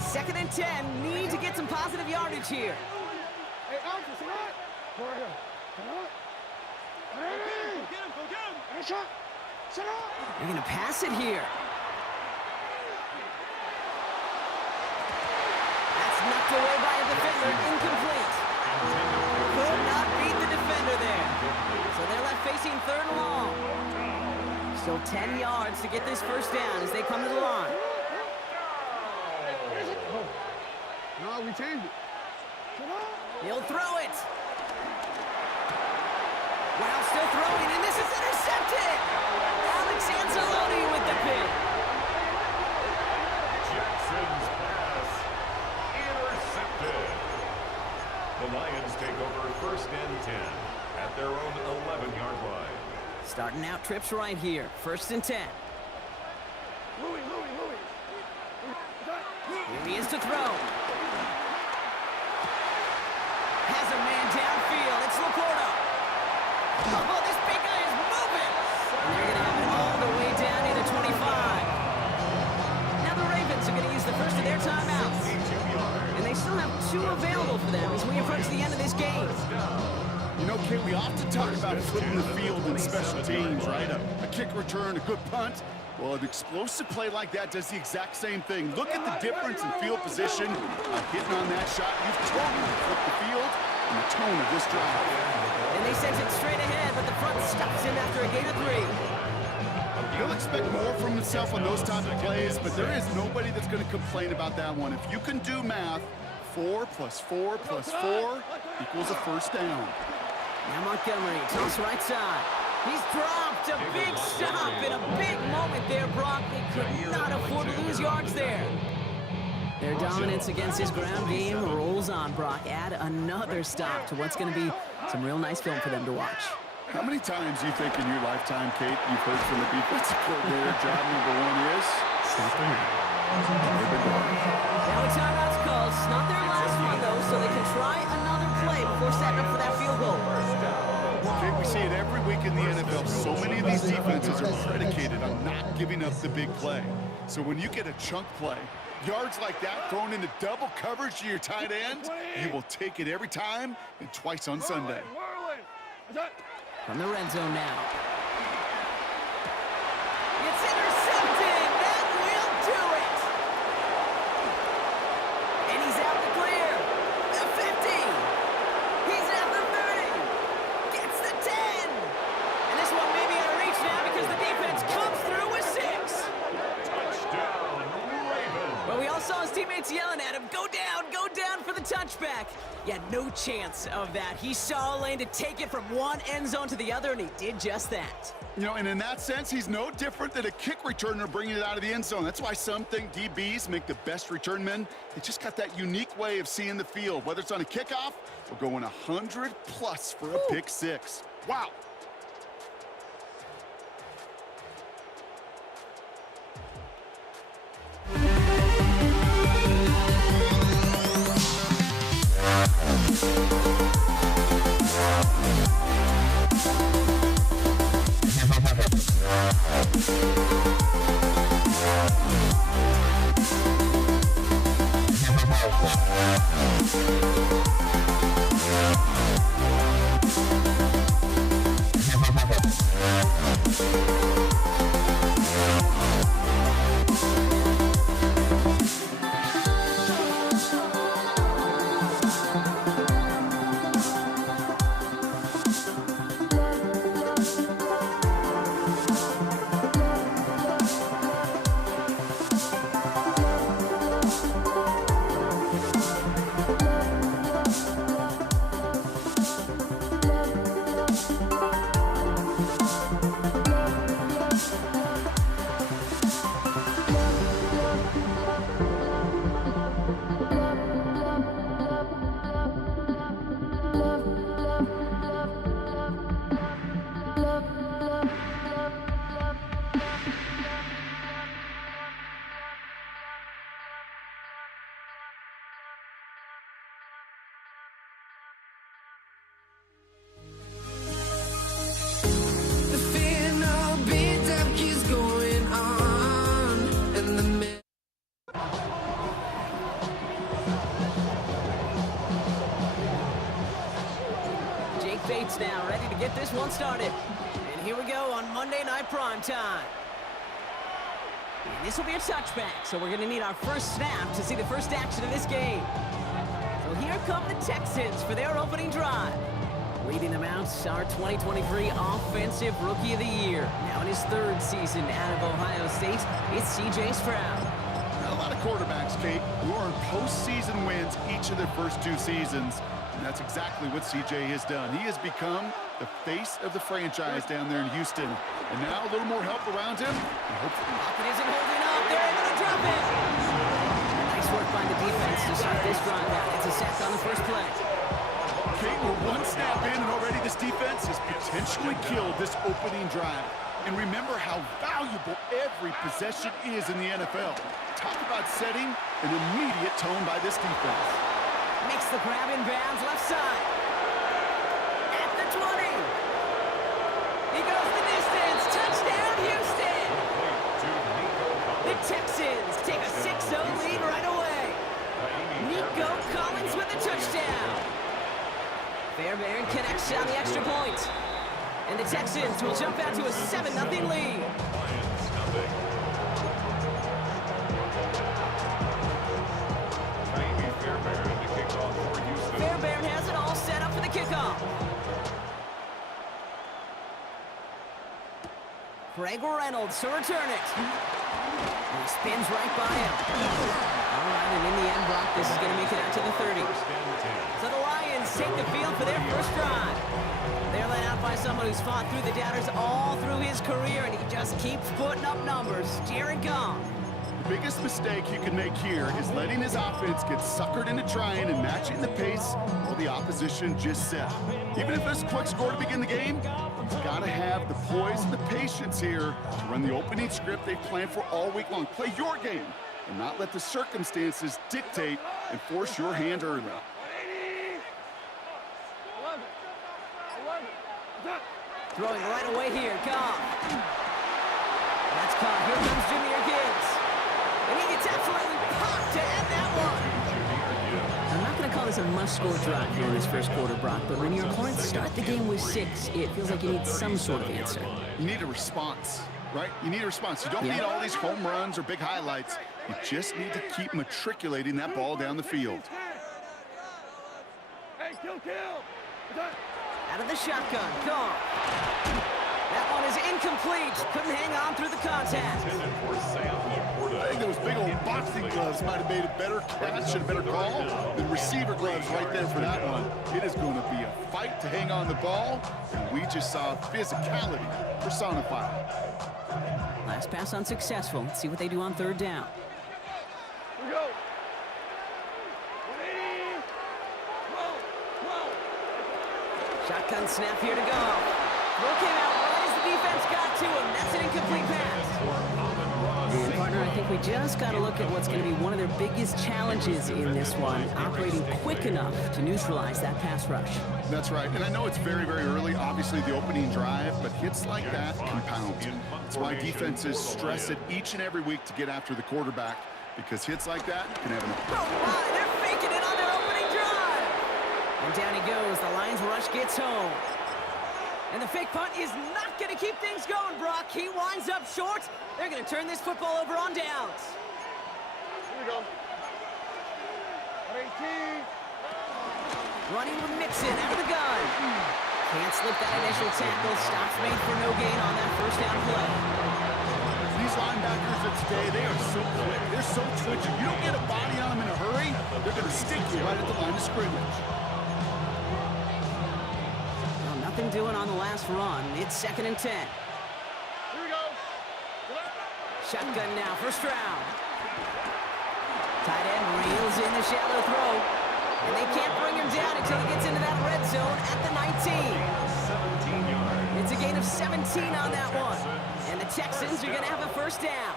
Second and 10. Need to get some positive yardage here. Hey, Alex, sit up. Go right here. Sit up. Hey, go get him, go get him. Hey, shot. Sit up. They're going to pass it here. That's knocked away by a defender. Incomplete. Could not beat the defender there. So they're left facing third and long. Still 10 yards to get this first down as they come to the line. No, we changed it. He'll throw it. Wow, still throwing, and this is intercepted. Alex Anzalone with the pick. Jackson's pass intercepted. The Lions take over first and 10 at their own 11-yard line. Starting out trips right here. First and 10. Louis. Here he is to throw. Has a man downfield. It's Laporta. Oh, this big guy is moving. And they're going to have it all the way down to the 25. Now the Ravens are going to use the first of their timeouts. And they still have 2 available for them as we approach the end of this game. You know, Kate, we often talk about flipping the field in special teams, right? A kick return, a good punt. Well, an explosive play like that does the exact same thing. Look at the difference in field position. Hitting on that shot, you've totally flipped the field and the tone of this drive. And they sent it straight ahead, but the front stops him after a gain of 3. He'll expect more from himself on those type of plays, but there is nobody that's going to complain about that one. If you can do math, 4 + 4 + 4 equals a first down. Now Montgomery, toss right side. He's dropped a big stop in a big moment there, Brock. They could not afford to lose yards there. Their dominance against his ground game rolls on, Brock. Add another stop to what's going to be some real nice film for them to watch. How many times do you think in your lifetime, Kate, you've heard from the defensive coordinator, job number 1 is stop the run? Now a timeout's called. It's not their last one, though, so they can try another play before setting up for that field goal. Kate, we see it every week in the NFL. So many of these defenses are predicated on not giving up the big play. So when you get a chunk play, yards like that thrown into double coverage to your tight end, you will take it every time and twice on Sunday. From the red zone now. It's intercepted. That will do it. And he's out the clear. The 50. He's at the 30. Gets the 10. And this one may be out of reach now because the defense comes through with 6. Touchdown, Ravens. Well, we all saw his teammates yelling at him, go down for the touchback. He had no chance of that. He saw a lane to take it from one end zone to the other, and he did just that. You know, and in that sense, he's no different than a kick returner bringing it out of the end zone. That's why some think DBs make the best return men. They just got that unique way of seeing the field, whether it's on a kickoff or going 100+ for a pick 6. Wow. seats now, ready to get this one started. And here we go on Monday Night Prime Time. And this will be a touchback, so we're going to need our first snap to see the first action of this game. So here come the Texans for their opening drive. Leading them out, our 2023 Offensive Rookie of the Year. Now in his third season out of Ohio State, it's C.J. Stroud. A lot of quarterbacks, Kate, who earn postseason wins each of their first 2 seasons. And that's exactly what C.J. has done. He has become the face of the franchise down there in Houston. And now a little more help around him. And hopefully Pocket isn't holding up. They're able to drop it. Nice work by the defense to start this drive out. It's a sack on the first play. Kate, we're one snap in, and already this defense has potentially killed this opening drive. And remember how valuable every possession is in the NFL. Talk about setting an immediate tone by this defense. Makes the grab in bounds left side. At the 20. He goes the distance. Touchdown, Houston. The Texans take a 6-0 lead right away. Nico Collins with a touchdown. Fairbairn connects on the extra point. And the Texans will jump out to a 7-0 lead. Fairbairn has it all set up for the kickoff. Greg Reynolds to return it. And he spins right by him. All right, and in the end, Brock, this is going to make it out to the 30. So the Lions take the field for their first drive. They're led out by someone who's fought through the doubters all through his career, and he just keeps putting up numbers. Jared Goff. The biggest mistake you can make here is letting his offense get suckered into trying and matching the pace while the opposition just set. Even if it's a quick score to begin the game, you've got to have the poise and the patience here to run the opening script they've planned for all week long. Play your game and not let the circumstances dictate and force your hand early. Throwing right away here, Goff. That's caught. Here comes Jahmyr Gibbs. And he gets absolutely popped to end that one. I'm not going to call this a must-score drive here in this first quarter, Brock, but when your opponents start the game with 6, it feels like you need some sort of answer. You need a response, right? You need a response. You don't need all these home runs or big highlights. You just need to keep matriculating that ball down the field. Hey, kill. Out of the shotgun, Goff. That one is incomplete. Couldn't hang on through the contact. I think those big old boxing gloves might have made a better catch and a better call than receiver gloves right there for that one. It is going to be a fight to hang on the ball, and we just saw physicality personified. Last pass unsuccessful. Let's see what they do on third down. Here we go. Shotgun snap here to go. Throw came out right as the defense got to him. That's an incomplete pass. And partner, I think we just got to look at what's going to be one of their biggest challenges in this one, operating quick enough to neutralize that pass rush. That's right, and I know it's very, very early, obviously the opening drive, but hits like that compound. That's why defenses stress it each and every week to get after the quarterback, because hits like that can have an... Oh my, they're faking it on their opening drive. And down he goes, the Lions rush gets home. And the fake punt is not going to keep things going, Brock. He winds up short. They're going to turn this football over on downs. Here we go. 18. Running with Mixon out of the gun. Can't slip that initial tackle. Stops made for no gain on that first down play. These linebackers of today, they are so quick. They're so twitchy. You don't get a body on them in a hurry, they're going to stick you right at the line of scrimmage. Well, nothing doing on the last run. It's 2nd and 10. Here we go. Shotgun now for Stroud. Tight end reels in the shallow throw. And they can't bring him down until he gets into that red zone at the 19. It's a gain of 17 on that one. And the Texans are going to have a first down.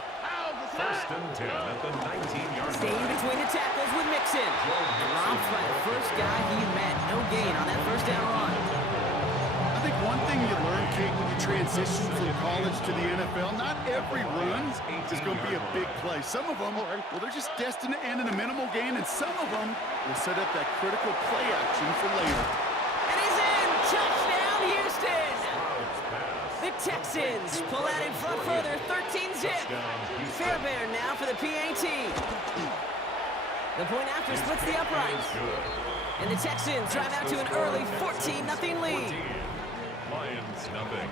1st and 10 at the 19-yard line. Staying between the tackles with Mixon. Dropped by the first guy he met. No gain on that first down run. I think one thing you learn, Kate, when you transition from college to the NFL, not every run is going to be a big play. Some of them, well, they're just destined to end in a minimal gain, and some of them will set up that critical play action for later. And he's in! Touchdown, Texans pull out in front further, 13-zip. Fairbairn now for the PAT. The point after splits the uprights. And the Texans drive out to an early 14-0 lead. Lions nothing.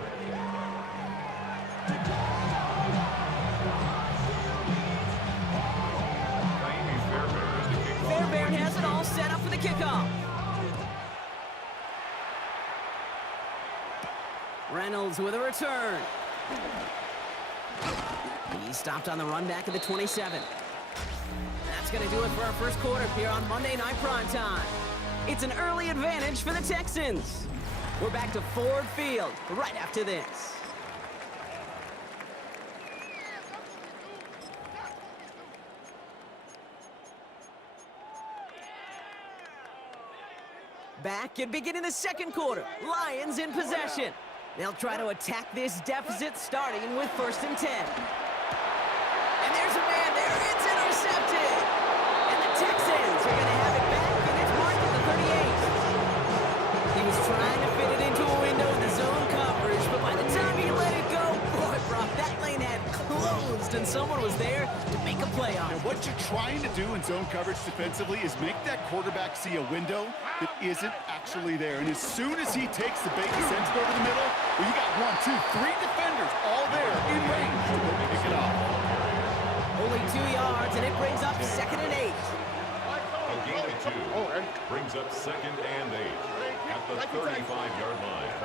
Fairbairn has it all set up for the kickoff. Reynolds with a return. He stopped on the run back at the 27. That's going to do it for our first quarter here on Monday Night Primetime. It's an early advantage for the Texans. We're back to Ford Field right after this. Back at beginning the second quarter. Lions in possession. They'll try to attack this deficit starting with 1st and 10. And there's a man there. It's intercepted. And the Texans are going to have it back, and it's marked at the 38. He was trying to fit it into a window in the zone coverage, but by the time he let it go, boy, Brock, that lane had closed, and someone was there to make a play on it. And what you're trying to do in zone coverage defensively is make that quarterback see a window that isn't actually there. And as soon as he takes the bait and sends it over the middle, well, you got 1, 2, 3 defenders all there in range to go pick it off. Only 2 yards, and it brings up 2nd and 8. A gain of 2 brings up 2nd and 8 at the 35-yard line.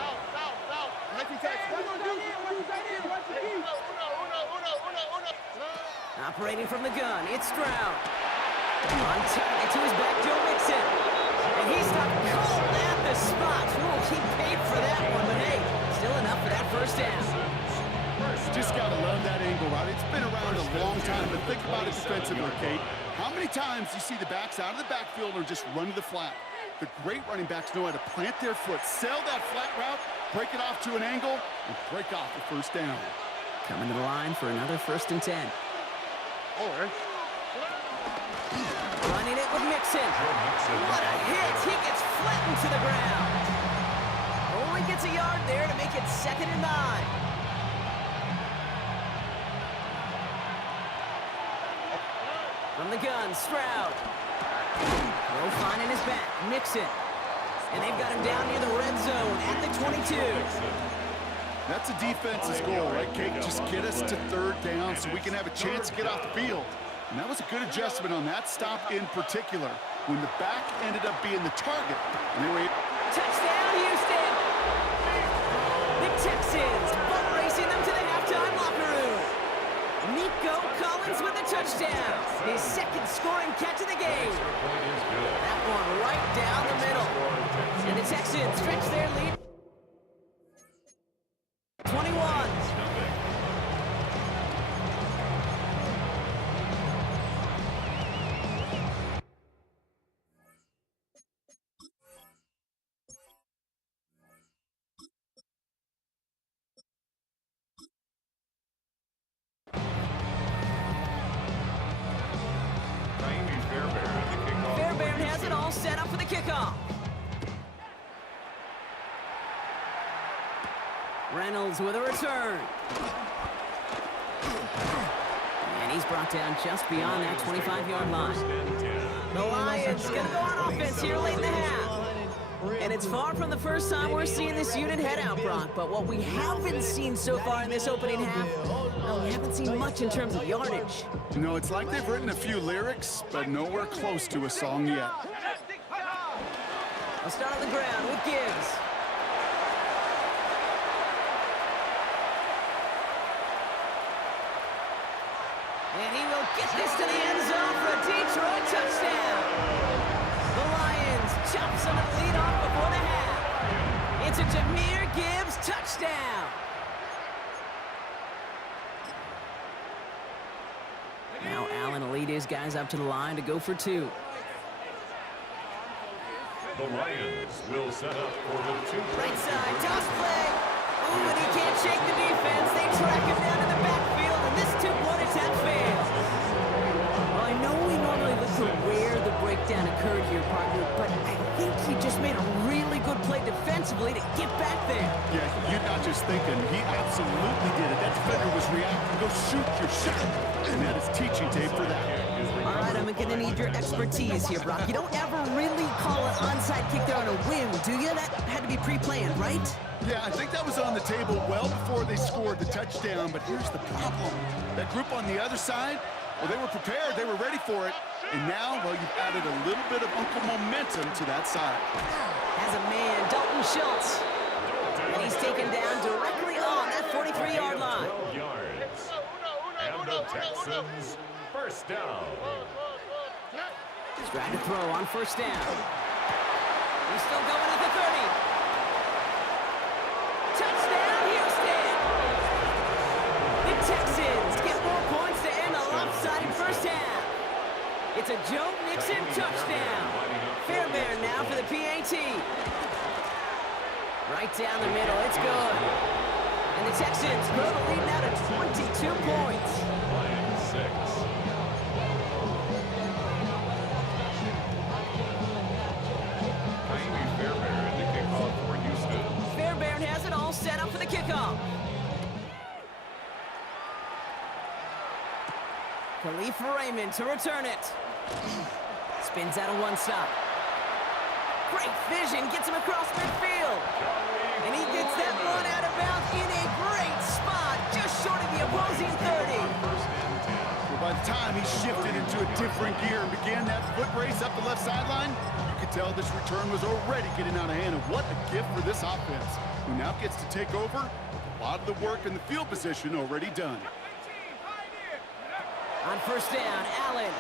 Operating from the gun, it's Stroud. On target to his back, Joe Mixon. And he stopped cold at the spot. Ooh, he paid for that one, but hey, still enough for that first down. Just got to love that angle route. It's been around a long time, but think about it defensively, Kate. How many times do you see the backs out of the backfield or just run to the flat? The great running backs know how to plant their foot, sell that flat route, break it off to an angle, and break off the first down. Coming to the line for another 1st and 10. Running it with Mixon. What a hit! He gets flattened to the ground. Only gets a yard there to make it 2nd and 9. From the gun, Stroud. Throw finding his back, Mixon. And they've got him down near the red zone at the 22. That's a defense's goal, right, Kate? Just get us to 3rd down so we can have a chance to get off the field. And that was a good adjustment on that stop in particular, when the back ended up being the target. And they were... Touchdown, Houston! The Texans butt racing them to the halftime locker room. Nico Collins with a touchdown. His 2nd scoring catch of the game. That one right down the middle. And the Texans stretch their lead. 21. Fairbairn has it all set up for the kickoff. Reynolds with a return. And he's brought down just beyond that 25-yard line. The Lions going to go on offense here late in the half. And it's far from the first time we're seeing this unit head out, Brock. But what we haven't seen so far in this opening half, well, we haven't seen much in terms of yardage. No, it's like they've written a few lyrics, but nowhere close to a song yet. I'll start on the ground with Gibbs. And he will get this to the end zone for a Detroit touchdown. The Lions chop some of the lead off before the half. It's a Jahmyr Gibbs touchdown. Now Allen will lead his guys up to the line to go for 2. The Lions will set up for the 2. Right side, toss play. Ooh, and he can't shake the defense. They track him down in the backfield, and this 2-point attack fails. Well, I know we normally look for where the breakdown touchdown occurred here, partner, but I think he just made a really good play defensively to get back there. Yeah, you're not just thinking. He absolutely did it. That defender was reacting. Go shoot your shot. And that is teaching tape for that. All right, I'm going to need your expertise here, Brock. You don't ever really call an onside kick there on a whim, do you? That had to be pre-planned, right? Yeah, I think that was on the table well before they scored the touchdown, but here's the problem. That group on the other side, well, they were prepared. They were ready for it. And now, well, you've added a little bit of Uncle momentum to that side. Has a man, Dalton Schultz. And he's taken down directly on that 43-yard line. 12 yards. And the Texans, first down. He's trying to throw on first down. He's still going at the 30. Touchdown, Houston! The Texans get more points to end a lopsided first half. It's a Joe Mixon touchdown. Fairbairn now for the PAT. Right down the middle, it's good. And the Texans grow the lead now to 22 points. Lions 6. Miami Fairbairn, the kickoff for Houston. Fairbairn has it all set up for the kickoff. Khalif Raymond to return it. Spins out of one side. Great vision, gets him across midfield. And he gets that one out of bounds in a great spot, just short of the opposing 30. Well, by the time he shifted into a different gear and began that foot race up the left sideline, you could tell this return was already getting out of hand. And what a gift for this offense, who now gets to take over with a lot of the work in the field position already done. On first down, Allen.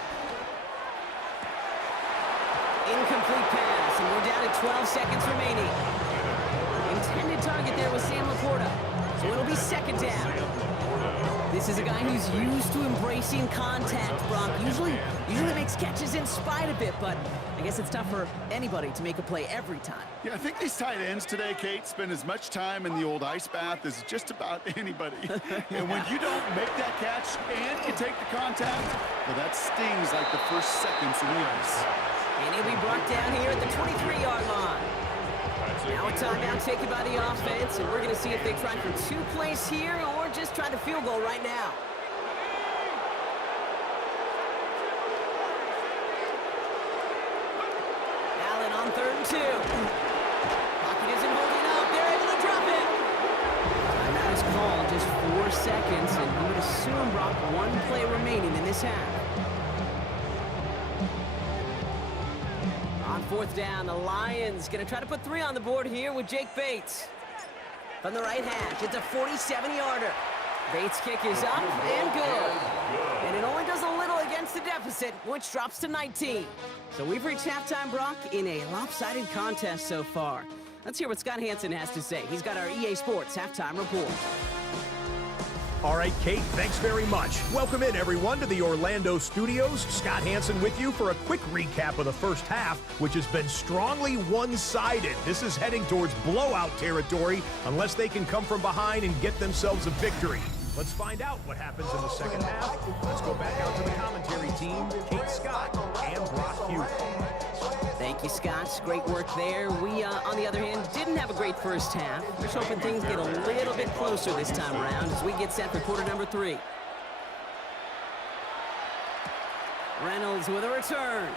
Incomplete pass, and we're down to 12 seconds remaining. Intended target there was Sam Laporta, so it'll be second down. This is a guy who's used to embracing contact, Brock. Usually makes catches in spite of it, but I guess it's tough for anybody to make a play every time. Yeah, I think these tight ends today, Kate, spend as much time in the old ice bath as just about anybody. And when you don't make that catch and you take the contact, well, that stings like the first seconds in the ice. And he'll be brought down here at the 23-yard line. Now a timeout taken by the offense, and we're going to see if they try for 2 plays here or just try to field goal right now. Allen on 3rd and 2. Pocket isn't holding up. They're able to drop it. Timeout is called, just 4 seconds, and we would assume, Brock, 1 play remaining in this half. On 4th down, the Lions going to try to put 3 on the board here with Jake Bates. From the right hash, it's a 47-yarder. Bates' kick is up and good. And it only does a little against the deficit, which drops to 19. So we've reached halftime, Brock, in a lopsided contest so far. Let's hear what Scott Hanson has to say. He's got our EA Sports halftime report. All right, Kate, thanks very much. Welcome in, everyone, to the Orlando studios. Scott Hanson with you for a quick recap of the first half, which has been strongly one-sided. This is heading towards blowout territory unless they can come from behind and get themselves a victory. Let's find out what happens in the second half. Let's go back out to the commentary team, Kate Scott and Brock Hughes. Thank you, Scott. Great work there. We, on the other hand, didn't have a great first half. We're just hoping things get a little bit closer this time around as we get set for quarter number 3. Reynolds with a return.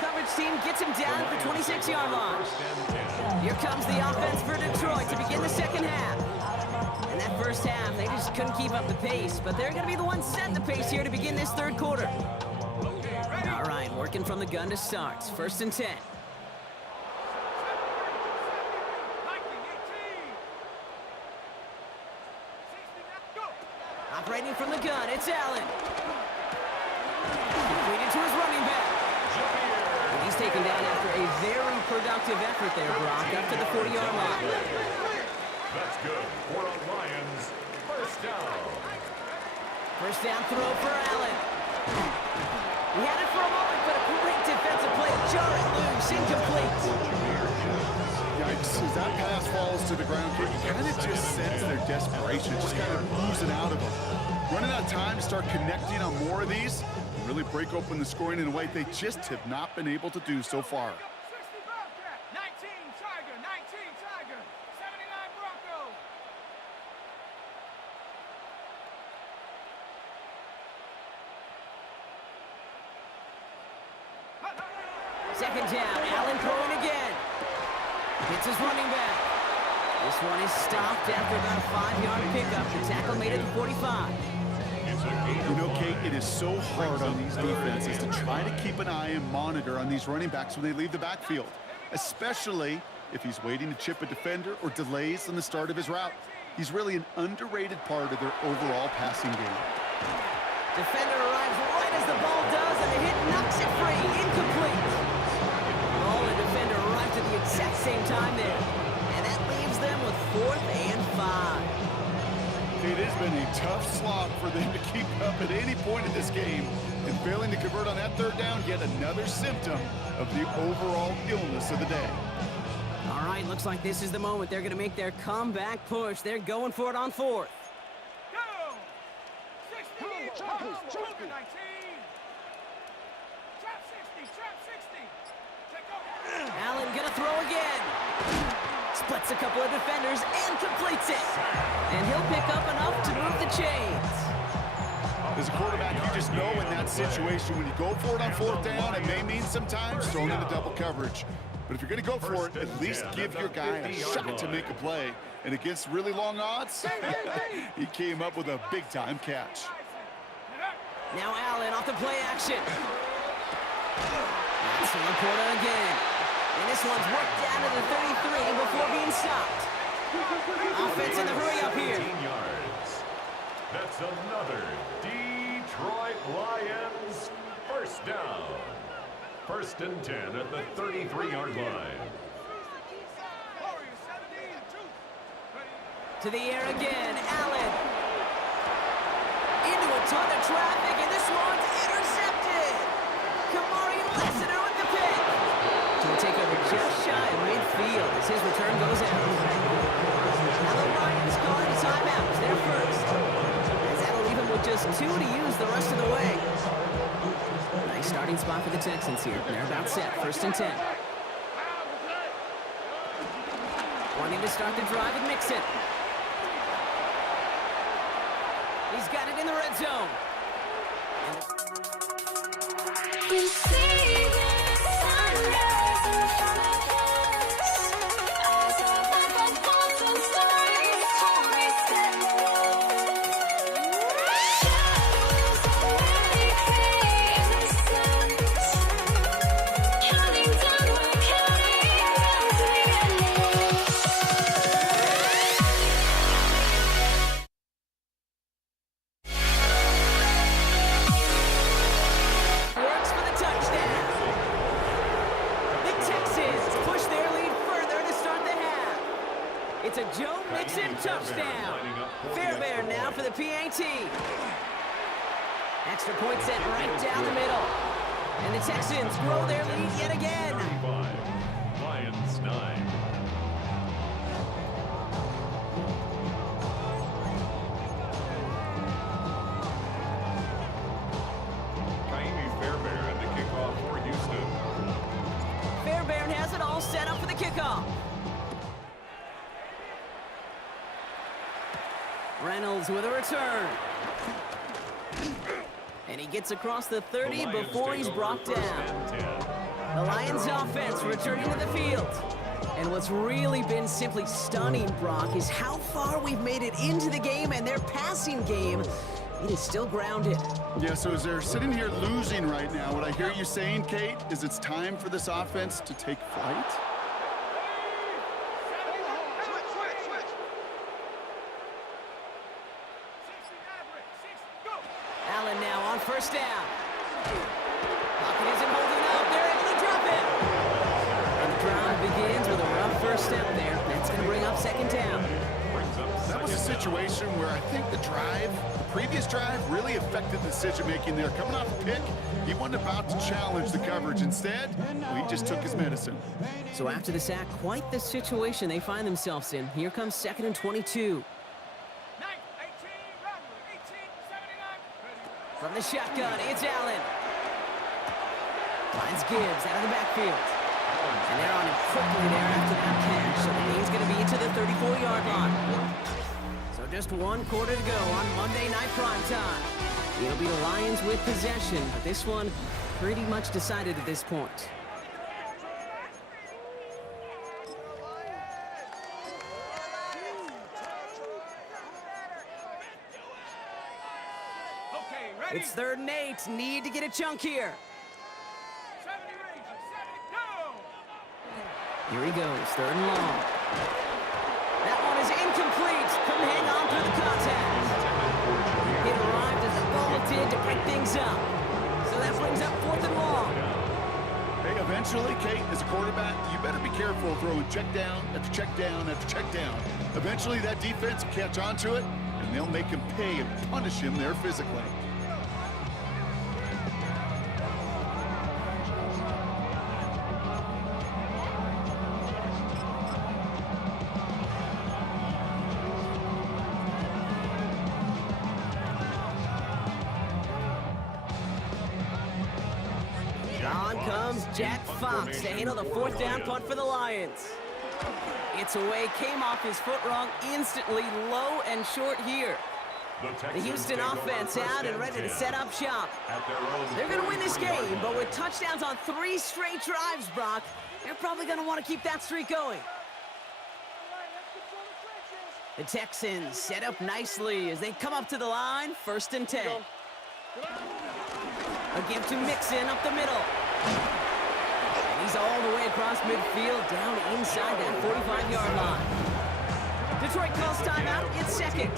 Coverage team gets him down at the 26-yard line. Here comes the offense for Detroit to begin the second half. And that first half, they just couldn't keep up the pace, but they're going to be the ones setting the pace here to begin this third quarter. All right, working from the gun to start. 1st and 10. Operating from the gun, it's Allen. Completed to his running back. And he's taken down after a very productive effort there, Brock, up to the 40-yard line. That's good for the Lions. First down. First down throw for Allen. He had it for a moment, but a great defensive play. Jar it loose, incomplete. Yikes, as that pass falls to the ground, you kind of just sense their desperation, just kind of oozing out of them. Running out of time to start connecting on more of these and really break open the scoring in a way they just have not been able to do so far. 60 Bobcat, 19 Tiger, 19 Tiger, 79 Bronco. Second down, Allen throwing again. Hits his running back. This one is stopped after about a 5-yard pickup. The tackle made it to 45. You know, Kate, it is so hard on these defenses to try to keep an eye and monitor on these running backs when they leave the backfield, especially if he's waiting to chip a defender or delays on the start of his route. He's really an underrated part of their overall passing game. Defender arrives right as the ball does, and the hit knocks it free. Incomplete. Ball and defender arrived at the exact same time there. And that leaves them with 4th and 5. It has been a tough slog for them to keep up at any point in this game, and failing to convert on that third down, yet another symptom of the overall illness of the day. All right, looks like this is the moment they're going to make their comeback push. They're going for it on 4th. Go! 60, trap 19. Trap 60, take over. Allen gonna throw again. Splits a couple of defenders and completes it. And he'll pick up enough to move the chains. As a quarterback, you just know in that situation when you go for it on 4th down, it may mean sometimes throwing into double coverage. But if you're going to go for it, at least give your guy a shot to make a play. And against really long odds, he came up with a big-time catch. Now Allen off the play action. That's Laporta again. And this one's worked down to the 33 before being stopped. Offense in the hurry up here. 15 yards. That's another Detroit Lions first down. 1st and 10 at the 33-yard line. To the air again, Allen. Into a ton of traffic, and this one's intercepted. Kamari Lassiter with the pick. He'll take over just shy of midfield as his return goes out. Now the Lions calling a timeout. They're first. As that'll leave him with just 2 to use the rest of the way. Nice starting spot for the Texans here. They're about set. 1st and 10. Wanting to start the drive with Mixon. He's got it in the red zone. You see the sunrise in front of us. Eyes are open, open, stories told me shadows already create the sense. Counting down, we're counting down to the endless. Works for the touchdown. The Texans push their lead further to start the half. It's a Joe Mixon touchdown. Fairbairn now for the PAT. Extra point set right down the middle. And the Texans grow their lead yet again. 35. Lions 9. Kaimi Fairbairn to kick off for Houston. Fairbairn has it all set up for the kickoff. Reynolds with a return. And he gets across the 30 before he's brought down. The Lions offense returning to the field. And what's really been simply stunning, Brock, is how far we've made it into the game, and their passing game, it is still grounded. Yeah, so as they're sitting here losing right now, what I hear you saying, Kate, is it's time for this offense to take flight? Allen now on 1st down. Pocket isn't holding up. They're able to drop it. And the drive begins with a rough first step there. That's going to bring up 2nd down. That was was a situation where I think the previous drive, really affected the decision-making there. Coming off a pick, he wasn't about to challenge the coverage. Instead, he just took his medicine. So after the sack, quite the situation they find themselves in. Here comes 2nd and 22. From the shotgun, it's Allen. Finds Gibbs out of the backfield. And they're on him quickly there after that catch. So the game's going to be into the 34-yard line. So just 1 quarter to go on Monday Night Primetime. It'll be the Lions with possession, but this one pretty much decided at this point. It's 3rd and 8. Need to get a chunk here. Here he goes, 3rd and long. That one is incomplete. Couldn't hang on through the contact. It arrived as the ball did to break things up. So that brings up 4th and long. Hey, eventually, Kate, as a quarterback, you better be careful throwing check down after check down after check down. Eventually, that defense will catch on to it, and they'll make him pay and punish him there physically. On comes Jack Fox to handle the 4th down punt for the Lions. It's away, came off his foot wrong instantly, low and short here. The Houston offense out and ready to set up shop. They're going to win this game, but with touchdowns on 3 straight drives, Brock, they're probably going to want to keep that streak going. The Texans set up nicely as they come up to the line, 1st and 10. A give to Mixon up the middle. And he's all the way across midfield, down inside that 45-yard line. Detroit calls timeout, it's 2nd.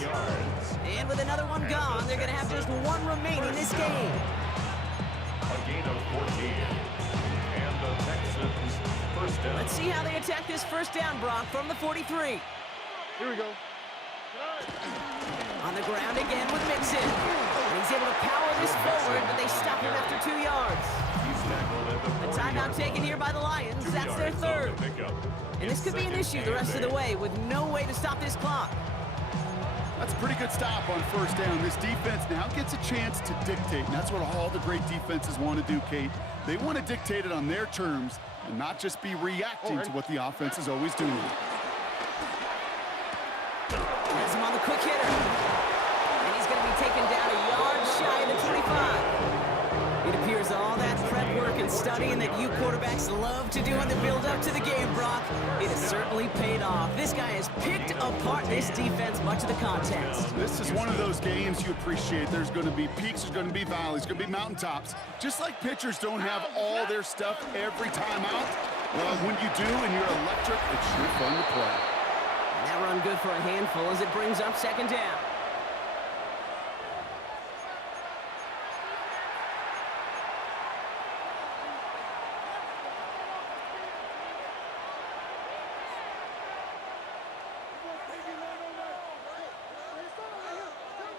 And with another one gone, they're going to have just 1 remaining in this game. A gain of 14. And the Texans first down. Let's see how they attack this 1st down, Brock, from the 43. Here we go. On the ground again with Mixon. And he's able to power this forward, but they stop him after 2 yards. A timeout taken here by the Lions. That's their 3rd. And this could be an issue the rest of the way with no way to stop this clock. That's a pretty good stop on 1st down. This defense now gets a chance to dictate, and that's what all the great defenses want to do, Kate. They want to dictate it on their terms and not just be reacting to what the offense is always doing. Has him on the quick hitter. And he's going to be taken down a yard shy of the 25. It appears all that prep work and studying that you quarterbacks love to do in the build-up to the game, Brock, it has certainly paid off. This guy has picked apart this defense much of the contest. This is one of those games you appreciate. There's going to be peaks, there's going to be valleys, there's going to be mountaintops. Just like pitchers don't have all their stuff every time out, well, when you do and you're electric, it's sure fun to play. And that run good for a handful as it brings up 2nd down.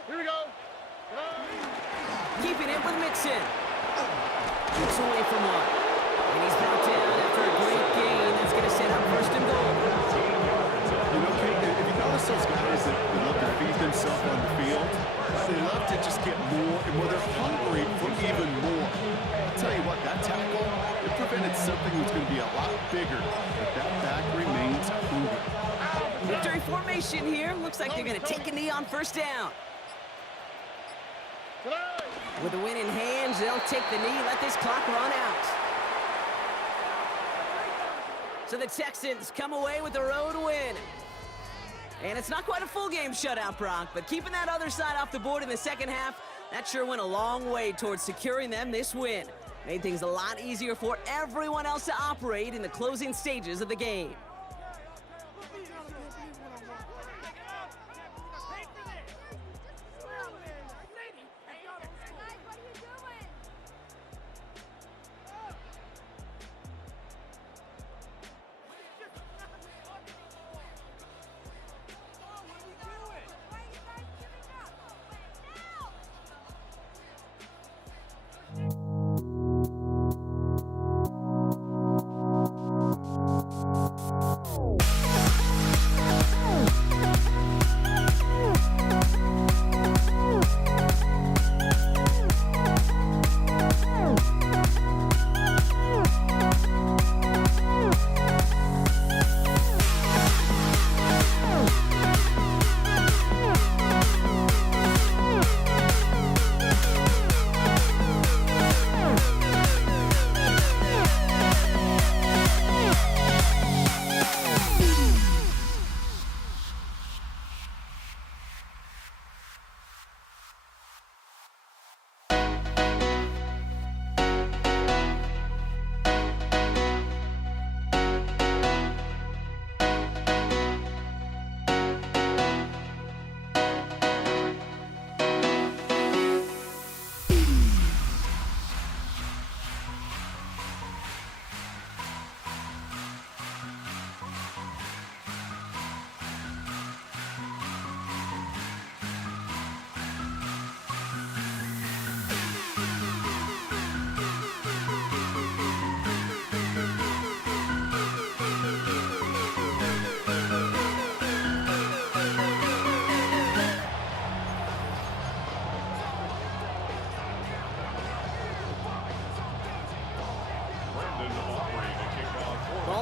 Here we go. Keeping it with Mixon. Kicks away from one. And he's brought down after a great gain. That's going to set up 1st and goal. You know, Kate, if you notice those guys that love to feed themselves on the field, they love to just get more and more. They're hungry for even more. I'll tell you what, that tackle, it prevented something that's going to be a lot bigger, but that back remains hungry. Victory formation here. Looks like they're going to take a knee on 1st down. With the win in hand, they'll take the knee, let this clock run out. So the Texans come away with the road win. And it's not quite a full game shutout, Brock, but keeping that other side off the board in the 2nd half, that sure went a long way towards securing them this win. Made things a lot easier for everyone else to operate in the closing stages of the game.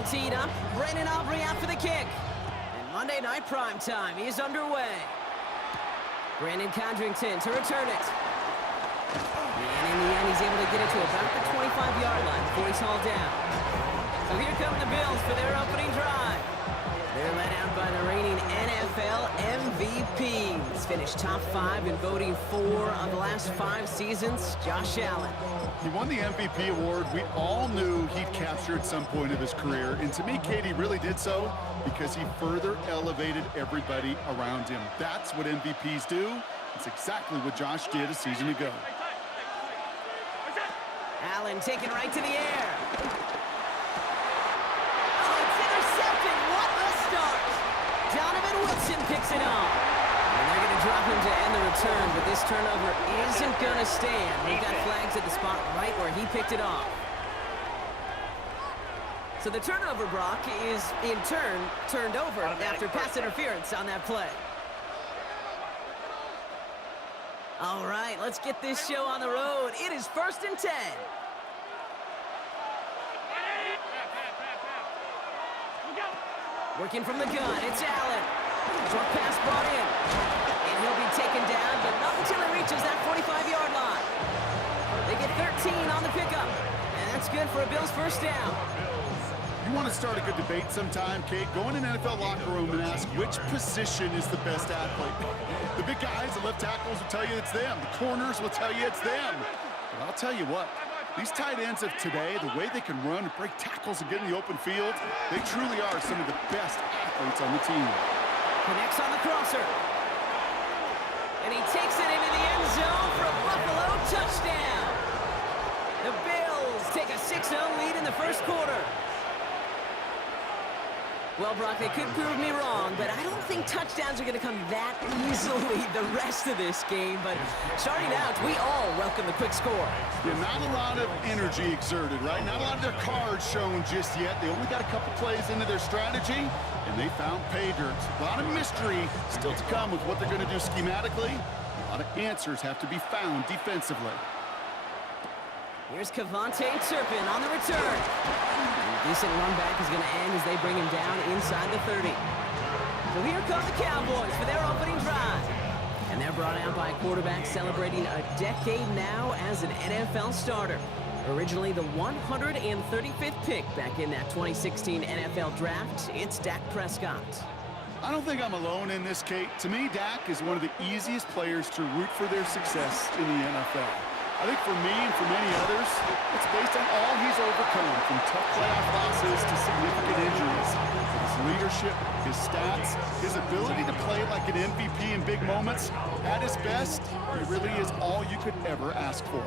all teed up. Brandon Aubrey out for the kick. And Monday Night Primetime is underway. Brandon Condrington to return it. And in the end, he's able to get it to about the 25-yard line before he's hauled down. So here come the Bills for their opening drive. They're led out by the reigning NFL MVPs. Finished top 5 in voting 4 of the last 5 seasons, Josh Allen. He won the MVP award. We all knew he'd capture at some point of his career. And to me, Katie really did so because he further elevated everybody around him. That's what MVPs do. It's exactly what Josh did a season ago. Allen taken right to the air. Oh, it's intercepted. What a start. Donovan Wilson picks it up. And they're going to drop him to end the return, but this turnover isn't going to stand. They've got flags at the spot right where he picked it off. So the turnover, Brock, is in turn turned over after pass interference on that play. All right, let's get this show on the road. It is 1st and 10. Working from the gun, it's Allen. Short pass brought in. And he'll be taken down, but not until he reaches that 45-yard line. They get 13 on the pickup. And that's good for a Bills first down. You want to start a good debate sometime, Kate? Go in an NFL locker room and ask which position is the best athlete. The big guys, the left tackles will tell you it's them. The corners will tell you it's them. But I'll tell you what, these tight ends of today, the way they can run and break tackles and get in the open field, they truly are some of the best athletes on the team. Connects on the crosser. And he takes it into the end zone for a Buffalo touchdown. The Bills take a 6-0 lead in the first quarter. Well, Brock, they could prove me wrong, but I don't think touchdowns are going to come that easily the rest of this game. But starting out, we all welcome the quick score. Yeah, not a lot of energy exerted, right? Not a lot of their cards shown just yet. They only got a couple plays into their strategy, and they found pay dirt. A lot of mystery still to come with what they're going to do schematically. A lot of answers have to be found defensively. Here's Kevontae Turpin on the return. Decent run back is going to end as they bring him down inside the 30. So here come the Cowboys for their opening drive. And they're brought out by a quarterback celebrating a decade now as an NFL starter. Originally the 135th pick back in that 2016 NFL Draft, it's Dak Prescott. I don't think I'm alone in this, Kate. To me, Dak is one of the easiest players to root for their success in the NFL. I think for me and for many others, it's based on all he's overcome, from tough playoff losses to significant injuries. His leadership, his stats, his ability to play like an MVP in big moments, at his best, he really is all you could ever ask for.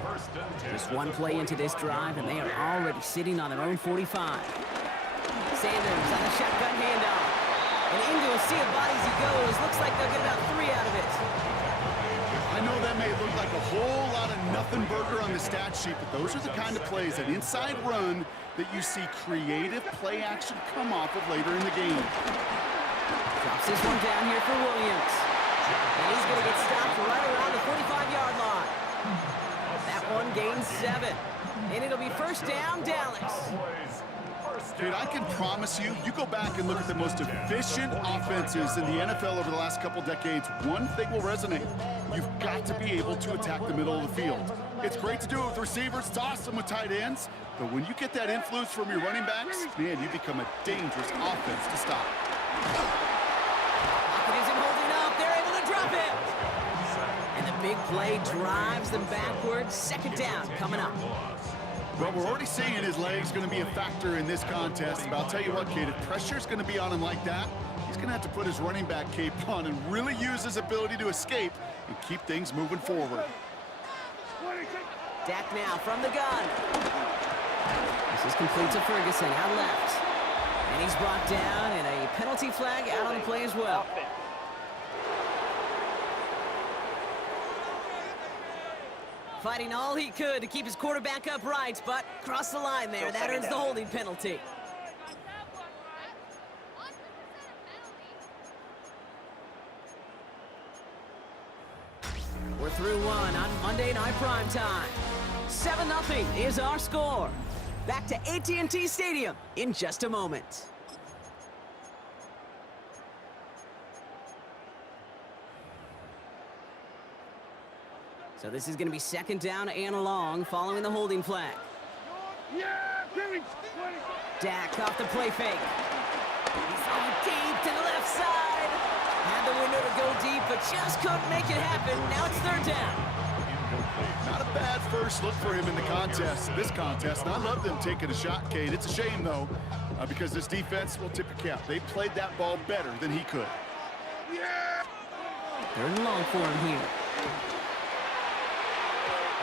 Just one play into this drive, and they are already sitting on their own 45. Sanders on a shotgun handoff. And into a sea of bodies he goes. Looks like they'll get about 3 out of it. I know that may look like a whole lot of nothing burger on the stat sheet, but those are the kind of plays, that inside run, that you see creative play action come off of later in the game. Drops this one down here for Williams. And he's going to get stopped right around the 45-yard line. That one gains 7. And it'll be first down, Dallas. Dude, I can promise you, you go back and look at the most efficient offenses in the NFL over the last couple decades, one thing will resonate. You've got to be able to attack the middle of the field. It's great to do it with receivers, it's awesome with tight ends, but when you get that influence from your running backs, man, you become a dangerous offense to stop. Pocket isn't holding up. They're able to drop it. And the big play drives them backwards. Second down coming up. Well, we're already seeing his legs going to be a factor in this contest. But I'll tell you what, Kate, if pressure's going to be on him like that, he's going to have to put his running back cape on and really use his ability to escape and keep things moving forward. Dak now from the gun. This is complete to Ferguson out left. And he's brought down, and a penalty flag out on the play as well. Fighting all he could to keep his quarterback upright, but crossed the line there. That earns the holding penalty. We're through one on Monday Night Primetime. 7-0 is our score. Back to AT&T Stadium in just a moment. So this is going to be second down and long following the holding flag. Yeah, Billy. Dak off the play fake. He's on deep to the left side. Had the window to go deep, but just couldn't make it happen. Now it's third down. Not a bad first look for him in the this contest. And I love them taking a shot, Kate. It's a shame, though, because this defense will tip your cap. They played that ball better than he could. Third and long for him here.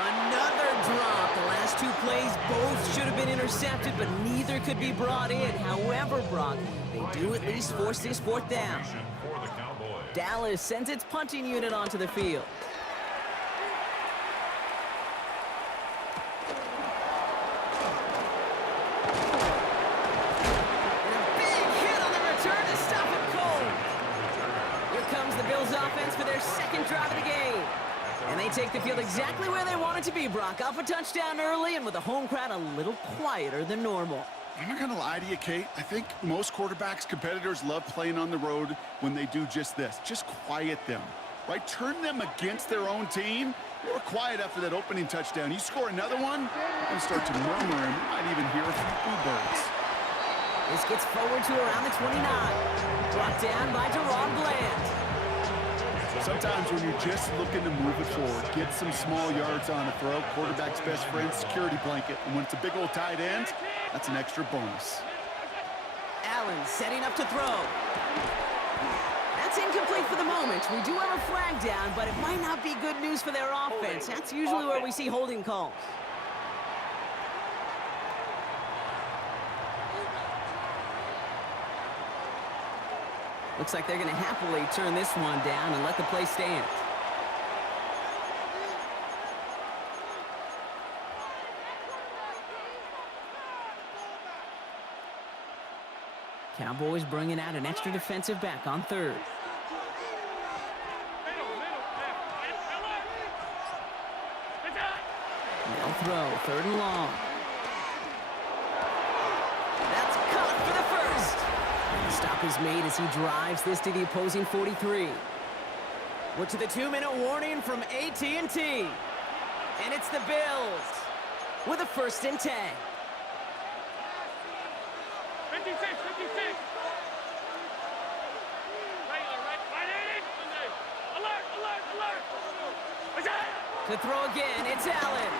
Another drop. The last two plays both should have been intercepted, but neither could be brought in. However, Brock, they do at least force this fourth down. For the Cowboys. Dallas sends its punting unit onto the field. And a big hit on the return to stop it cold. Here comes the Bills offense for their second drive of the game. And they take the field exactly where they want it to be, Brock. Off a touchdown early and with the home crowd a little quieter than normal. I'm not going to lie to you, Kate. I think most quarterbacks, competitors love playing on the road when they do just this. Just quiet them, right? Turn them against their own team. They were quiet after that opening touchdown. You score another one, and start to murmur, and you might even hear a few bluebirds. This gets forward to around the 29. Brought down by Deron Bland. Sometimes when you're just looking to move it forward, get some small yards on a throw, quarterback's best friend, security blanket. And when it's a big old tight end, that's an extra bonus. Allen setting up to throw. That's incomplete for the moment. We do have a flag down, but it might not be good news for their offense. That's usually where we see holding calls. Looks like they're going to happily turn this one down and let the play stand. Cowboys bringing out an extra defensive back on third. They'll throw, third and long. That's caught for the first. And the stop is made as he drives this to the opposing 43. We're to the 2-minute warning from AT&T. And it's the Bills with a 1st and 10. 56, 56. Alert, alert, alert. To throw again, it's Allen.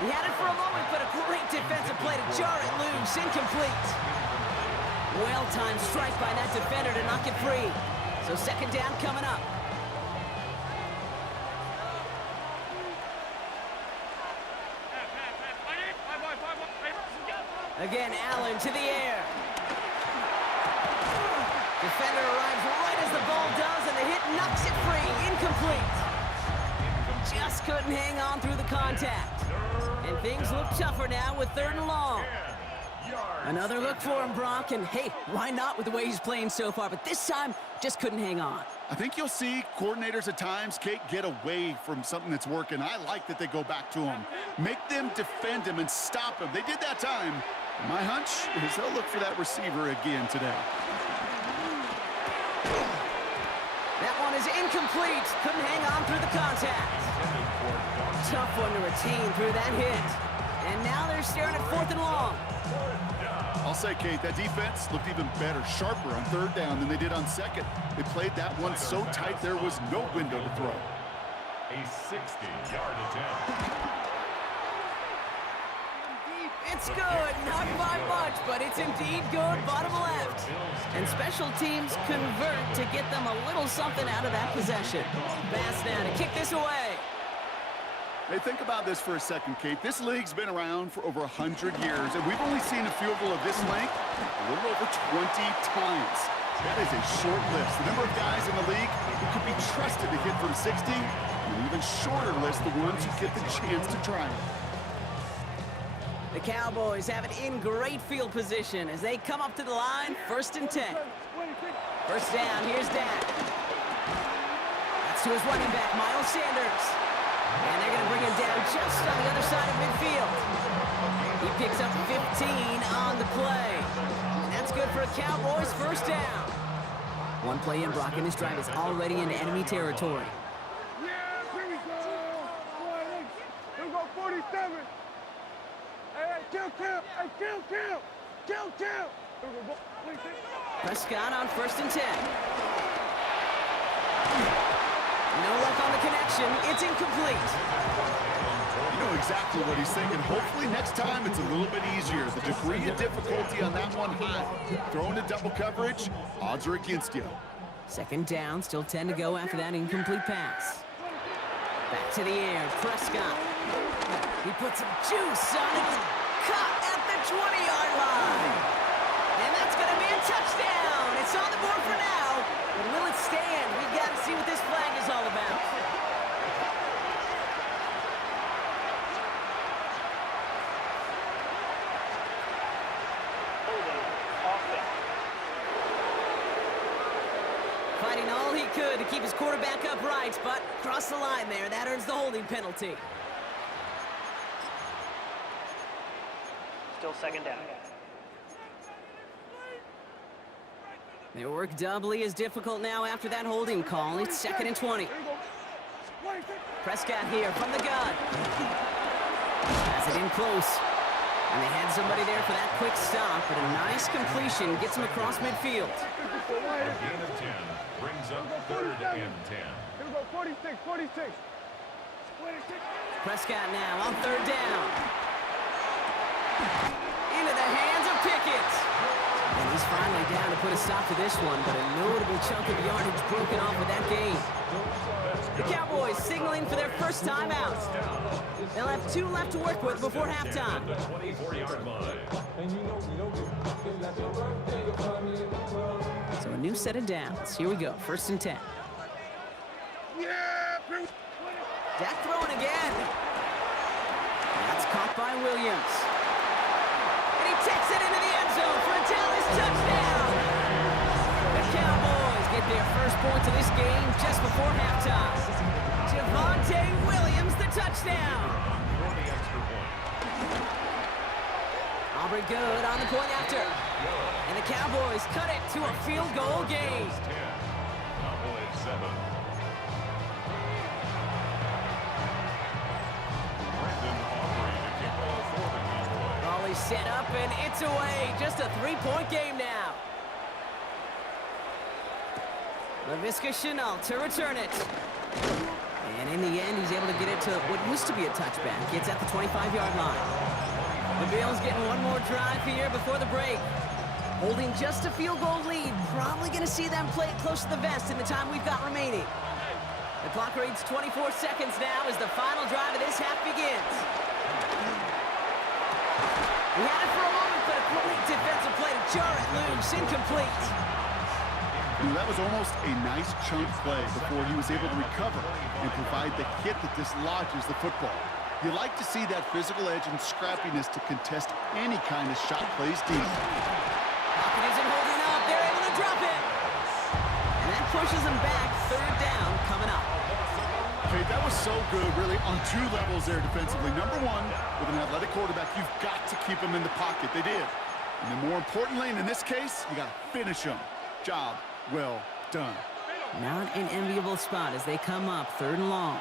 He had it for a moment, but a great defensive play to jar it loose. Incomplete. Well-timed strike by that defender to knock it free. So second down coming up. Again, Allen to the air. Defender arrives right as the ball does, and the hit knocks it free. Incomplete. Just couldn't hang on through the contact. And things look tougher now with third and long. Another look for him, Brock, and hey, why not with the way he's playing so far? But this time, just couldn't hang on. I think you'll see coordinators at times, Kate, get away from something that's working. I like that they go back to him. Make them defend him and stop him. They did that time. My hunch is they'll look for that receiver again today. That one is incomplete. Couldn't hang on through the contact. Tough one to retain through that hit. And now they're staring at 4th and long. I'll say, Kate, that defense looked even better, sharper on third down than they did on second. They played that one so tight there was no window to throw. A 60-yard attempt. It's good, not by much, but it's indeed good, bottom left. And special teams convert to get them a little something out of that possession. Bass now to kick this away. Hey, think about this for a second, Kate. This league's been around for over 100 years, and we've only seen a field goal of this length a little over 20 times. That is a short list. The number of guys in the league who could be trusted to hit from 60, and an even shorter list the ones who get the chance to try it. The Cowboys have it in great field position as they come up to the line, 1st and 10. First down, here's Dak. That's to his running back, Miles Sanders. And they're going to bring him down just on the other side of midfield. picks up 15 on the play. And that's good for a Cowboys first down. One play in, Brock, and this drive is already into enemy territory. Yeah, here we go. Boy, here we go, 47. Hey, kill. Hey, kill. Here we go. 26. Prescott on 1st and 10. No luck on the connection. It's incomplete. You know exactly what he's thinking. Hopefully next time it's a little bit easier. The degree of difficulty on that one high. Throwing to double coverage, odds are against you. 2nd down, still 10 to go after that incomplete pass. Back to the air, Prescott. He puts some juice on it. Caught at the 20-yard line. And that's going to be a touchdown. It's on the board for now. But will it stand? We've got to see what this flag is all about. Fighting all he could to keep his quarterback upright, but crossed the line there. That earns the holding penalty. Still 2nd down. Their work doubly as difficult now after that holding call. It's 2nd and 20. Prescott here from the gun. Pass it in close. And they had somebody there for that quick stop, but a nice completion gets him across midfield. A gain of 10 brings up 3rd and 10. Here we go, 46. Prescott now on 3rd down. Into the hands of Pickett. And he's finally down to put a stop to this one, but a notable chunk of yardage broken off with that gain. The Cowboys signaling for their first time out. They'll have 2 left to work with before halftime. The 24-yard line. So a new set of downs. Here we go, 1st and 10. Dak throwing again. That's caught by Williams. And he takes it into the end zone for a Dallas touchdown. The Cowboys get their first points of this game just before halftime. Javonte Williams, the touchdown. Aubrey good on the point after. And the Cowboys cut it to a field goal game. Cowboys 7. Brandon Aubrey to kick off for the Cowboys. Ball is set up and it's away. Just a 3-point game now. Laviska Shenault to return it. And in the end, he's able to get it to what used to be a touchback. It's at the 25-yard line. The Bills getting one more drive here before the break. Holding just a field goal lead. Probably going to see them play it close to the vest in the time we've got remaining. The clock reads 24 seconds now as the final drive of this half begins. We had it for a moment, but a complete defensive play to Jarrett Loos, incomplete. That was almost a nice chunk play before he was able to recover and provide the hit that dislodges the football. You like to see that physical edge and scrappiness to contest any kind of shot plays deep. Pocket isn't holding up. They're able to drop it. And that pushes them back. 3rd down coming up. Okay, that was so good, really, on 2 levels there defensively. Number 1, with an athletic quarterback, you've got to keep him in the pocket. They did. And then more importantly, and in this case, you got to finish him. Job well done. Not an enviable spot as they come up 3rd and long.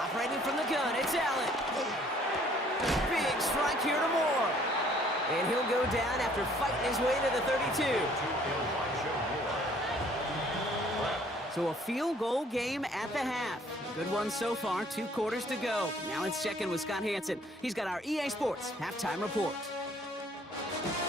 Operating from the gun, it's Allen. Big strike here to Moore. And he'll go down after fighting his way to the 32. So a field goal game at the half. Good one so far, 2 quarters to go. Now let's check in with Scott Hanson. He's got our EA Sports halftime report.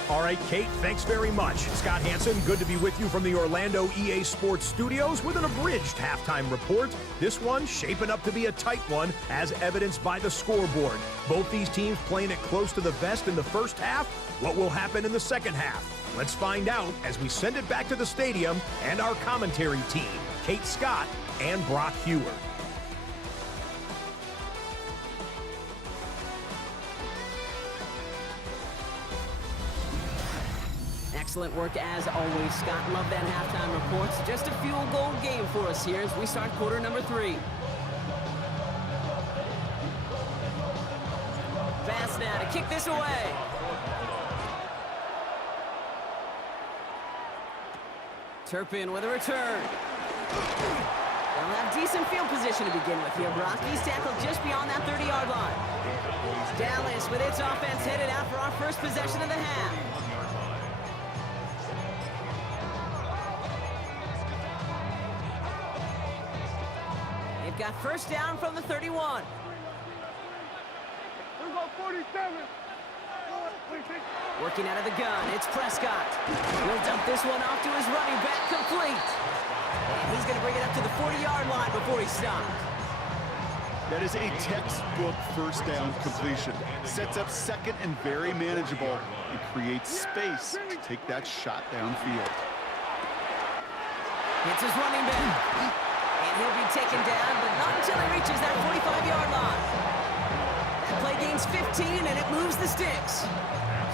All right, Kate, thanks very much. Scott Hanson, good to be with you from the Orlando EA Sports Studios with an abridged halftime report. This one shaping up to be a tight one, as evidenced by the scoreboard. Both these teams playing it close to the vest in the first half. What will happen in the second half? Let's find out as we send it back to the stadium and our commentary team, Kate Scott and Brock Hewer. Excellent work as always, Scott. Love that halftime reports. Just a field goal game for us here as we start quarter number 3. Pass kick this away. Turpin with a return. They'll have decent field position to begin with here. Broski's tackled just beyond that 30-yard line. Dallas with its offense headed out for our first possession of the half. They've got first down from the 31. We go 47. Working out of the gun, it's Prescott. He'll dump this one off to his running back, complete. And he's going to bring it up to the 40-yard line before he stops. That is a textbook first down completion. Sets up second and very manageable and creates space to take that shot downfield. It's his running back. And he'll be taken down, but not until he reaches that 45-yard line. That play gains 15, and it moves the sticks.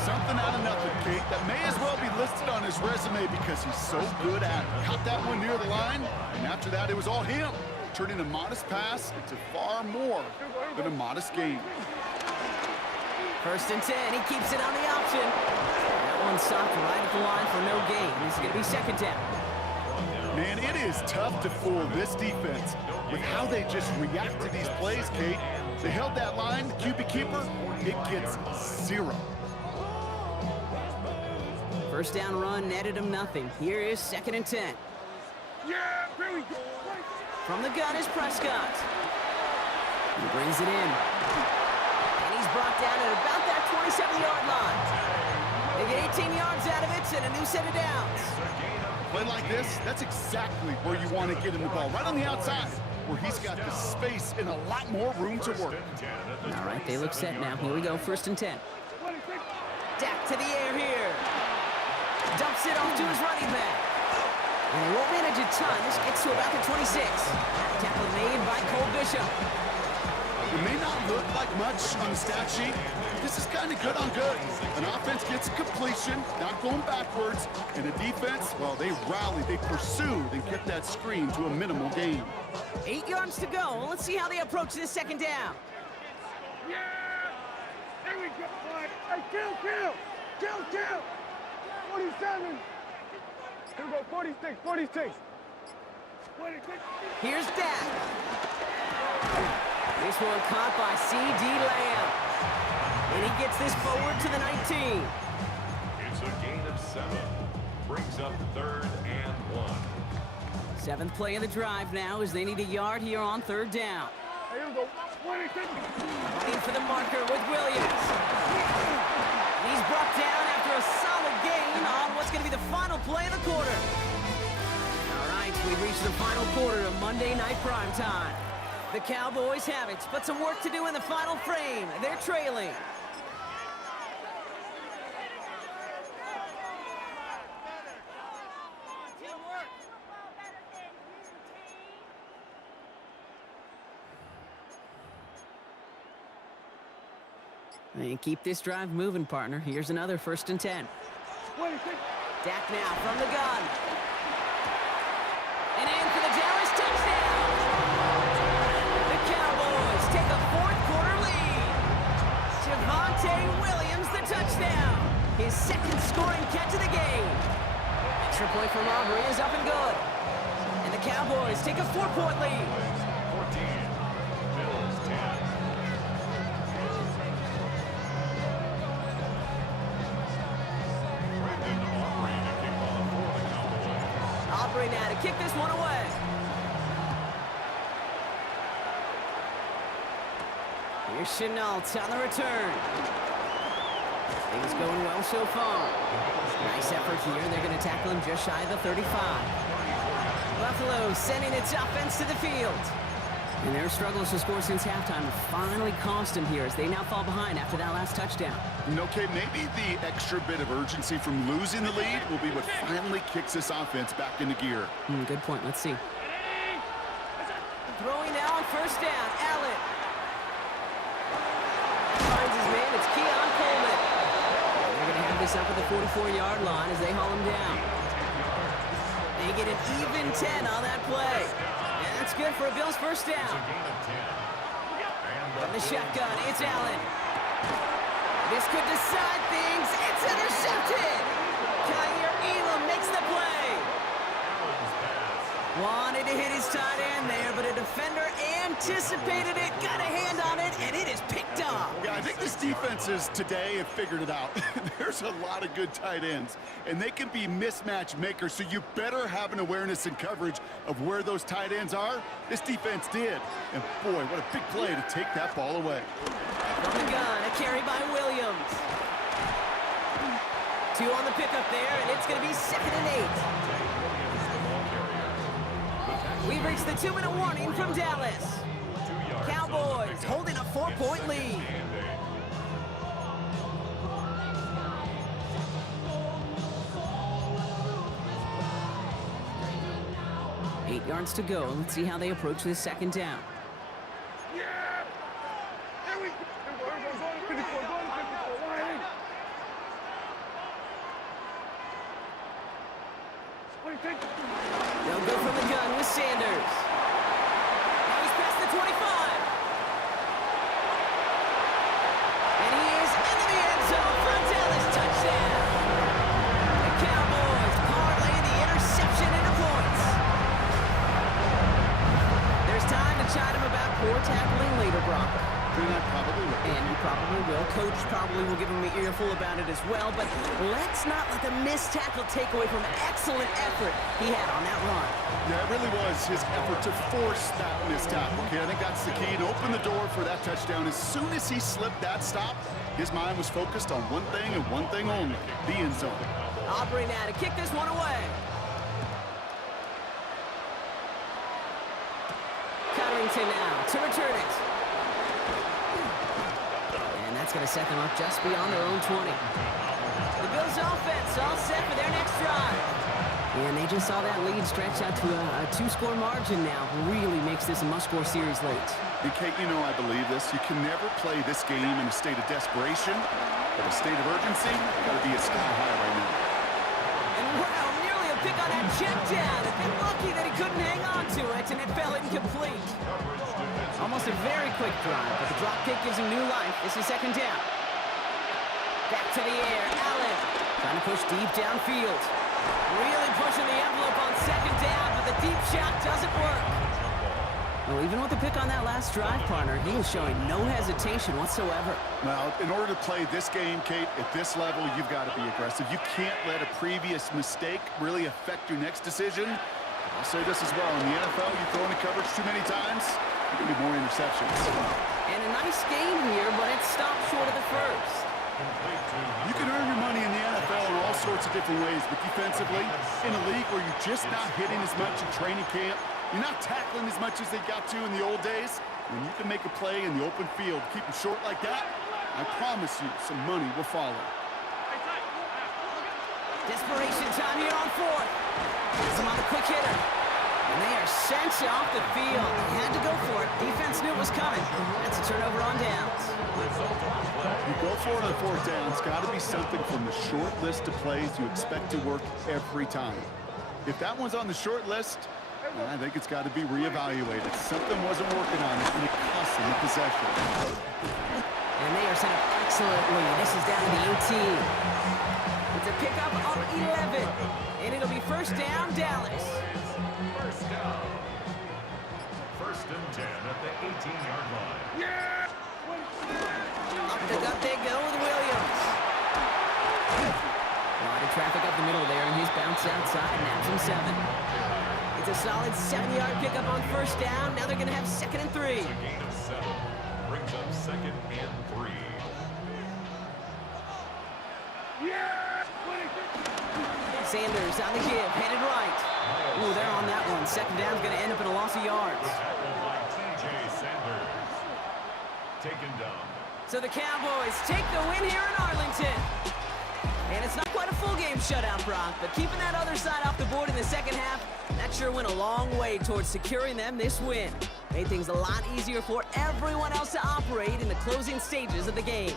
Something out of nothing, Kate. That may as well be listed on his resume because he's so good at it. Caught that one near the line, and after that, it was all him. Turning a modest pass into far more than a modest gain. First and 10, he keeps it on the option. That one stopped right at the line for no gain. This is going to be second down. Man, it is tough to fool this defense with how they just react to these plays, Kate. They held that line, the QB keeper, it gets 0. First down run netted him nothing. Here is second and 10. Yeah, here we go. From the gun is Prescott. He brings it in. And he's brought down at about that 27-yard line. They get 18 yards out of it and a new set of downs. Play like this, that's exactly where you want to get him the ball, right on the outside, where he's got the space and a lot more room to work. All right, they look set now. Here we go, first and 10. Dak to the air here. Dumps it off to his running back. And he won't manage a ton. This gets to about the 26. Tackle made by Cole Bishop. It may not look like much on the stat sheet, but this is kind of good on good. An offense gets completion, not going backwards, and a defense, well, they rallied, they pursued, and kept that screen to a minimal gain. 8 yards to go. Let's see how they approach this second down. Yeah! Here we go. Hey, kill! 47. Here we go, 46. 46. Here's Dak. This one caught by C.D. Lamb. And he gets this forward to the 19. It's a gain of 7. Brings up third and 1. Seventh play of the drive now as they need a yard here on third down. Hey, here we go, 46. Running for the marker with Williams. He's brought down after a solid gain on what's going to be the final play of the quarter. All right, we've reached the final quarter of Monday Night Primetime. The Cowboys have it, but some work to do in the final frame. They're trailing. And keep this drive moving, partner. Here's another first and 10. 26. Dak now from the gun. And in for the Dallas touchdown. The Cowboys take a fourth-quarter lead. Javonte Williams, the touchdown. His second scoring catch of the game. Extra point from Aubrey is up and good. And the Cowboys take a 4-point lead. 14. Bills 10. Aubrey now to kick this one away. Here's Chenault on the return. Things going well so far. Nice effort here. They're going to tackle him just shy of the 35. Buffalo sending its offense to the field. And their struggles to score since halftime finally cost them here as they now fall behind after that last touchdown. Okay, maybe the extra bit of urgency from losing the lead will be what finally kicks this offense back into gear. Good point. Let's see. Throwing now on first down. Allen. Finds his man. It's Keon Coleman. They're going to have this up at the 44-yard line as they haul him down. They get an even 10 on that play. And that's good for a Bills first down. From the shotgun, it's Allen. This could decide things. It's intercepted. Kaiir Elam makes the play. Wanted to hit his tight end there, but a defender anticipated it, got a hand on it, and it is picked up. Yeah, I think this defenses today have figured it out. There's a lot of good tight ends, and they can be mismatch makers, so you better have an awareness and coverage of where those tight ends are. This defense did. And boy, what a big play to take that ball away. From the gun, a carry by Williams. 2 on the pickup there, and it's going to be 2nd and 8. We've reached the 2-minute warning from Dallas. Cowboys holding a 4-point lead. Eight yards to go. Let's see how they approach this 2nd down. Yeah! There we go. Go to 54, go to 54. Line. Wait, take it. They'll go from the gun with Sanders. Now he's past the 25. And he is into the end zone for a Dallas touchdown. The Cowboys parlay the interception into points. There's time to chide him about poor tackling later, Brock. And I probably will. And you probably will. Coach probably will give him an earful about it as well. But let's not let the missed tackle take away from the excellent effort he had on that run. Yeah, it really was his effort to force that missed tackle. Okay, I think that's the key, to open the door for that touchdown. As soon as he slipped that stop, his mind was focused on one thing and one thing only, the end zone. Aubrey now to kick this one away. Cotterington now to return it. And that's going to set them up just beyond their own 20. The Bills offense all set for their next drive. And they just saw that lead stretch out to a 2-score margin now. Really makes this a must-score series late. And Kate, you know I believe this. You can never play this game in a state of desperation, but a state of urgency got to be a sky high right now. And wow, nearly a pick on that check down. A bit lucky that he couldn't hang on to it, and it fell incomplete. Almost a very quick drive, but the drop kick gives him new life. This is 2nd down. Back to the air, Allen. Trying to push deep downfield. Really pushing the envelope on 2nd down, but the deep shot doesn't work. Well, even with the pick on that last drive, partner, he was showing no hesitation whatsoever. Now, in order to play this game, Kate, at this level, you've got to be aggressive. You can't let a previous mistake really affect your next decision. I'll say this as well. In the NFL, you throw into coverage too many times, you're going to be more interceptions. And a nice game here, but it stopped short of the first. You can earn your money in the NFL in all sorts of different ways, but defensively, in a league where you're just not hitting as much in training camp, you're not tackling as much as they got to in the old days, when you can make a play in the open field, keep them short like that, I promise you some money will follow. Desperation time here on 4th. Gets him on the quick hitter. And they are sent off the field. They had to go for it. Defense knew it was coming. That's a turnover on downs. You go for it on 4th down. It's got to be something from the short list of plays you expect to work every time. If that one's on the short list, I think it's got to be reevaluated. Something wasn't working on it, and it cost them the possession. And they are set up excellently. This is down to the 18. It's a pickup of 11. And it'll be 1st down, Dallas. 1st down. 1st and 10 at the 18-yard line. Yeah! Up the gut they go with Williams. A lot of traffic up the middle there, and he's bounced outside, nabs him 7. It's a solid 7-yard pickup on 1st down. Now they're going to have 2nd and 3. A gain of 7 brings up 2nd and 3. Yeah! Sanders on the give, headed right. Ooh, they're on that one. 2nd down's going to end up in a loss of yards. Tackled by T.J. Sanders. Taken down. So the Cowboys take the win here in Arlington. And it's not quite a full game shutout, Brock, but keeping that other side off the board in the 2nd half, that sure went a long way towards securing them this win. Made things a lot easier for everyone else to operate in the closing stages of the game.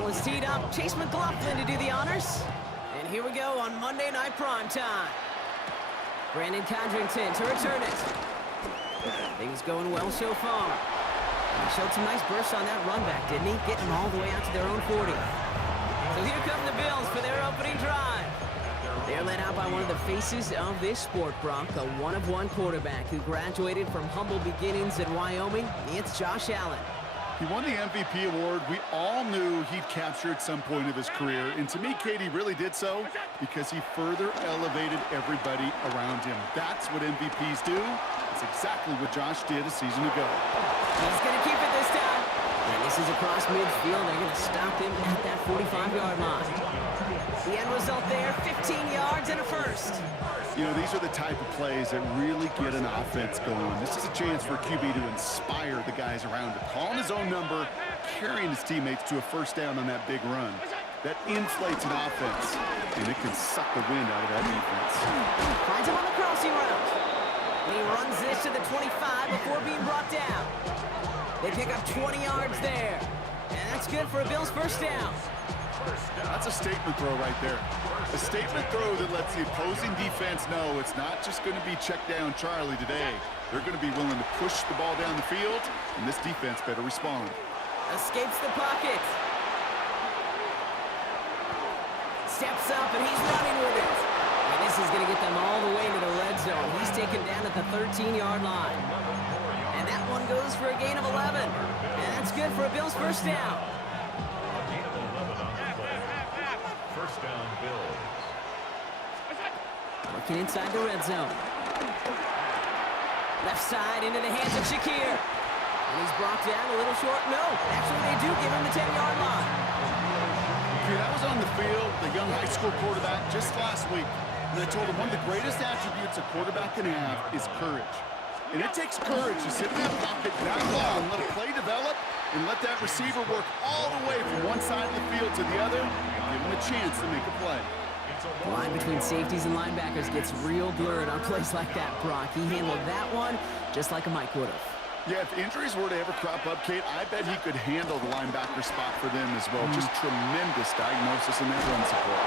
Ball is teed up. Chase McLaughlin to do the honors. And here we go on Monday Night Primetime. Brandon Condrington to return it. Things going well so far. He showed some nice bursts on that run back, didn't he? Getting them all the way out to their own 40. So here come the Bills for their opening drive. They're led out by one of the faces of this sport, Brock, a one-of-one quarterback who graduated from humble beginnings in Wyoming. It's Josh Allen. He won the MVP award. We all knew he'd capture at some point of his career. And to me, Katie really did so because he further elevated everybody around him. That's what MVPs do. It's exactly what Josh did a season ago. He's going to keep it this time. And this is across midfield. They're going to stop him at that 45-yard line. The end result there, 15 yards and a first. You know, these are the type of plays that really get an offense going. This is a chance for QB to inspire the guys around him. Calling his own number, carrying his teammates to a first down on that big run. That inflates an offense, and it can suck the wind out of that defense. Finds him on the crossing route. And he runs this to the 25 before being brought down. They pick up 20 yards there. And that's good for a Bills first down. That's a statement throw right there. A statement throw that lets the opposing defense know it's not just going to be check down Charlie today. They're going to be willing to push the ball down the field, and this defense better respond. Escapes the pocket. Steps up, and he's running with it. And this is going to get them all the way to the red zone. He's taken down at the 13-yard line. And that one goes for a gain of 11. And that's good for a Bills first down. First down, Bills. Working inside the red zone. Left side into the hands of Shakir. And he's brought down a little short. No, actually they do give him the 10-yard line. Okay, that was on the field, the young high school quarterback just last week. And I told him one of the greatest attributes a quarterback can have is courage. And it takes courage to sit in that pocket that long, let a play develop, and let that receiver work all the way from one side of the field to the other, and give him a chance to make a play. The line between safeties and linebackers gets real blurred on plays like that, Brock. He handled that one just like a Mike would have. Yeah, if injuries were to ever crop up, Kate, I bet he could handle the linebacker spot for them as well. Just tremendous diagnosis in that run support.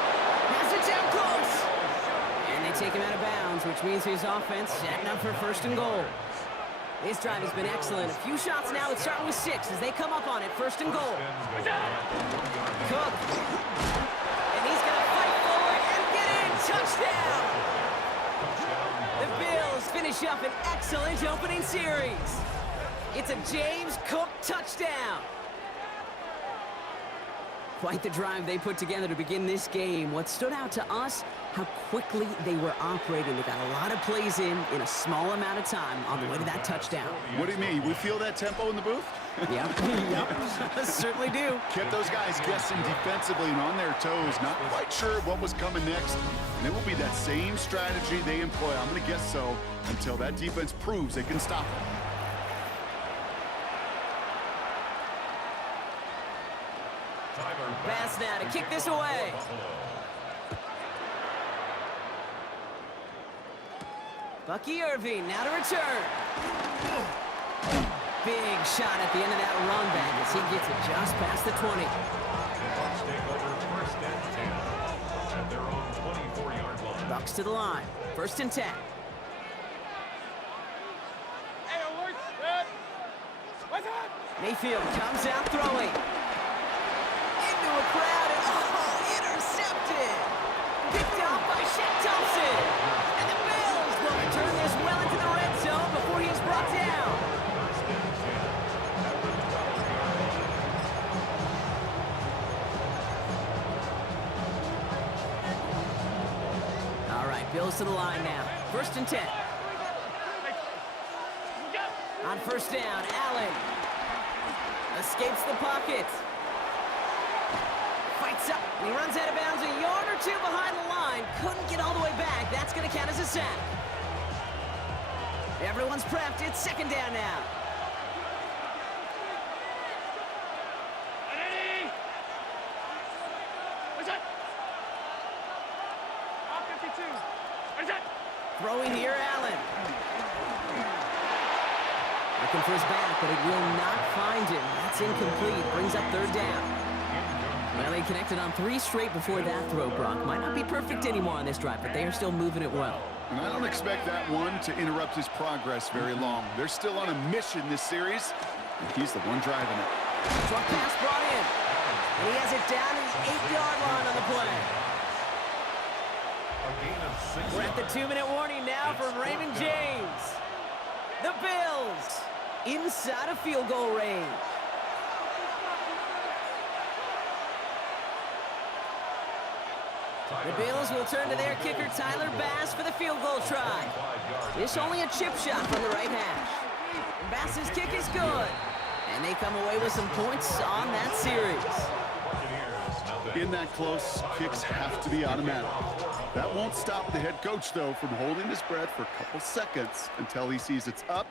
Pass it down close. And they take him out of bounds, which means his offense setting up for first and goal. This drive has been excellent. A few shots now. It's starting with 6 as they come up on it. First and goal. Cook. And he's going to fight forward and get in. Touchdown. The Bills finish up an excellent opening series. It's a James Cook touchdown. Quite the drive they put together to begin this game. What stood out to us, how quickly they were operating. They got a lot of plays in a small amount of time on the way to that touchdown. What do you mean? We feel that tempo in the booth? Yep, certainly do. Kept those guys guessing defensively and on their toes, not quite sure what was coming next. And it will be that same strategy they employ, I'm going to guess so, until that defense proves they can stop them. Pass now to kick this away. Bucky Irving now to return. Big shot at the end of that run back as he gets it just past the 20. Bucks take over first and 10 at their own 24-yard line. Bucks to the line. First and 10. Mayfield comes out throwing. Into a crowd and intercepted. Picked off by Shaq Thompson. And the Bills will return this well into the red zone before he's brought down. All right, Bills to the line now. First and 10. On first down, Allen escapes the pocket. Fights up, and he runs out of bounds a yard or 2 behind the line. Couldn't get all the way back. That's going to count as a sack. Everyone's prepped. It's second down now. Throwing here, Allen. Looking for his back, but it will not find him. That's incomplete. Brings up third down. Well, they connected on 3 straight before that throw, Brock. Might not be perfect anymore on this drive, but they are still moving it well. And I don't expect that one to interrupt his progress very long. They're still on a mission this series, and he's the one driving it. Short pass brought in. And he has it down in the 8-yard line on the play. A gain of 6 We're at the 2-minute warning now from Raymond James. The Bills inside a field goal range. The Bills will turn to their kicker, Tyler Bass, for the field goal try. This only a chip shot from the right hash. Bass's kick is good. And they come away with some points on that series. In that close, kicks have to be automatic. That won't stop the head coach, though, from holding his breath for a couple seconds until he sees it's up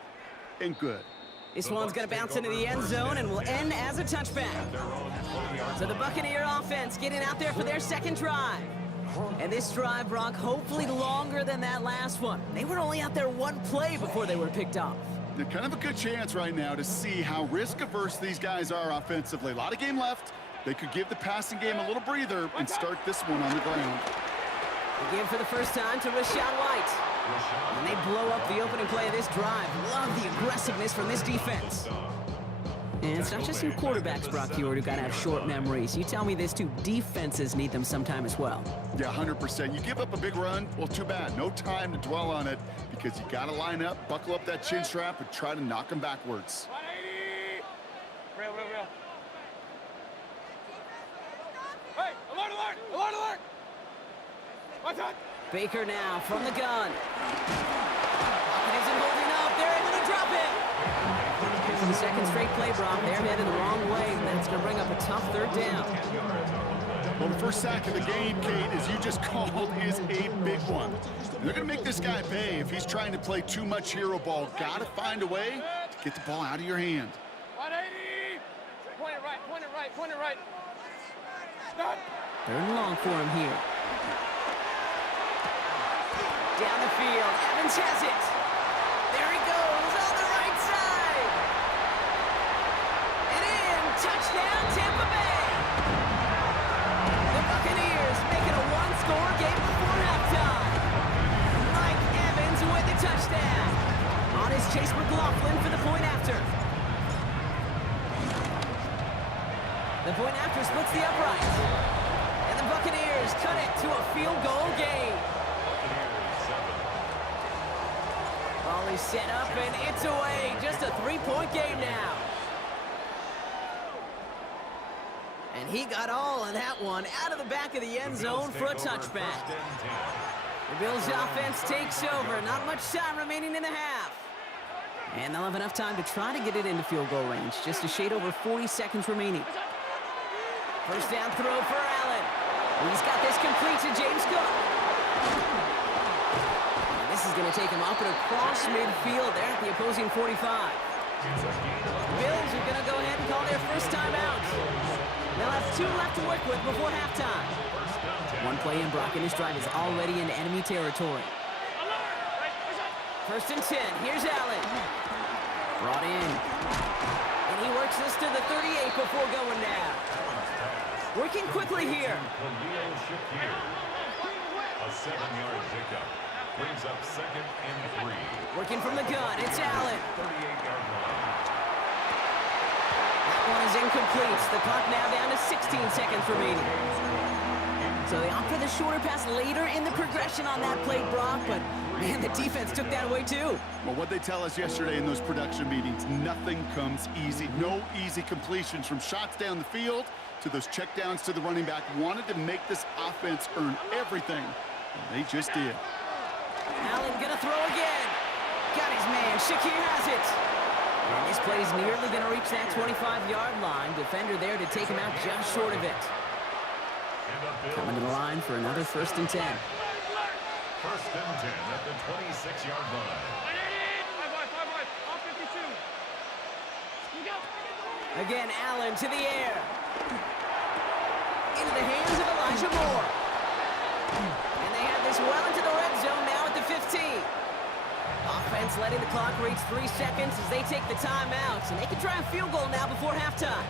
and good. This one's going to bounce into the end zone and will end as a touchback. So the Buccaneer offense getting out there for their second drive. And this drive, Brock, hopefully longer than that last one. They were only out there 1 play before they were picked off. They're kind of a good chance right now to see how risk-averse these guys are offensively. A lot of game left. They could give the passing game a little breather and start this one on the ground. They give for the first time to Rachaad White. And they blow up the opening play of this drive. Love the aggressiveness from this defense. And it's not just your quarterbacks, Brock Huard, who got to have short memories. You tell me this too, defenses need them sometime as well. Yeah, 100%. You give up a big run, well, too bad. No time to dwell on it because you got to line up, buckle up that chin strap, and try to knock them backwards. 180! Real. Hey, alert, alert, alert, alert! Watch out! Baker now from the gun. It isn't holding up. They're able to drop it. For the second straight play, Brock, they're headed the wrong way. And that's going to bring up a tough 3rd down. Well, the first sack of the game, Kate, as you just called, is a big one. And they're going to make this guy pay if he's trying to play too much hero ball. Got to find a way to get the ball out of your hand. 180! Point it right, point it right. Stop! 3rd and long for him here. Down the field, Evans has it. There he goes on the right side. And in, touchdown Tampa Bay. The Buccaneers make it a 1-score game before halftime. Mike Evans with the touchdown. On his Chase McLaughlin for the point after. The point after splits the upright. And the Buccaneers cut it to a field goal game. Ball is set up and it's away. Just a 3-point game now. And he got all of that one out of the back of the end zone for a touchback. The Bills offense takes over. Not much time remaining in the half. And they'll have enough time to try to get it into field goal range. Just a shade over 40 seconds remaining. First down throw for Allen. He's got this complete to James Cook. And this is going to take him up and across midfield there at the opposing 45. The Bills are going to go ahead and call their first timeout. They'll have 2 left to work with before halftime. 1 play in, Brock, and this drive is already in enemy territory. First and 10. Here's Allen. Brought in. And he works this to the 38 before going down. Working quickly here. Khalil Shakir. A 7-yard pickup. Brings up 2nd and 3. Working from the gun. It's Allen. 38-yard line. That one is incomplete. The clock now down to 16 seconds remaining. So they opt for the shorter pass later in the progression on that play, Brock, but man, the defense took that away too. Well, what they tell us yesterday in those production meetings, nothing comes easy. No easy completions from shots down the field to those checkdowns to the running back. Wanted to make this offense earn everything, and they just did. Allen gonna throw again. Got his man. Shakir has it. And this play is nearly gonna reach that 25-yard line. Defender there to take him out just short of it. Coming to the line for another first and 10. First and 10 at the 26-yard line. 5 all 52. You go. Again, Allen to the air. Into the hands of Elijah Moore. And they have this well into the red zone now at the 15. Offense letting the clock reach 3 seconds as they take the timeouts. And they can try a field goal now before halftime.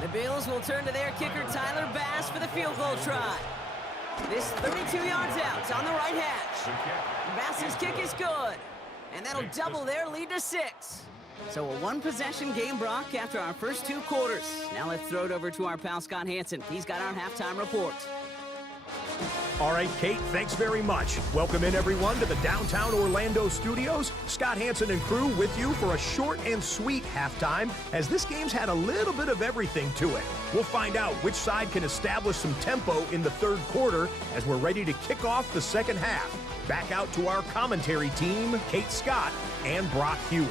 The Bills will turn to their kicker, Tyler Bass, for the field goal try. This 32 yards out on the right hash. Bass's kick is good, and that'll double their lead to 6. So a one-possession game, Brock, after our first 2 quarters. Now let's throw it over to our pal Scott Hanson. He's got our halftime report. All right, Kate, thanks very much. Welcome in, everyone, to the downtown Orlando studios. Scott Hanson and crew with you for a short and sweet halftime, as this game's had a little bit of everything to it. We'll find out which side can establish some tempo in the third quarter as we're ready to kick off the second half. Back out to our commentary team, Kate Scott and Brock Heward.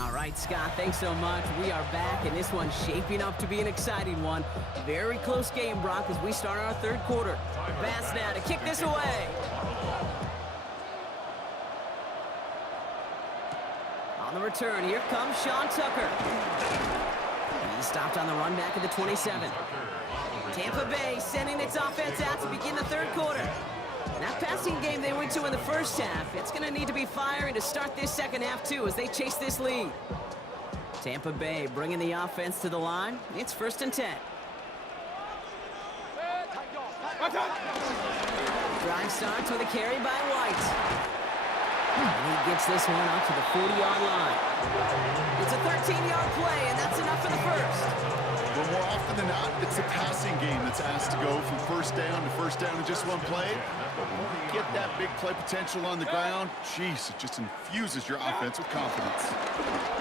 All right, Scott, thanks so much. We are back, and this one's shaping up to be an exciting one. Very close game, Brock, as we start our third quarter. Bass now to kick this away. On the return, here comes Sean Tucker. He stopped on the run back at the 27. Tampa Bay sending its offense out to begin the third quarter. That passing game they went to in the first half, it's going to need to be firing to start this second half, too, as they chase this lead. Tampa Bay bringing the offense to the line. It's 1st and 10. Drive starts with a carry by White. And he gets this one up to the 40-yard line. It's a 13-yard play, and that's enough for the first. Well, more often than not, it's the passing game that's asked to go from first down in just one play. Get that big play potential on the ground. Jeez, it just infuses your offense with confidence.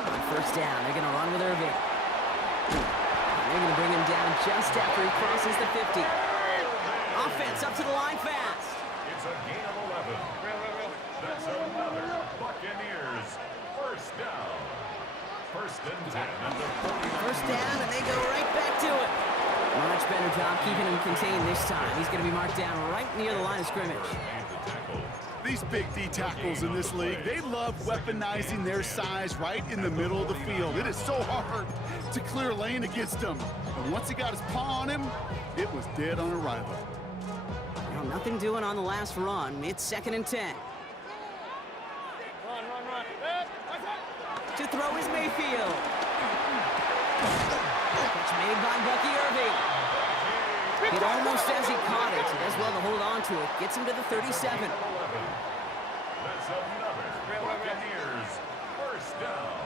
On first down, they're going to run with Irving. And they're going to bring him down just after he crosses the 50. Offense up to the line fast. It's a gain of 11. That's another Buccaneers first down. 1st and 10 at the 40. First down, and they go right back to it. Much better job keeping him contained this time. He's going to be marked down right near the line of scrimmage. These big D tackles in this league, they love weaponizing their size right in the middle of the field. It is so hard to clear lane against them. And once he got his paw on him, it was dead on arrival. Well, nothing doing on the last run. It's 2nd and 10. To throw is Mayfield. Catch made by Bucky Irving. It almost as he caught it. He does well to hold on to it. Gets him to the 37. That's another Buccaneers first down.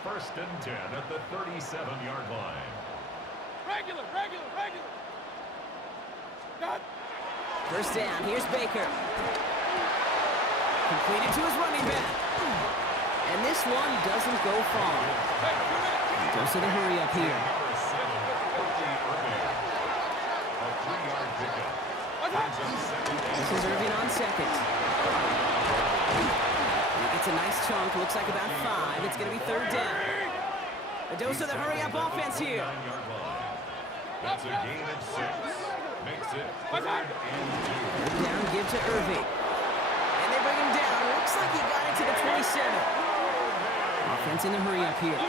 1st and 10 at the 37-yard line. Regular. First down. Here's Baker. Completed to his running back. And this one doesn't go far. Goes to the hurry up here. Number 7, Bucky Irving. A 3-yard pickup. This is Irving on second. He gets a nice chunk. Looks like about 5. It's going to be 3rd down. A dose of the hurry up offense here. 9-yard line. That's a gain of 6. Makes it 3rd and 2. Down, give to Irving. And they bring him down. Looks like he got it to the 27. Offense in the hurry up here.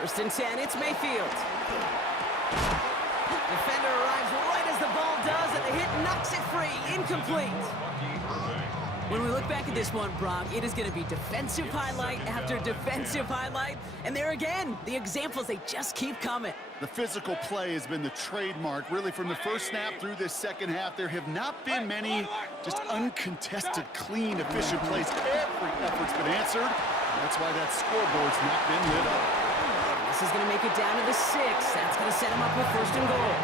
First and 10, it's Mayfield. Defender arrives right as the ball does, and the hit knocks it free. Incomplete. When we look back at this one, Brock, it is going to be defensive highlight after defensive highlight. And there again, the examples, they just keep coming. The physical play has been the trademark, really, from the first snap through this second half. There have not been many just uncontested, clean, efficient plays. Every effort's been answered. That's why that scoreboard's not been lit up. This is going to make it down to the 6. That's going to set him up with 1st and goal.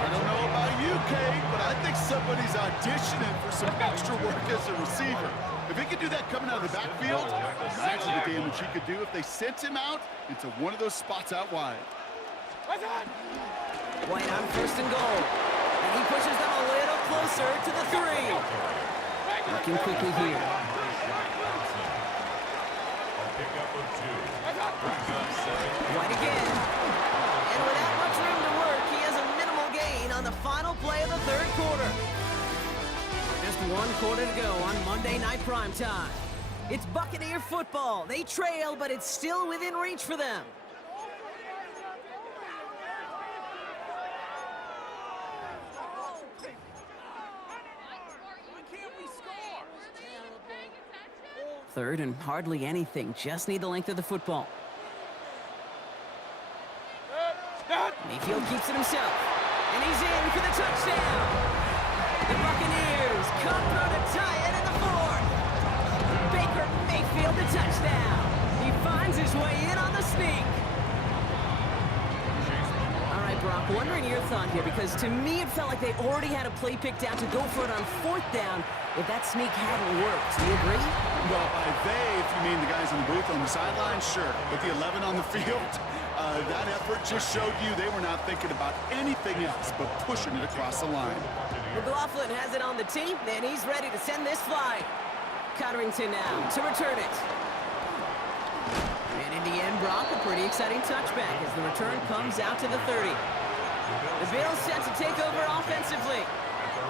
I don't know about you, Kate, but I think somebody's auditioning for some extra work as a receiver. If he could do that coming out of the backfield, imagine the damage he could do if they sent him out into one of those spots out wide. White on 1st and goal. And he pushes them a little closer to the 3. Looking quickly here. White again. And without much room to work, he has a minimal gain on the final play of the third quarter. Just 1 quarter to go on Monday Night Primetime. It's Buccaneer football. They trail, but it's still within reach for them. Third and hardly anything. Just need the length of the football. Mayfield keeps it himself. And he's in for the touchdown. The Buccaneers come through to tie it in the fourth. Baker Mayfield the touchdown. He finds his way in on the sneak. All right, Brock, wondering your thought here, because to me it felt like they already had a play picked out to go for it on fourth down if that sneak hadn't worked. Do you agree? Well, by they, if you mean the guys in the booth on the sideline, sure. But the 11 on the field, that effort just showed you they were not thinking about anything else but pushing it across the line. McLaughlin has it on the tee, and he's ready to send this flying. Cotterington now to return it. And in the end, Brock, a pretty exciting touchback as the return comes out to the 30. The Bills set to take over offensively.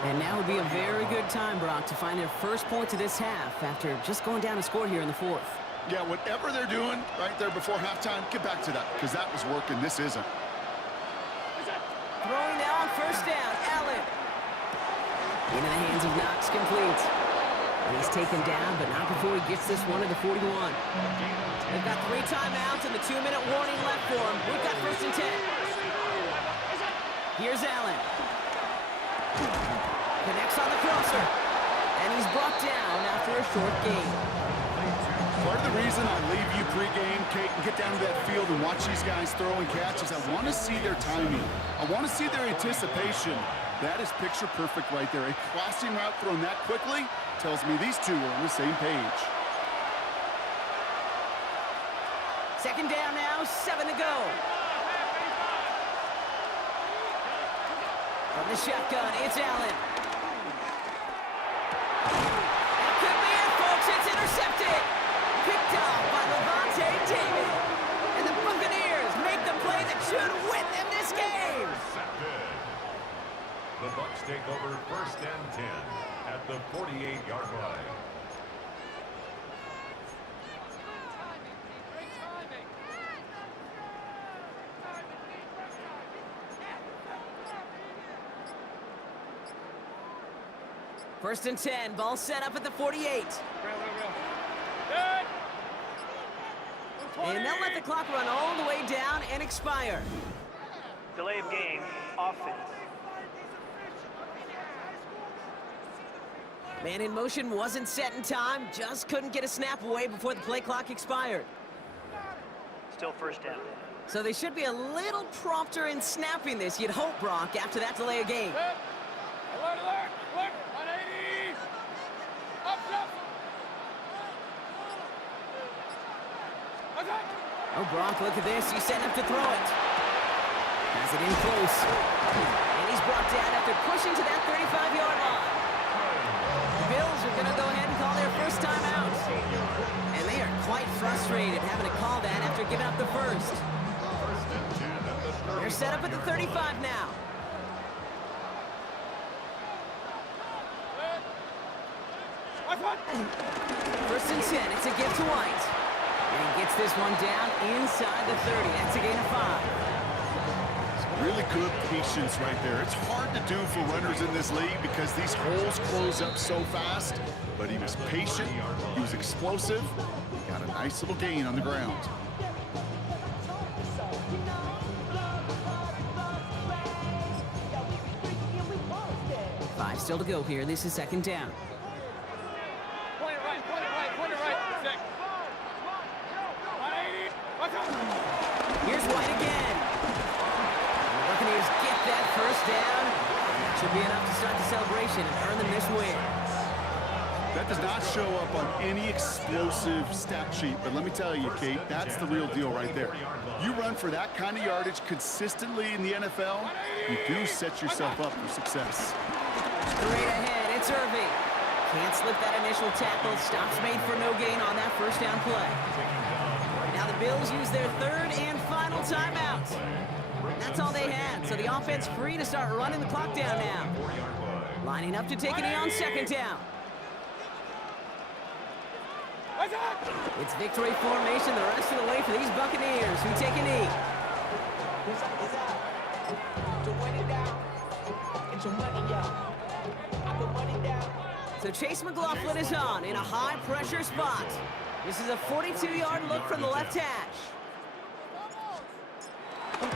And now would be a very good time, Brock, to find their first points of this half after just going down a score here in the fourth. Yeah, whatever they're doing right there before halftime, get back to that, because that was working. This isn't. Throwing now on first down, Allen. Into the hands of Knox, complete. And he's taken down, but not before he gets this one to the 41. They've got 3 timeouts and the 2-minute warning left for him. We've got first and 10. Here's Allen. Connects on the crosser. And he's brought down after a short gain. Part of the reason I leave you pregame, Kate, and get down to that field and watch these guys throw and catch is I want to see their timing. I want to see their anticipation. That is picture perfect right there. A crossing route thrown that quickly tells me these two are on the same page. Second down now, 7 to go. From the shotgun, it's Allen. That could be it, folks. It's intercepted. Picked off by Levante David. And the Buccaneers make the play that should win them this game. The Bucs take over first and 10 at the 48-yard line. First and 10, ball set up at the 48. And they'll let the clock run all the way down and expire. Delay of game, offense. Man in motion wasn't set in time, just couldn't get a snap away before the play clock expired. Still first down. So they should be a little prompter in snapping this, you'd hope, Brock, after that delay of game. Alert, alert, alert, 180! Up, up! Okay. Oh, Brock, look at this. He's setting up to throw it. Has it in close. And he's brought down after pushing to that 35-yard line. The Bills are going to go ahead and call their first time out. And they are quite frustrated having to call that after giving up the first. They're set up at the 35 now. First and 10. It's a gift to White. And he gets this one down inside the 30. That's a gain of 5. Really good patience right there. It's hard to do for runners in this league because these holes close up so fast. But he was patient. He was explosive. He got a nice little gain on the ground. Five still to go here. This is second down. Point it right, point it right, point it right. Sick. 180, watch out! Here's White again. The Buccaneers get that first down. That should be enough to start the celebration and earn them this win. That does not show up on any explosive stat sheet, but let me tell you, Kate, that's the real deal right there. You run for that kind of yardage consistently in the NFL, you do set yourself up for success. Straight ahead, it's Irving. Can't slip that initial tackle. Stops made for no gain on that first down play. Now the Bills use their third and final timeout. That's all they had, so the offense free to start running the clock down now. Lining up to take a knee on second down. It's victory formation the rest of the way for these Buccaneers who take a knee. So Chase McLaughlin is on in a high-pressure spot. This is a 42-yard look from the left hash. The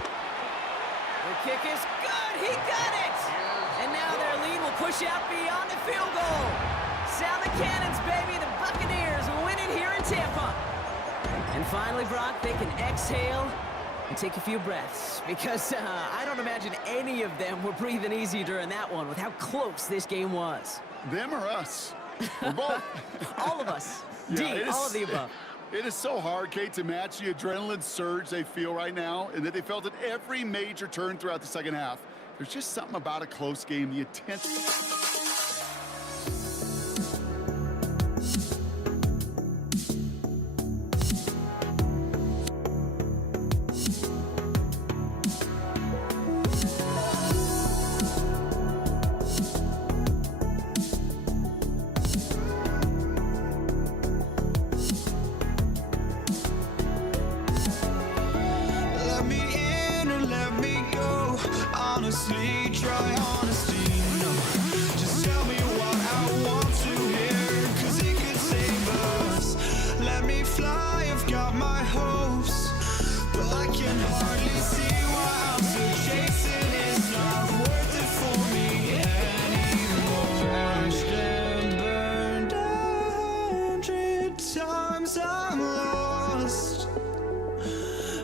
kick is good. He got it. And now their lead will push out beyond the field goal. Sound the cannons, baby. The Buccaneers win it here in Tampa. And finally, Brock, they can exhale and take a few breaths, because I don't imagine any of them were breathing easy during that one with how close this game was. Them or us? We're both. All of us. Yeah, D, all of the above. It is so hard, Kate, to match the adrenaline surge they feel right now, and that they felt at every major turn throughout the second half. There's just something about a close game, the intensity. Let me in or let me go. Honestly, try honesty. No, just tell me what I want to hear, 'cause it could save us. Let me fly, I've got my hopes, but I can hardly see why I'm still chasing. It's not worth it for me anymore. Crashed and burned 100 times, I'm lost.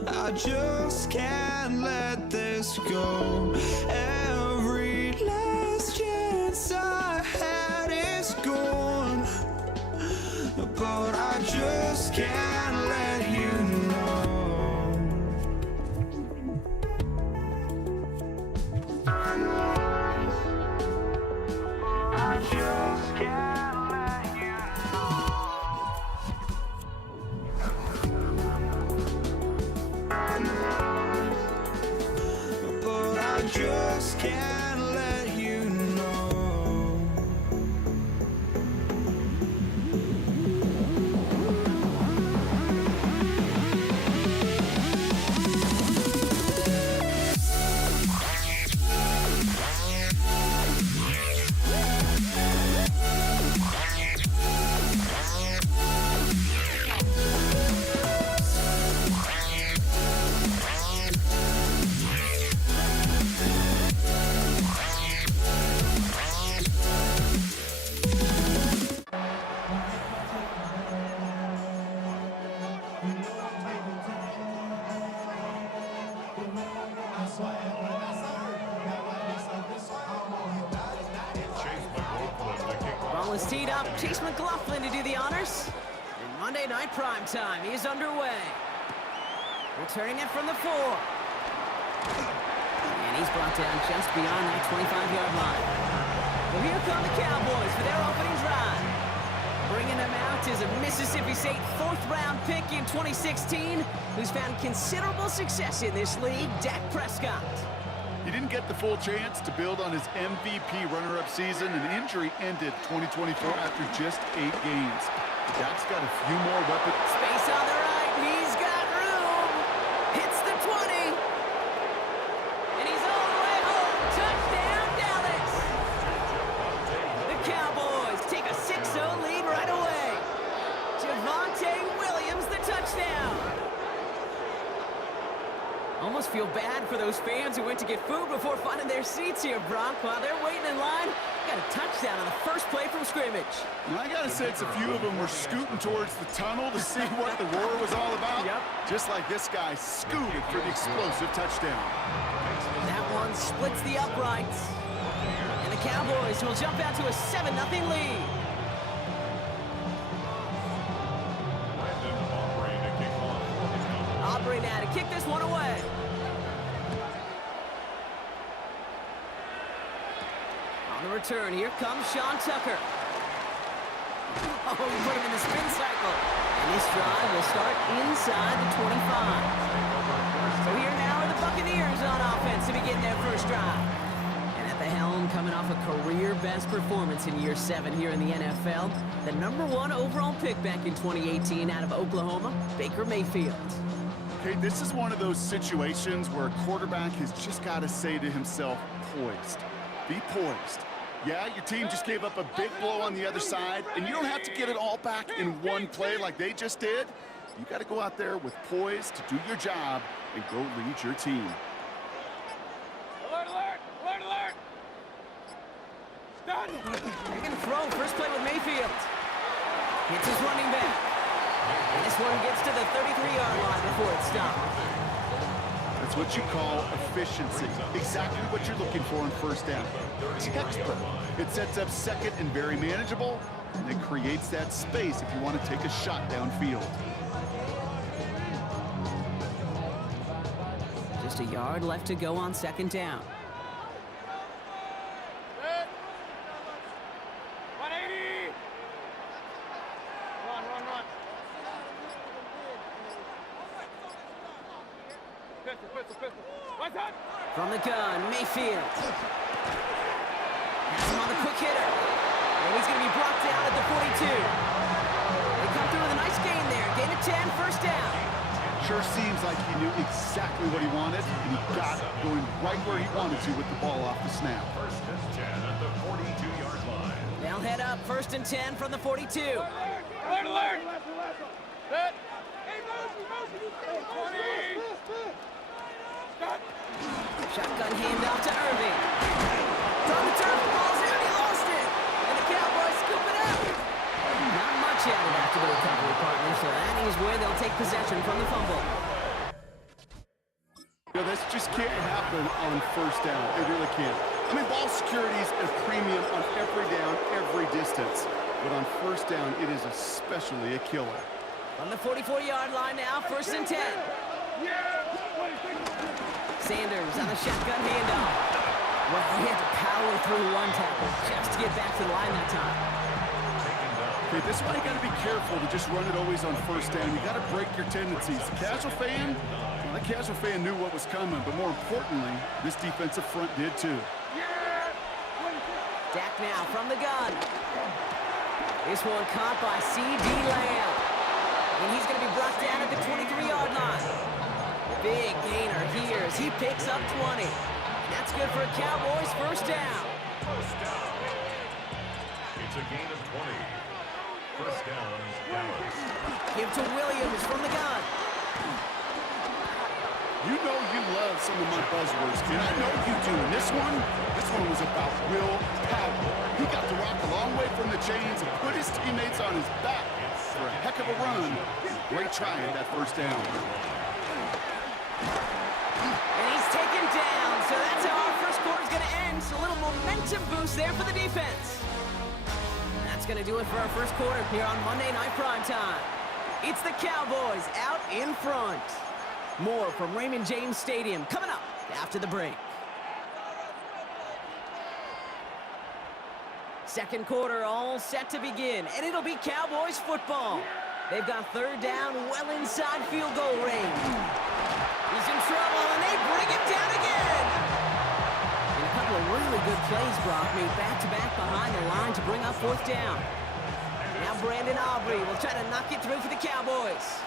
I just can't let this go. Every last chance I had is gone, but I just can't let you know. I just can't let you know. But I just can't let you know. Ball is teed up. Chase McLaughlin to do the honors. And Monday Night Prime Time is underway. Returning it from the 4. And he's brought down just beyond that 25-yard line. Well, here come the Cowboys for their opening drive. Bringing them out is a Mississippi State 4th-round pick in 2016, who's found considerable success in this league, Dak Prescott. He didn't get the full chance to build on his MVP runner-up season. An injury ended 2024 after just 8 games. Dak's got a few more weapons. Space on the right. He's got room. Hits the 20. And he's all the way home. Touchdown, Dallas. The Cowboys take a 6-0 lead right away. Javonte Williams, the touchdown. Almost feel bad for those fans who went to get food before finding their seats here, Brock. While they're waiting in line, got a touchdown on the first play from scrimmage. And I gotta sense a few of them were scooting towards the tunnel to see what the roar was all about. Yep. Just like this guy scooted for the explosive touchdown. That one splits the uprights. And the Cowboys will jump out to a 7-0 lead. Aubrey now to kick this one away. On the return, here comes Sean Tucker. Oh, he put him in the spin cycle. And this drive will start inside the 25. So here now are the Buccaneers on offense to begin their first drive. And at the helm, coming off a career-best performance in year 7 here in the NFL, the #1 overall pick back in 2018 out of Oklahoma, Baker Mayfield. Okay, this is one of those situations where a quarterback has just got to say to himself, poised. Be poised. Yeah, your team just gave up a big blow on the other side, and you don't have to get it all back in one play like they just did. You got to go out there with poise to do your job and go lead your team. Alert, alert! Alert, alert! Stop! They're going to throw. First play with Mayfield. Hits his running back. And this one gets to the 33-yard line before it stops. That's what you call efficiency. Exactly what you're looking for in first down. Textbook. It sets up second and very manageable, and it creates that space if you want to take a shot downfield. Just a yard left to go on second down. 180! Run, run, run. Pistol, pistol, pistol. What's that? From the gun, Mayfield. Has him on the quick hitter. And he's going to be brought down at the 42. They come through with a nice gain there. Gain of 10, first down. Sure seems like he knew exactly what he wanted, and he got it, going right where he wanted to with the ball off the snap. First and 10 at the 42-yard line. They'll head up, first and 10 from the 42. Alert, alert! Set! Hey, motion, motion! 20! Stop! Shotgun handoff to Irving. From the turf, the ball's in, he lost it. And the Cowboys scoop it up. Not much added after the recovery, partner, so that is where they'll take possession from the fumble. You know, this just can't happen on first down. It really can't. I mean, ball security is a premium on every down, every distance. But on first down, it is especially a killer. From the 44-yard line now, first and 10. Sanders on the shotgun handoff. Well, he had to power through one tackle just to get back to the line that time. Okay, this is why you got to be careful to just run it always on first down. You got to break your tendencies. The casual fan, well, the casual fan knew what was coming, but more importantly, this defensive front did too. Dak now from the gun. This one caught by C.D. Lamb. And he's going to be brought down at the 23-yard line. Big gainer here as he picks up 20. That's good for a Cowboys first down. First down. It's a gain of 20. First down, Dallas. Give to Williams from the gun. You know you love some of my buzzwords, kid. I know you do. And this one was about will power. He got the rock a long way from the chains and put his teammates on his back for a heck of a run. Great try at that first down. And he's taken down, so that's how our first quarter's going to end. So a little momentum boost there for the defense. That's going to do it for our first quarter here on Monday Night Primetime. It's the Cowboys out in front. More from Raymond James Stadium coming up after the break. Second quarter all set to begin, and it'll be Cowboys football. They've got third down well inside field goal range. He's in trouble, and they bring him down again. And a couple of really good plays, Brock, made back-to-back behind the line to bring up fourth down. Now Brandon Aubrey will try to knock it through for the Cowboys.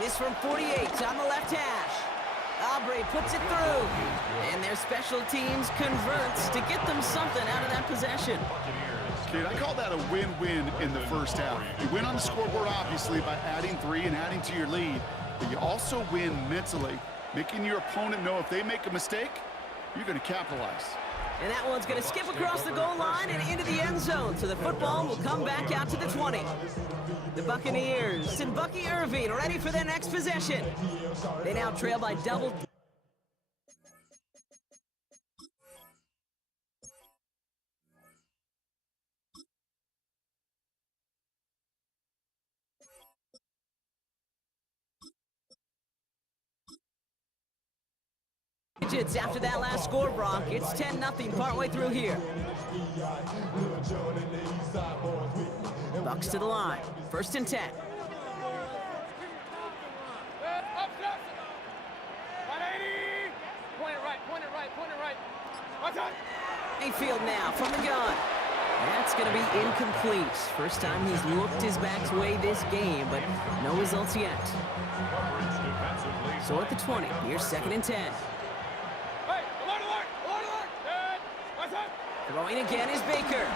This from 48 on the left hash. Aubrey puts it through. And their special teams converts to get them something out of that possession. Kid, I call that a win-win in the first half. You win on the scoreboard, obviously, by adding 3 and adding to your lead. But you also win mentally, making your opponent know if they make a mistake, you're going to capitalize. And that one's going to skip across the goal line and into the end zone. So the football will come back out to the 20. The Buccaneers and Bucky Irving ready for their next possession. They now trail by double. Digits after that last score, Brock. It's 10-0 partway through here. Bucks to the line. First and 10. Up, 180! Point it right, point it right, point it right. What's that? Mayfield now from the gun. That's going to be incomplete. First time he's looked his back's way this game, but no results yet. So at the 20, here's second and 10. Hey, alert, alert, alert, alert! What's that? Throwing again is Baker.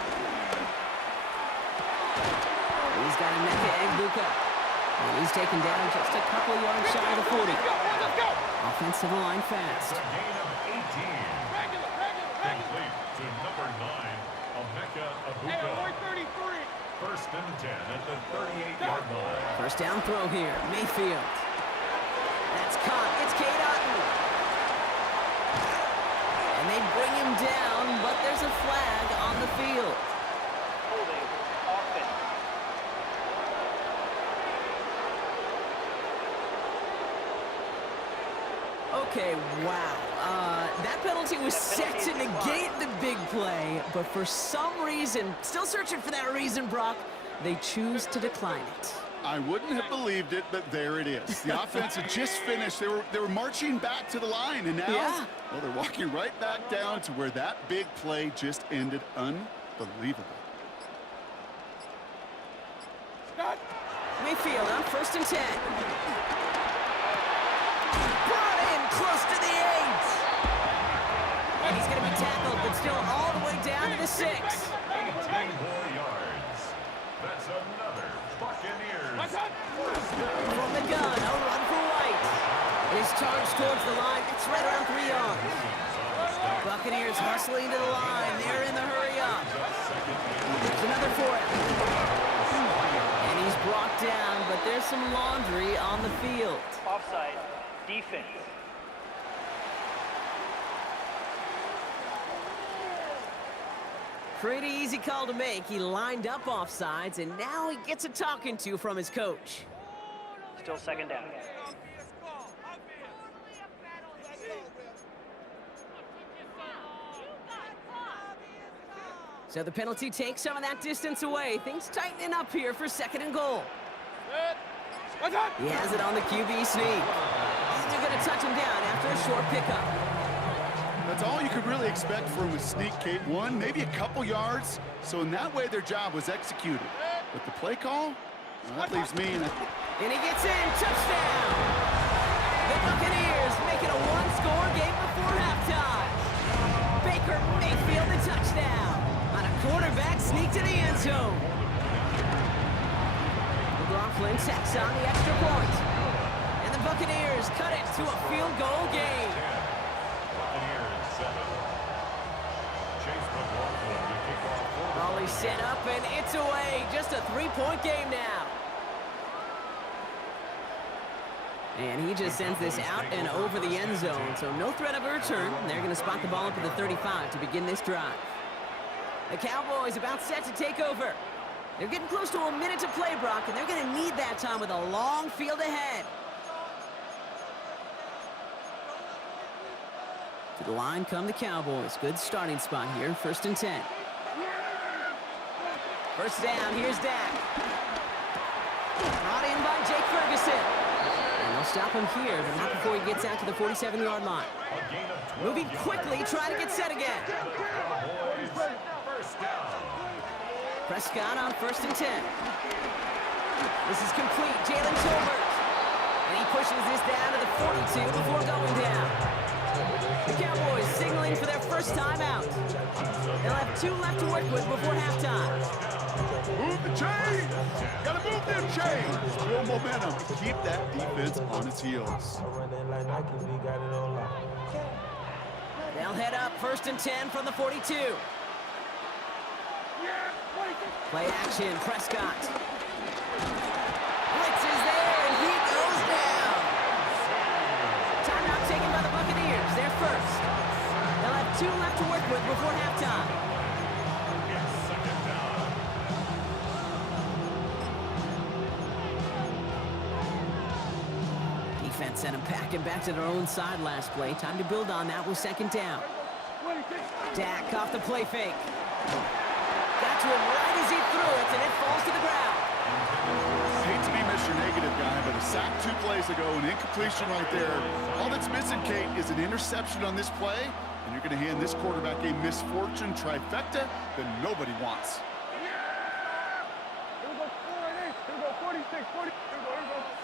He's got Emeka Egbuka. And he's taken down just a couple yards shy of the 40. Offensive line fast. A gain of 18. Complete to number 9, Emeka Egbuka. First and 10 at the 38-yard line. First down throw here. Mayfield. That's caught. It's Cade Otton. And they bring him down, but there's a flag on the field. Holding offense. Okay, wow. That penalty was set to negate the big play, but for some reason, still searching for that reason, Brock, they choose to decline it. I wouldn't have believed it, but there it is. The offense had just finished. They were marching back to the line, and now, Yeah. well, they're walking right back down to where that big play just ended. Unbelievable. Mayfield on first and 10. Brought in close to the 8. And he's going to be tackled, but still all the way down to the 6. 18 more yards. That's another Buccaneers. From the gun, a run for White. He's charged towards the line. It's right around 3 yards. Buccaneers hustling to the line. They're in the hurry up. There's another for him. And he's brought down, but there's some laundry on the field. Offside. Defense. Pretty easy call to make. He lined up offsides, and now he gets a talking to from his coach. Still second down. So the penalty takes some of that distance away. Things tightening up here for second and goal. He has it on the QB sneak. And they're going to touch him down after a short pickup. That's all you could really expect from a sneak, Kate. One, maybe a couple yards. So in that way, their job was executed. But the play call, well, that leaves me in a... And he gets in. Touchdown! The Buccaneers make it a one-score game before halftime. Baker Mayfield the touchdown on a quarterback sneak to the end zone. McLaughlin tacks on the extra point. And the Buccaneers cut it to a field goal game. Buccaneers 7. Chase McLaughlin to kick off. Raleigh set up, and it's away. Just a three-point game now. And he just sends this out and over the end zone, so no threat of a return. They're going to spot the ball up at the 35 to begin this drive. The Cowboys about set to take over. They're getting close to a minute to play, Brock, and they're going to need that time with a long field ahead. To the line come the Cowboys. Good starting spot here, first and 10. First down, here's Dak. Brought in by Jake Ferguson. And they'll stop him here, but not before he gets out to the 47-yard line. Moving quickly, trying to get set again. First down. Prescott on first and 10. This is complete. Jalen Tolbert. And he pushes this down to the 42 before going down. The Cowboys signaling for their first timeout. They'll have 2 left to work with before halftime. Move the chains! Gotta move them chains! Build momentum. Keep that defense on its heels. They'll head up first and 10 from the 42. Play action, Prescott. Blitz is there, and he goes down. Timeout taken by the Buccaneers. They're first. They'll have 2 left to work with before halftime. Second down. Defense sent them packing back to their own side last play. Time to build on that with second down. Dak off the play fake. Got to him right as he threw it, and it falls to the ground. I hate to be Mr. Negative guy, but a sack 2 plays ago, an incompletion right there. All that's missing, Kate, is an interception on this play, and you're going to hand this quarterback a misfortune trifecta that nobody wants. Here we go, 48. Here we go, 46, 40. Here we go.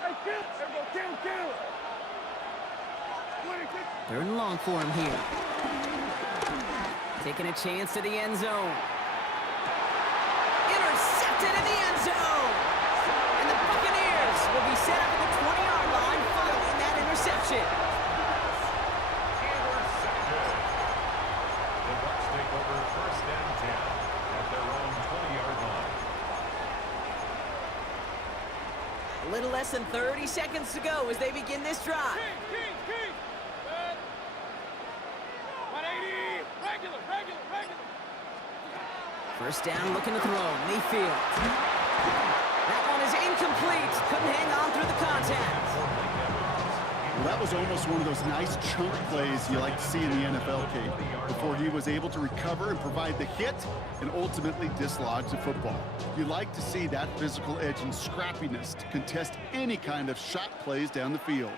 Hey, kill. Here we go, kill. Third and long for him here. Taking a chance to the end zone. Intercepted in the end zone. And the Buccaneers will be set up at the 20-yard line following that interception. Intercepted. The Bucs take over first and 10 at their own 20-yard line. A little less than 30 seconds to go as they begin this drive. King. 180. Regular. First down, looking to throw. Mayfield. That one is incomplete. Couldn't hang on through the contact. Well, that was almost one of those nice chunk plays you like to see in the NFL, Kate, before he was able to recover and provide the hit and ultimately dislodge the football. You like to see that physical edge and scrappiness to contest any kind of shot plays down the field.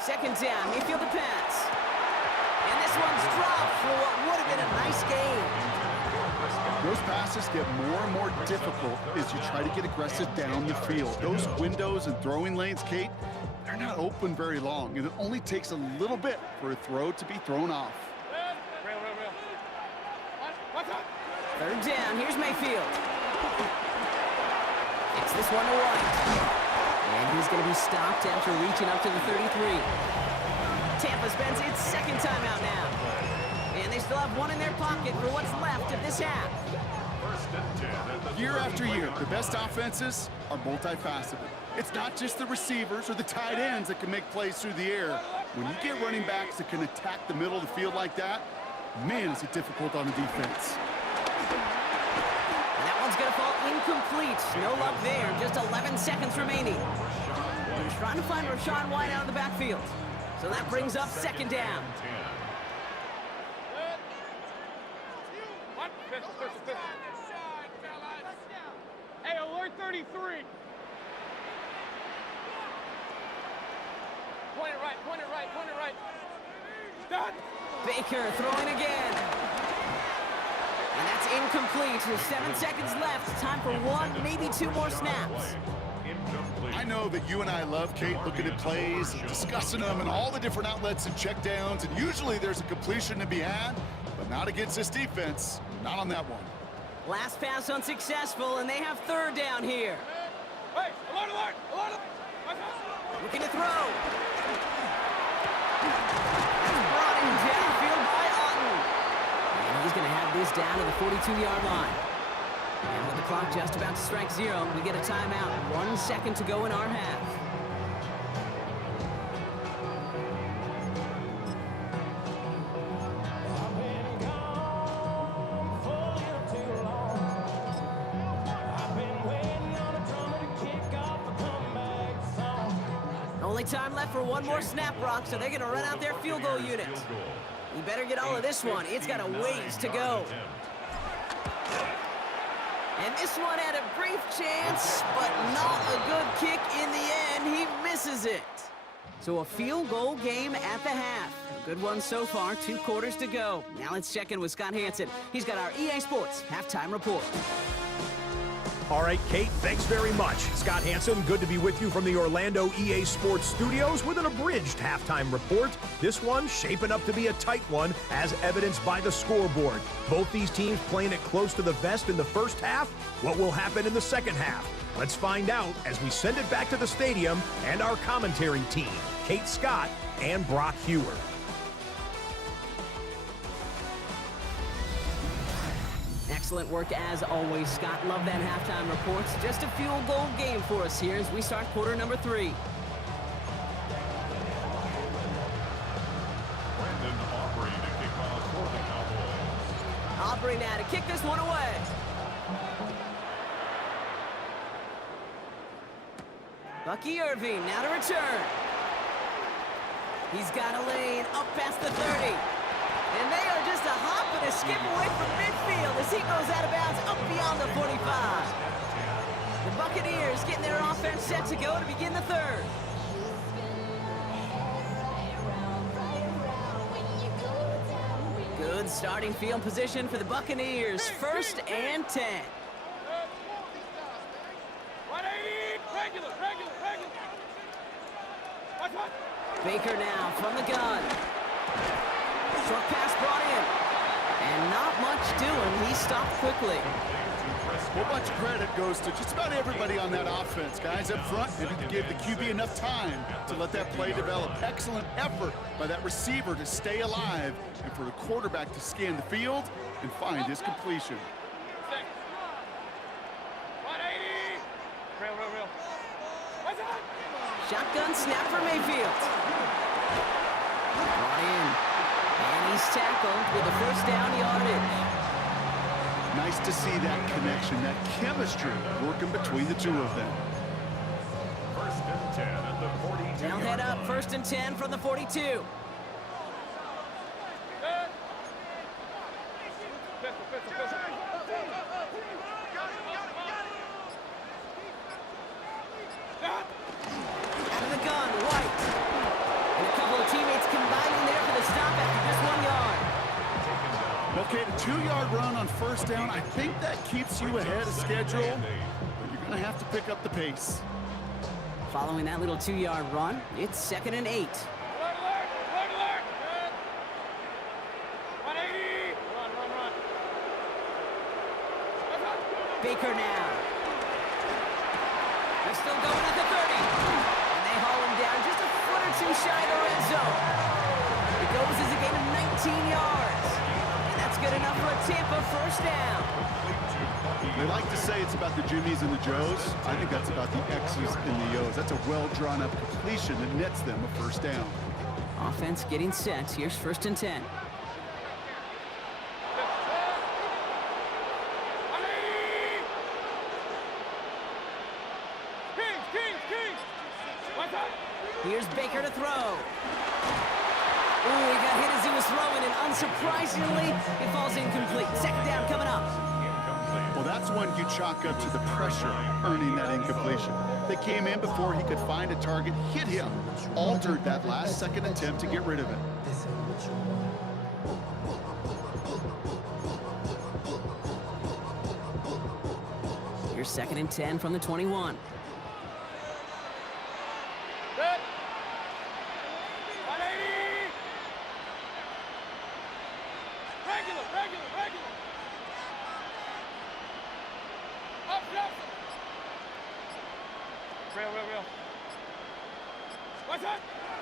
Second down, Mayfield to pass. And this one's dropped for what would have been a nice game. Those passes get more and more difficult as you try to get aggressive down the field. Those windows and throwing lanes, Kate, they're not open very long, and it only takes a little bit for a throw to be thrown off. Real. What's up? Third down, here's Mayfield. It's this one to White. And he's going to be stopped after reaching up to the 33. Tampa spends its second timeout now. And they still have one in their pocket for what's left of this half. First and 10 at the Year after 33 year, yard the best offenses are multifaceted. It's not just the receivers or the tight ends that can make plays through the air. When you get running backs that can attack the middle of the field like that, man, is it difficult on the defense. And that one's going to fall incomplete. No luck there. Just 11 seconds remaining. He's trying to find Rachaad White out of the backfield. So that brings up second down. What? Pistol. Hey, alert 33. Point it right. Done. Baker throwing again. And that's incomplete. There's 7 seconds left. Time for one, maybe two more snaps. Incomplete. I know that you and I love, Kate, looking at plays, discussing them, and all the different outlets and checkdowns, and usually there's a completion to be had, but not against this defense. Not on that one. Last pass unsuccessful, and they have third down here. Hey, alert. Looking to throw. That's brought in downfield by Otton. And he's going to have this down to the 42-yard line. And with the clock just about to strike zero, we get a timeout. 1 second to go in our half. Only time left for one more snap, Brock, so they're going to run out their field goal unit. You better get all of this one. It's got a ways to go. And this one had a brief chance, but not a good kick in the end. He misses it. So a field goal game at the half. A good one so far, 2 quarters to go. Now let's check in with Scott Hanson. He's got our EA Sports halftime report. All right, Kate, thanks very much. Scott Hanson, good to be with you from the Orlando EA Sports Studios with an abridged halftime report. This one shaping up to be a tight one, as evidenced by the scoreboard. Both these teams playing it close to the vest in the first half. What will happen in the second half? Let's find out as we send it back to the stadium and our commentary team, Kate Scott and Brock Huard. Excellent work as always, Scott. Love that halftime report. Just a field goal game for us here as we start quarter number 3. Brandon Aubrey to kick off for the Cowboys. Aubrey now to kick this one away. Bucky Irving now to return. He's got a lane up past the 30. And they are just a hop and a skip away from midfield as he goes out of bounds up beyond the 45. The Buccaneers getting their offense set to go to begin the third. Good starting field position for the Buccaneers. First and 10. 180. Regular. Baker now from the gun. Short pass brought in. And not much doing. He stopped quickly. Well, much credit goes to just about everybody on that offense. Guys up front, maybe gave the QB enough time to let that play develop. Excellent effort by that receiver to stay alive and for the quarterback to scan the field and find his completion. Shotgun snap for Mayfield. Brought in. And he's tackled with a first down yardage. Nice to see that connection, that chemistry working between the two of them. First and 10 at the 42. They'll head up first and 10 from the 42. Out of the gun, White. And a couple of teammates combining there for the stop after just 1 yard. Okay, the 2-yard run on first down, I think that keeps you ahead of schedule, but you're going to have to pick up the pace. Following that little 2-yard run, it's 2nd and 8. Baker now. They're still going at the 30. And they haul him down just a foot or two shy of the red zone. It goes as a gain of 19 yards. And that's good enough for a Tampa first down. They like to say it's about the Jimmies and the Joes. I think that's about the X's and the O's. That's a well-drawn-up completion that nets them a first down. Offense getting set. Here's first and 10. Here's Baker to throw. Ooh, he got hit as he was throwing, and unsurprisingly, it falls incomplete. Second down coming up. Well, that's one you chalk up to the pressure earning that incompletion. They came in before he could find a target, hit him, altered that last-second attempt to get rid of it. Here's 2nd and 10 from the 21.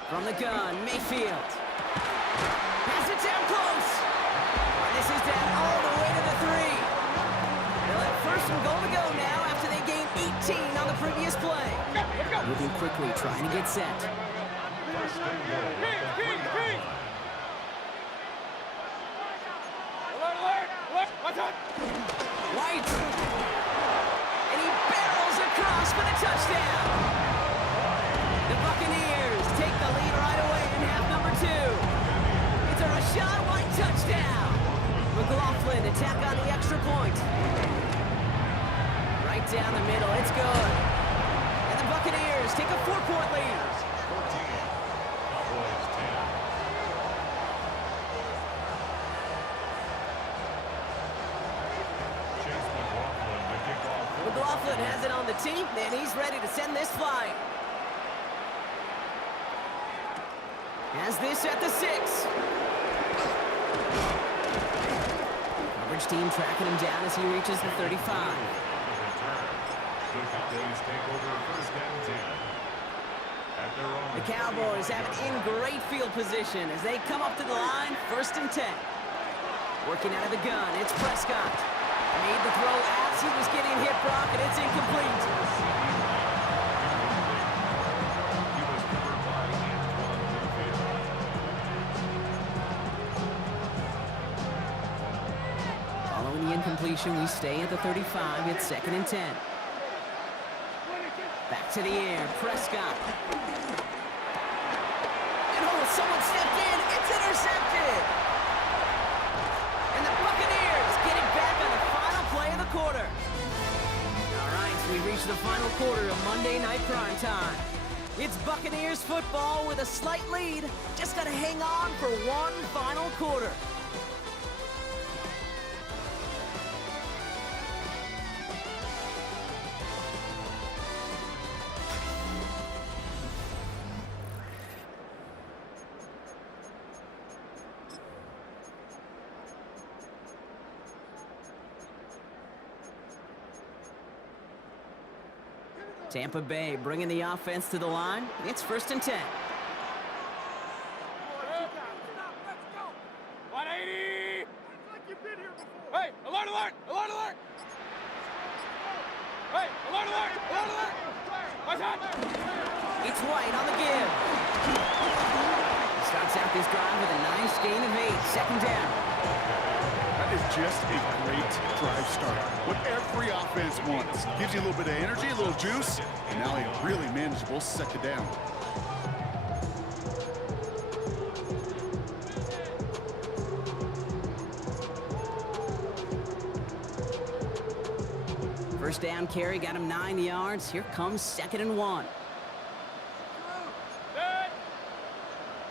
From the gun, Mayfield. Pass it down close. And this is down all the way to the 3. They'll have first and goal to go now after they gained 18 on the previous play. Moving quickly, trying to get set. First and goal at the 3-yard line. White. And he barrels across for the touchdown. The Buccaneers take the lead right away in half number 2. It's a Rachaad White touchdown. McLaughlin to tack on the extra point. Right down the middle, it's good. And the Buccaneers take a 4-point lead. 14. Cowboys 10. Chase McLaughlin to kick off. McLaughlin has it on the team, and he's ready to send this flying. Has this at the 6. Coverage team tracking him down as he reaches the 35. The Cowboys take over first and 10. At their own The Cowboys have it in great field position as they come up to the line, first and 10. Working out of the gun, it's Prescott. Made the throw as he was getting hit, Brock, and it's incomplete. He was covered by Antoine Winfield. Following the incompletion, we stay at the 35. It's 2nd and 10. Back to the air, Prescott. And oh, someone stepped in. It's intercepted. And the Buccaneers getting back on the final play of the quarter. All right, so we reach the final quarter of Monday Night Primetime. It's Buccaneers football with a slight lead. Just got to hang on for one final quarter. Tampa Bay bringing the offense to the line. It's 1st and 10. 180! Hey, alert, alert, alert, alert! Hey, alert, alert, alert, alert! Watch out! It's White on the give. He starts out this drive with a nice gain of 8. 2nd down. That is just a great drive start. What every offense wants. Gives you a little bit of energy, a little juice, and now a really manageable 2nd down. First down carry got him 9 yards. Here comes 2nd and 1. Dead!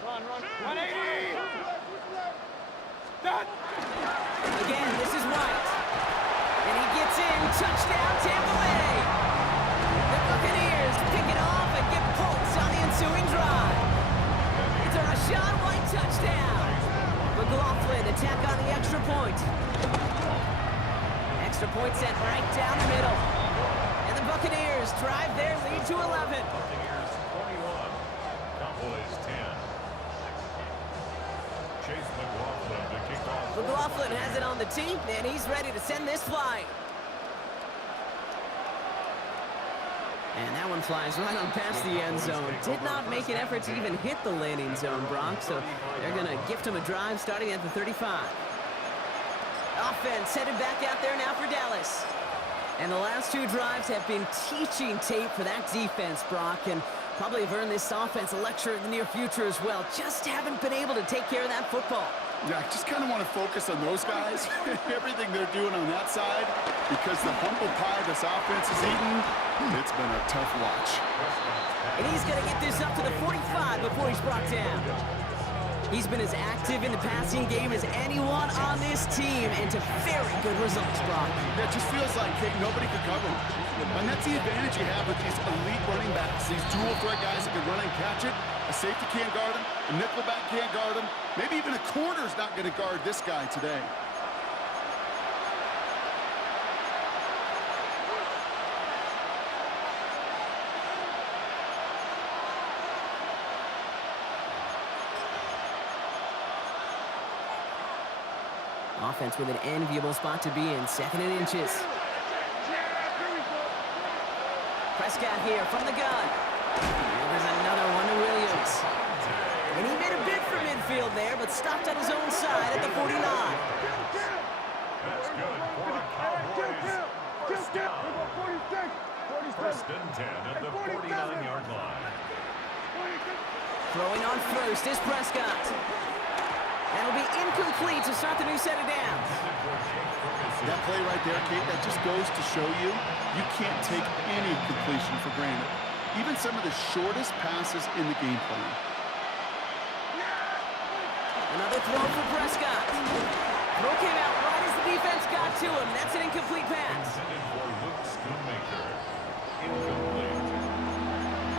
Run, run, 180! Dead! Again, this is White. And he gets in. Touchdown, Tampa Bay. The Buccaneers pick it off and get points on the ensuing drive. It's a Rachaad White touchdown. McLaughlin attack on the extra point. Extra point sent right down the middle. And the Buccaneers drive their lead to 11. Buccaneers 21, Cowboys 10. Chase McLaughlin to kick off. McLaughlin has it on the tee, and he's ready to send this flight. And that one flies right on past the end zone. Did not make an effort to even hit the landing zone, Brock, so they're going to gift him a drive starting at the 35. Offense headed back out there now for Dallas. And the last 2 drives have been teaching tape for that defense, Brock, and probably have earned this offense a lecture in the near future as well. Just haven't been able to take care of that football. Yeah, I just kind of want to focus on those guys, everything they're doing on that side, because the humble pie this offense is eating, it's been a tough watch. And he's going to get this up to the 45 before he's brought down. He's been as active in the passing game as anyone on this team, and to very good results, Brock. Yeah, it just feels like nobody could cover him. And that's the advantage you have with these elite running backs, these dual threat guys that can run and catch it. A safety can't guard him, a nickelback can't guard him, maybe even a corner's not going to guard this guy today. Offense with an enviable spot to be in, 2nd and inches. Prescott here from the gun. And there's another one to Williams. And he made a bid for midfield there, but stopped on his own side at the 49. That's good for the Cowboys. First down. 1st and 10 at the 49-yard line. Throwing on first is Prescott. That'll be incomplete to start the new set of downs. That play right there, Kate, that just goes to show you, you can't take any completion for granted. Even some of the shortest passes in the game plan. Another throw for Prescott. Throw came out right as the defense got to him. That's an incomplete pass. Intended for Luke Schoonmaker. Incomplete.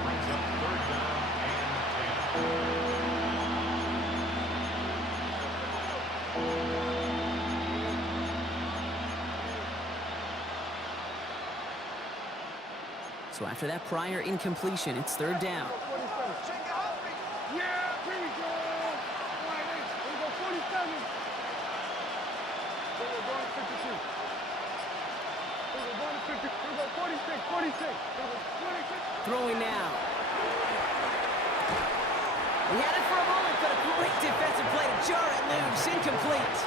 Brings up 3rd down and 10. So after that prior incompletion, it's 3rd down. Yeah, here we go. 47. We're going to 52. We're going to 50. We're going 46. 46. Throwing now. He had it for a moment, but a great defensive play to jar it loose. Incomplete.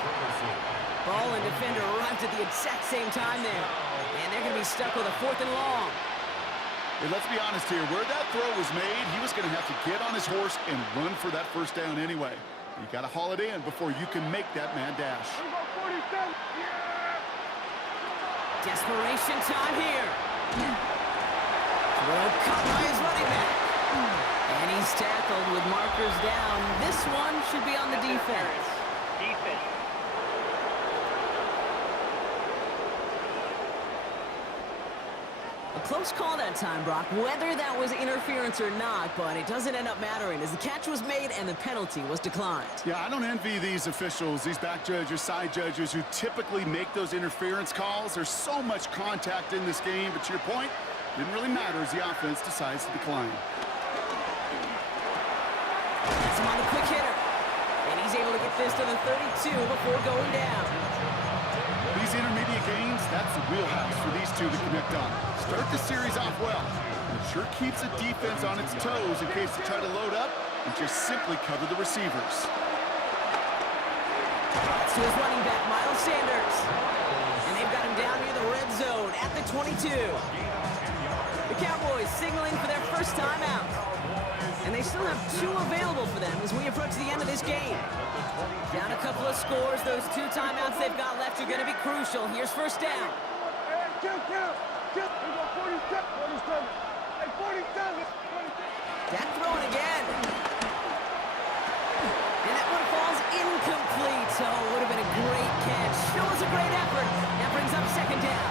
Ball and defender arrived at the exact same time there. And they're going to be stuck with a 4th and long. Hey, let's be honest here. Where that throw was made, he was going to have to get on his horse and run for that 1st down anyway. You got to haul it in before you can make that mad dash. We're going 47. Yeah. Desperation time here. Throw caught by his running back. And he's tackled with markers down. This one should be on the defense. Defense. A close call that time, Brock, whether that was interference or not, but it doesn't end up mattering as the catch was made and the penalty was declined. Yeah, I don't envy these officials, these back judges, side judges who typically make those interference calls. There's so much contact in this game, but to your point, Didn't really matter as the offense decides to decline. That's him on the quick hitter. And he's able to get this to the 32 before going down. These intermediate gains, that's the wheelhouse for these two to connect on. Start the series off well. It sure keeps the defense on its toes in case they try to load up and just simply cover the receivers. That's to his running back, Miles Sanders. And they've got him down near the red zone at the 22. The Cowboys signaling for their first timeout. And they still have 2 available for them as we approach the end of this game. Down a couple of scores. Those 2 timeouts they've got left are going to be crucial. Here's first down. Hey, kill. We go 47. Hey, 47. Dak throwing again. And that one falls incomplete. So it would have been a great catch. It was a great effort. That brings up second down.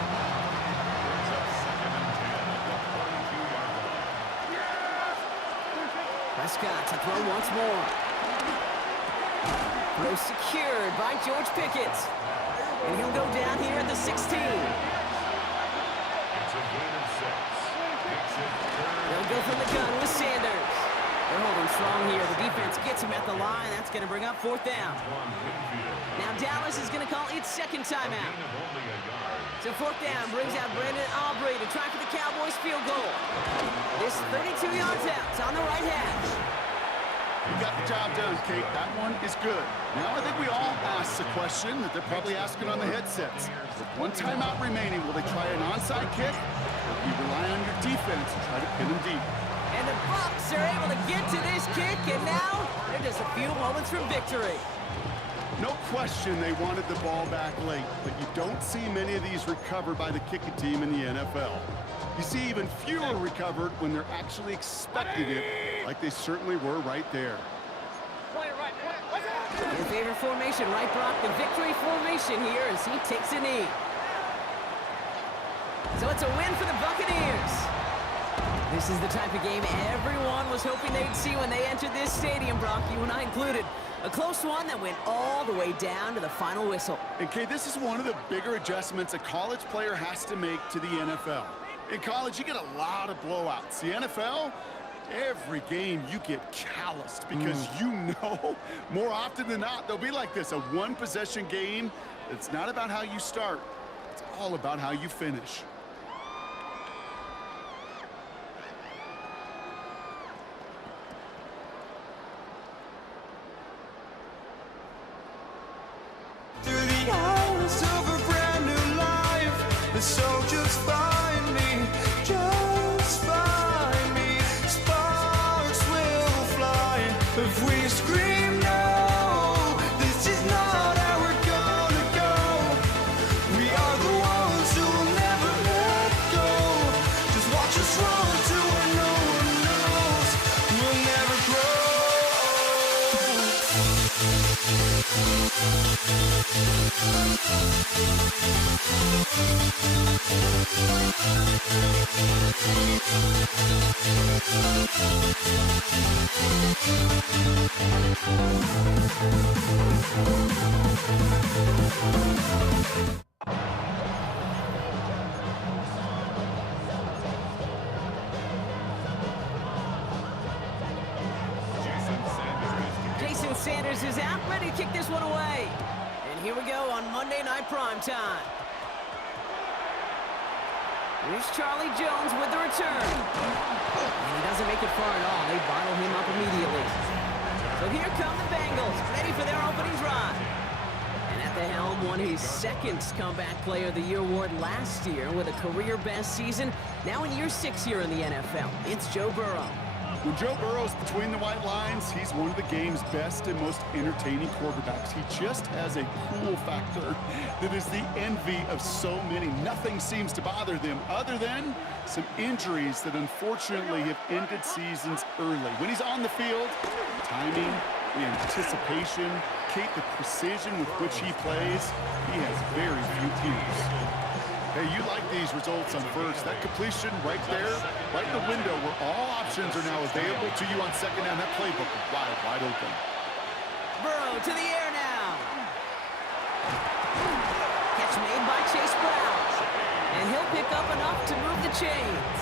Prescott to throw once more. Throw secured by George Pickett. And he'll go down here at the 16. They'll go from the gun with Sanders. They're holding strong here. The defense gets him at the line. That's going to bring up fourth down. Now Dallas is going to call its second timeout. So fourth down brings out Brandon Aubrey to try for the Cowboys field goal. This 32 yards out on the right hash. You got the job done, Kate. That one is good. Now I think we all ask the question that they're probably asking on the headsets. With 1 timeout remaining, will they try an onside kick? Or do you rely on your defense and try to pin them deep? And the Bucs are able to get to this kick, and now they're just a few moments from victory. No question they wanted the ball back late, but you don't see many of these recovered by the kicking team in the NFL. You see even fewer recovered when they're actually expecting it, like they certainly were right there. Your favorite formation, right, Brock? The victory formation here as he takes a knee. So it's a win for the Buccaneers. This is the type of game everyone was hoping they'd see when they entered this stadium, Brock, you and I included. A close one that went all the way down to the final whistle. And Kay, this is one of the bigger adjustments a college player has to make to the NFL. In college, you get a lot of blowouts. The NFL, every game you get calloused because you know more often than not they'll be like this, a one-possession game. It's not about how you start. It's all about how you finish. Through the eyes of a brand new life, so just find me, just find me. Sparks will fly if we scream no. This is not how we're gonna go. We are the ones who will never let go. Just watch us run to where no one knows. We'll never grow. Jason Sanders is out, ready to kick this one away. And here we go on Monday Night Primetime. Here's Charlie Jones with the return. And he doesn't make it far at all. They bottle him up immediately. So here come the Bengals, ready for their opening drive. And at the helm, won his second Comeback Player of the Year award last year with a career-best season. Now in year 6 here in the NFL, it's Joe Burrow. When Joe Burrow's between the white lines, he's one of the game's best and most entertaining quarterbacks. He just has a cool factor that is the envy of so many. Nothing seems to bother them other than some injuries that unfortunately have ended seasons early. When he's on the field, the timing, the anticipation, Kate, the precision with which he plays, he has very few peers. Hey, you like these results on first. That completion right there, right in the window where all options are now available to you on second down. That playbook is wide open. Burrow to the air now. Catch made by Chase Brown. And And he'll pick up enough to move the chains.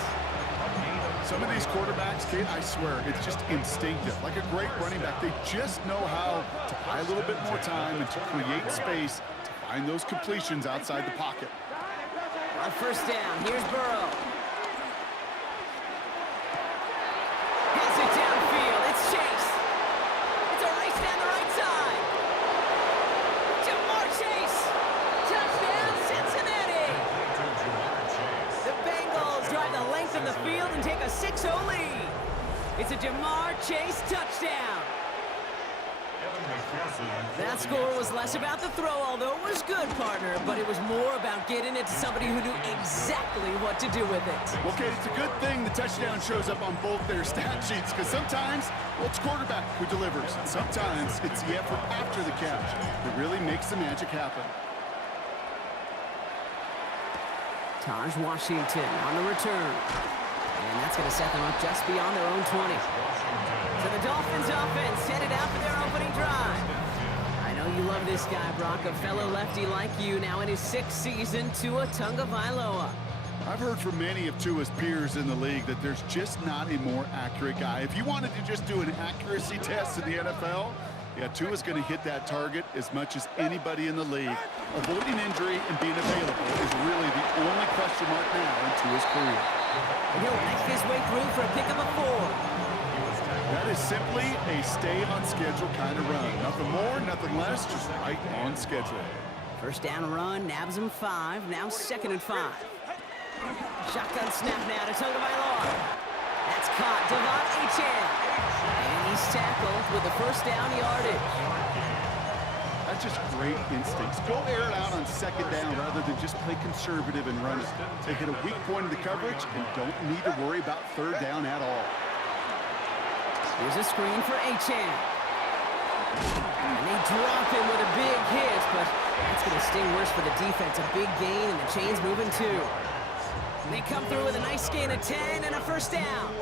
Some of these quarterbacks, Kate, I swear, it's just instinctive. Like a great running back, they just know how to buy a little bit more time and to create space to find those completions outside the pocket. On first down, here's Burrow. Has it downfield, it's Chase. It's a race down the right side. Jamar Chase. Touchdown, Cincinnati. The Bengals drive the length of the field and take a 6-0 lead. It's a Jamar Chase touchdown. That score was less about the throw, although it was good, partner, but it was more about getting it to somebody who knew exactly what to do with it. Well, Kate, it's a good thing the touchdown shows up on both their stat sheets, because sometimes, well, it's quarterback who delivers. And sometimes it's the effort after the catch that really makes the magic happen. Taj Washington on the return. And that's going to set them up just beyond their own 20. So the Dolphins offense headed out for their opening drive. I know you love this guy, Brock, a fellow lefty like you, now in his 6th season, Tua Tagovailoa. I've heard from many of Tua's peers in the league that there's just not a more accurate guy. If you wanted to just do an accuracy test in the NFL, yeah, Tua's going to hit that target as much as anybody in the league. Avoiding injury and being available is really the only question mark now in Tua's career. And he'll knife his way through for a pick of a 4. That is simply a stay-on-schedule kind of run. Nothing more, nothing less, just right on schedule. First down run, nabs him 5, now 2nd and 5. Shotgun snap now to Tagovailoa. That's caught, Devon Achane. And he's tackled with the first down yardage. That's just great instincts. Go air it out on 2nd down rather than just play conservative and run it. They hit a weak point of the coverage and don't need to worry about 3rd down at all. Here's a screen for Achane. And they drop him with a big hit, but that's going to sting worse for the defense. A big gain, and the chain's moving too. And they come through with a nice gain of 10 and a first down.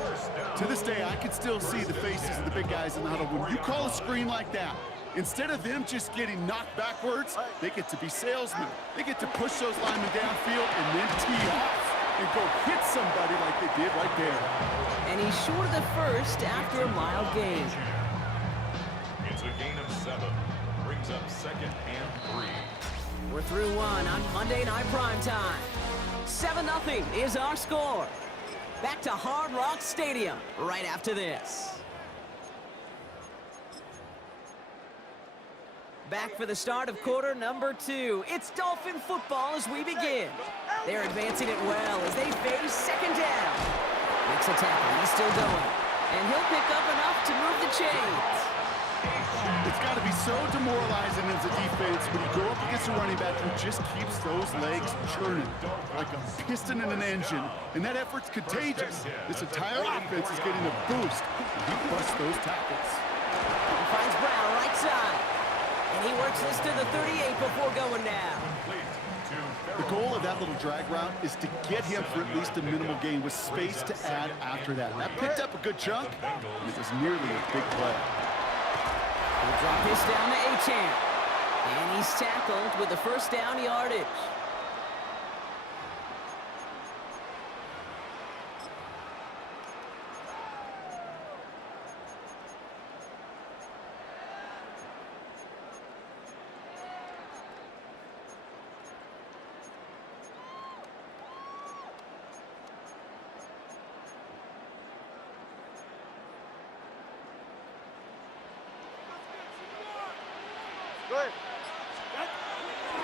To this day, I can still see the faces of the big guys in the huddle. When you call a screen like that, instead of them just getting knocked backwards, they get to be salesmen. They get to push those linemen downfield and then tee off and go hit somebody like they did right there. And he's short of the first after a mild gain. It's a gain of 7. Brings up 2nd and 3. We're through 1 on Monday Night Primetime. 7-0 is our score. Back to Hard Rock Stadium right after this. Back for the start of quarter number 2. It's Dolphin football as we begin. They're advancing it well as they face 2nd down. Makes a tackle, he's still going. And he'll pick up enough to move the chains. It's got to be so demoralizing as a defense when you go up against a running back who just keeps those legs churning like a piston in an engine, and that effort's contagious. This entire offense is getting a boost, and he busts those tackles. He finds Brown right side. And he works this to the 38 before going down. The goal of that little drag route is to get him for at least a minimal gain with space to add after that. That picked up a good chunk, and it was nearly a big play. He'll drop this down to Achane. And he's tackled with the first down yardage.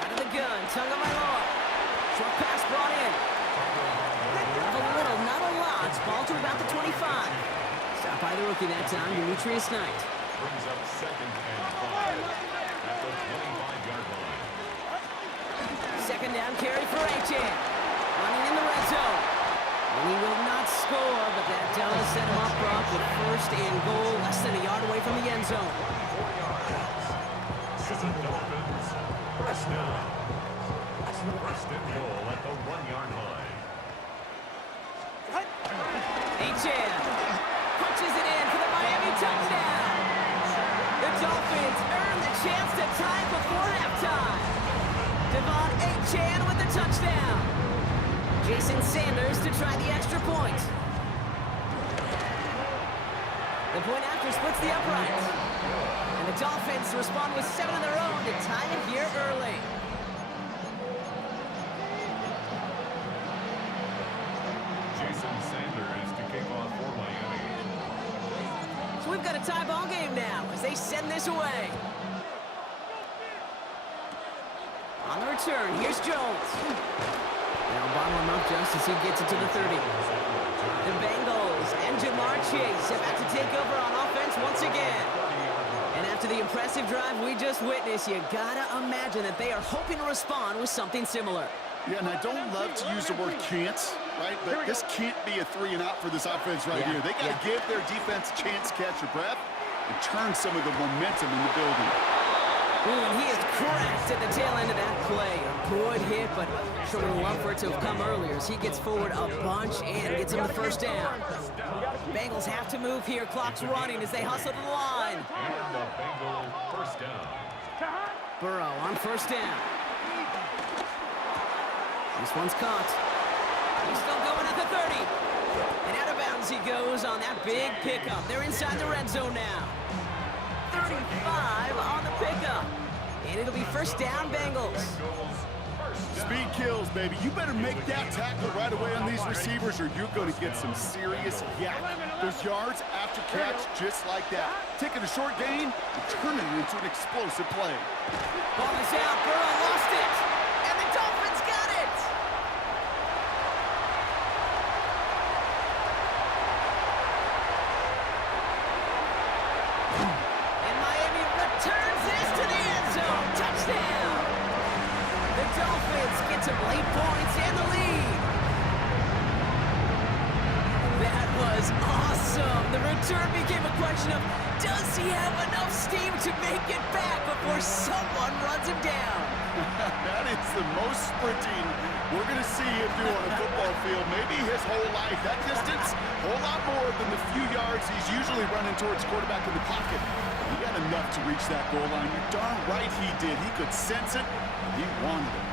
Out of the gun, Tagovailoa. Short pass brought in. Not a little, not a lot. Ball to about the 25. Stopped by the rookie that time, Demetrius Knight. Brings up 2nd and 5 at the 25-yard line. 2nd down carry for Achane. Running in the red zone. And he will not score, but that does set him up, Brock, with 1st and goal, less than a yard away from the end zone. 4 yards. It's the Dolphins. First down. It's the 1st and goal at the 1-yard line. Achane punches it in for the Miami touchdown. The Dolphins earn the chance to tie before halftime. Devon Achane with the touchdown. Jason Sanders to try the extra point. The point after splits the upright. And the Dolphins respond with 7 of their own to tie it here early. Jason Sanders to kick off for Miami. So we've got a tie ball game now as they send this away. On the return, here's Jones. Now bottle him up just as he gets it to the 30. The Bengals and Jamar Chase about to take over on offense once again. And after the impressive drive we just witnessed, you gotta imagine that they are hoping to respond with something similar. Yeah, and I don't love to use the word can't, right? But this can't be a 3 and out for this offense right here. They got to give their defense a chance to catch your breath and turn some of the momentum in the building. Ooh, and he is cracked at the tail end of that play. A good hit, but sure would love for it to have come earlier as he gets forward a bunch and gets him the first down. Bengals have to move here. Clock's running as they hustle to the line. And the Bengal first down. Burrow on first down. This one's caught. He's still going at the 30. And out of bounds he goes on that big pickup. They're inside the red zone now. 35 on the pickup. And it'll be first down, Bengals. Speed kills, baby. You better make that tackle right away on these receivers or you're going to get some serious yak. Those yards after catch just like that. Taking a short gain and turning it into an explosive play. Ball is out. Burrow lost it. And the Dolphins got it. And Miami returns this to the end zone. Touchdown. The Dolphins get some late points and the lead. That was awesome. The return became a question of, does he have enough steam to make it back before someone runs him down? That is the most sprinting we're going to see him do on a football field. Maybe his whole life. That distance, a whole lot more than the few yards he's usually running towards quarterback in the pocket. He got enough to reach that goal line. You're darn right he did. He could sense it. He wanted it.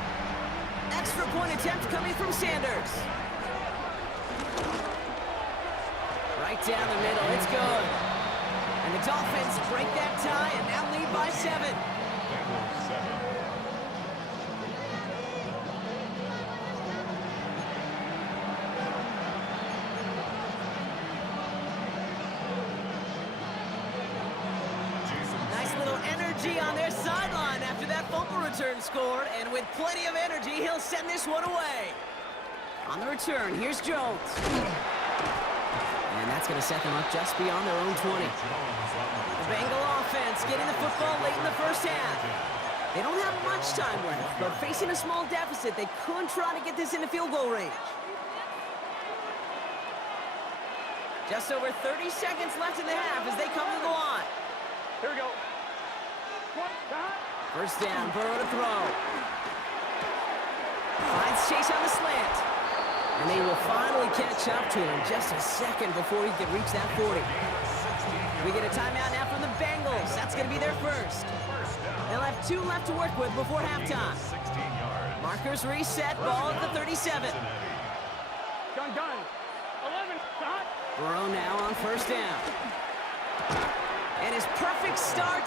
Extra point attempt coming from Sanders. Right down the middle. It's good. And the Dolphins break that tie and now lead by 7. Bengals 7. Nice little energy on their sideline after that fumble return scored. And with plenty of energy, he'll send this one away. On the return, here's Jones. And that's going to set them up just beyond their own 20. The Bengal offense getting the football late in the first half. They don't have much time left, but facing a small deficit, they could try to get this into field goal range. Just over 30 seconds left in the half as they come to the line. Here we go. First down, Burrow to throw. Finds Chase on the slant. And they will finally catch up to him just a second before he can reach that 40. We get a timeout now from the Bengals. That's going to be their first. They'll have 2 left to work with before halftime. 16 yards. Markers reset, ball at the 37. Gun. 11. Shot. Burrow now on first down. And his perfect start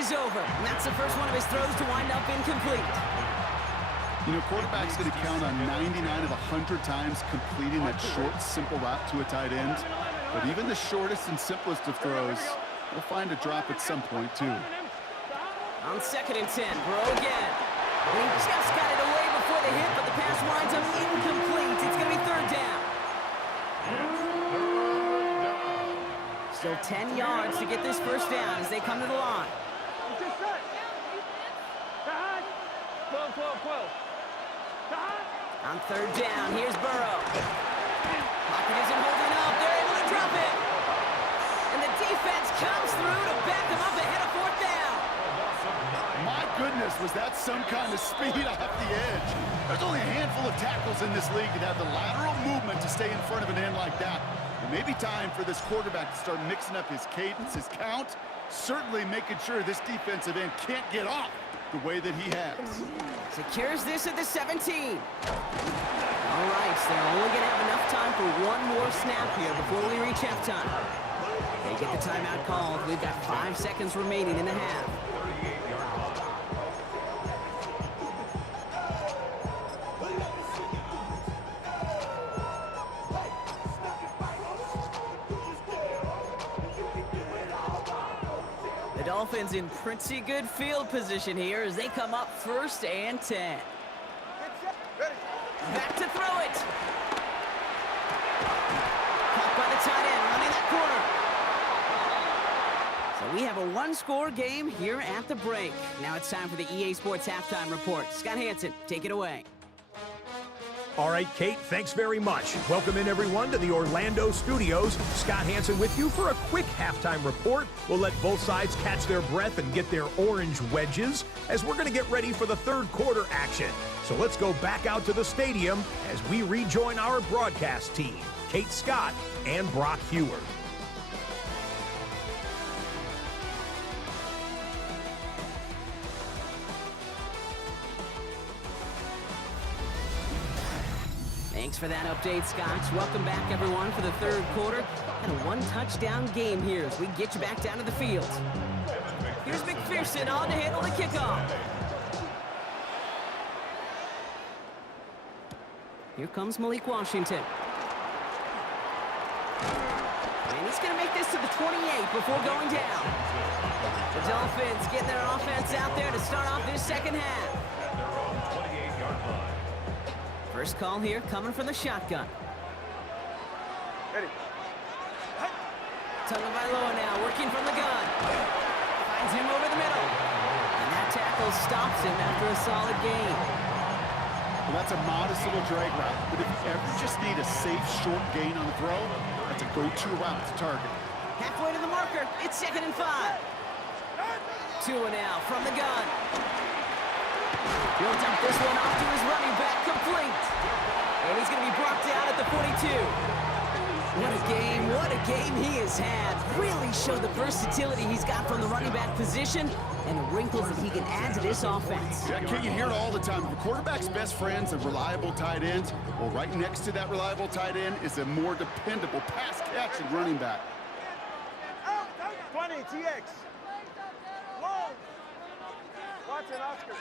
is over. And that's the first one of his throws to wind up incomplete. You know, quarterback's going to count on 99 of 100 times completing that short, simple route to a tight end. But even the shortest and simplest of throws will find a drop at some point, too. On 2nd and 10, Burrow again. And he just got it away before the hit, but the pass winds up incomplete. It's going to be 3rd down. Still 10 yards to get this first down as they come to the line. Just set. Shot. 12. Shot. On 3rd down, here's Burrow. Pocket isn't holding up. They're able to drop it. And the defense comes through to back them up ahead of 4th down. My goodness, was that some kind of speed off the edge? There's only a handful of tackles in this league that have the lateral movement to stay in front of an end like that. It may be time for this quarterback to start mixing up his cadence, his count, certainly making sure this defensive end can't get off the way that he has. Secures this at the 17. All right, they're only going to have enough time for one more snap here before we reach halftime. They get the timeout called. We've got 5 seconds remaining in the half. The Dolphins in pretty good field position here as they come up 1st and 10. Back to throw it. Caught by the tight end, running that corner. So we have a one-score game here at the break. Now it's time for the EA Sports Halftime Report. Scott Hanson, take it away. All right, Kate, thanks very much. Welcome in, everyone, to the Orlando studios. Scott Hanson with you for a quick halftime report. We'll let both sides catch their breath and get their orange wedges as we're going to get ready for the third quarter action. So let's go back out to the stadium as we rejoin our broadcast team, Kate Scott and Brock Heward. Thanks for that update, Scott. Welcome back, everyone, for the third quarter. And a one-touchdown game here as we get you back down to the field. Here's McPherson on to handle the kickoff. Here comes Malik Washington. And he's going to make this to the 28 before going down. The Dolphins getting their offense out there to start off this second half. First call here coming from the shotgun. Ready. Tagovailoa now working from the gun. Finds him over the middle. And that tackle stops him after a solid gain. Well, that's a modest little drag route, but if you ever just need a safe, short gain on the throw, that's a go-to route to target. Halfway to the marker. It's 2nd and 5. Tua now from the gun. He'll dump this one off to his running back, complete. And he's going to be brought down at the 42. What a game he has had. Really showed the versatility he's got from the running back position and the wrinkles that he can add to this offense. Yeah, Kate, you hear it all the time. The quarterback's best friend's a reliable tight end. Well, right next to that reliable tight end is a more dependable pass-catching running back. 20, TX. Long. Watson, Oscar.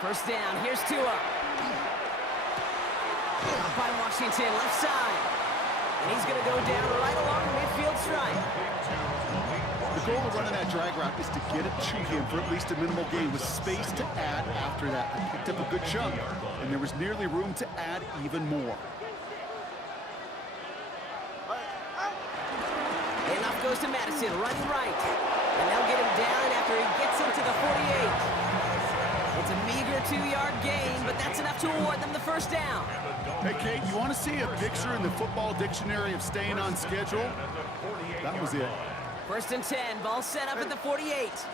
First down, here's Tua. By Washington, left side. And he's going to go down right along the midfield stripe. The goal of running that drag route is to get it to him for at least a minimal gain with space to add after that. He picked up a good chunk, and there was nearly room to add even more. Handoff goes to Madison, running right. And they'll get him down after he gets into the 48. It's a meager 2-yard gain, but that's enough to award them the first down. Hey, Kate, you want to see a picture in the football dictionary of staying on schedule? That was it. 1st and 10, ball set up at the 48. With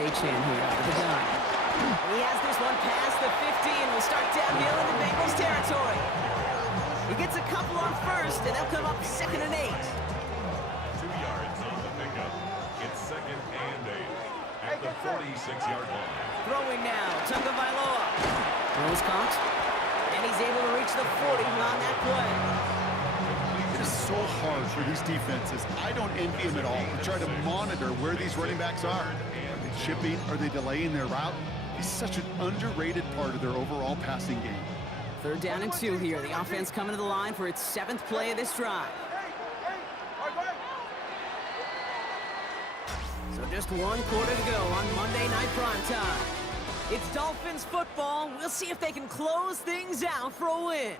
Achane here out of the gun. He has this one past the 50 and will start downhill into Bengals territory. He gets a couple on first, and they'll come up 2nd and 8. 2 yards on the pickup. It's 2nd and 8 at the 46-yard line. Throwing now, Tagovailoa. Throws caught, and he's able to reach the 40 on that play. It is so hard for these defenses. I don't envy them at all to try to monitor where these running backs are. Are they chipping? Are they delaying their route? It's such an underrated part of their overall passing game. 3rd down and 2 here. The offense coming to the line for its 7th play of this drive. So just 1 quarter to go on Monday Night Primetime. It's Dolphins football. We'll see if they can close things out for a win.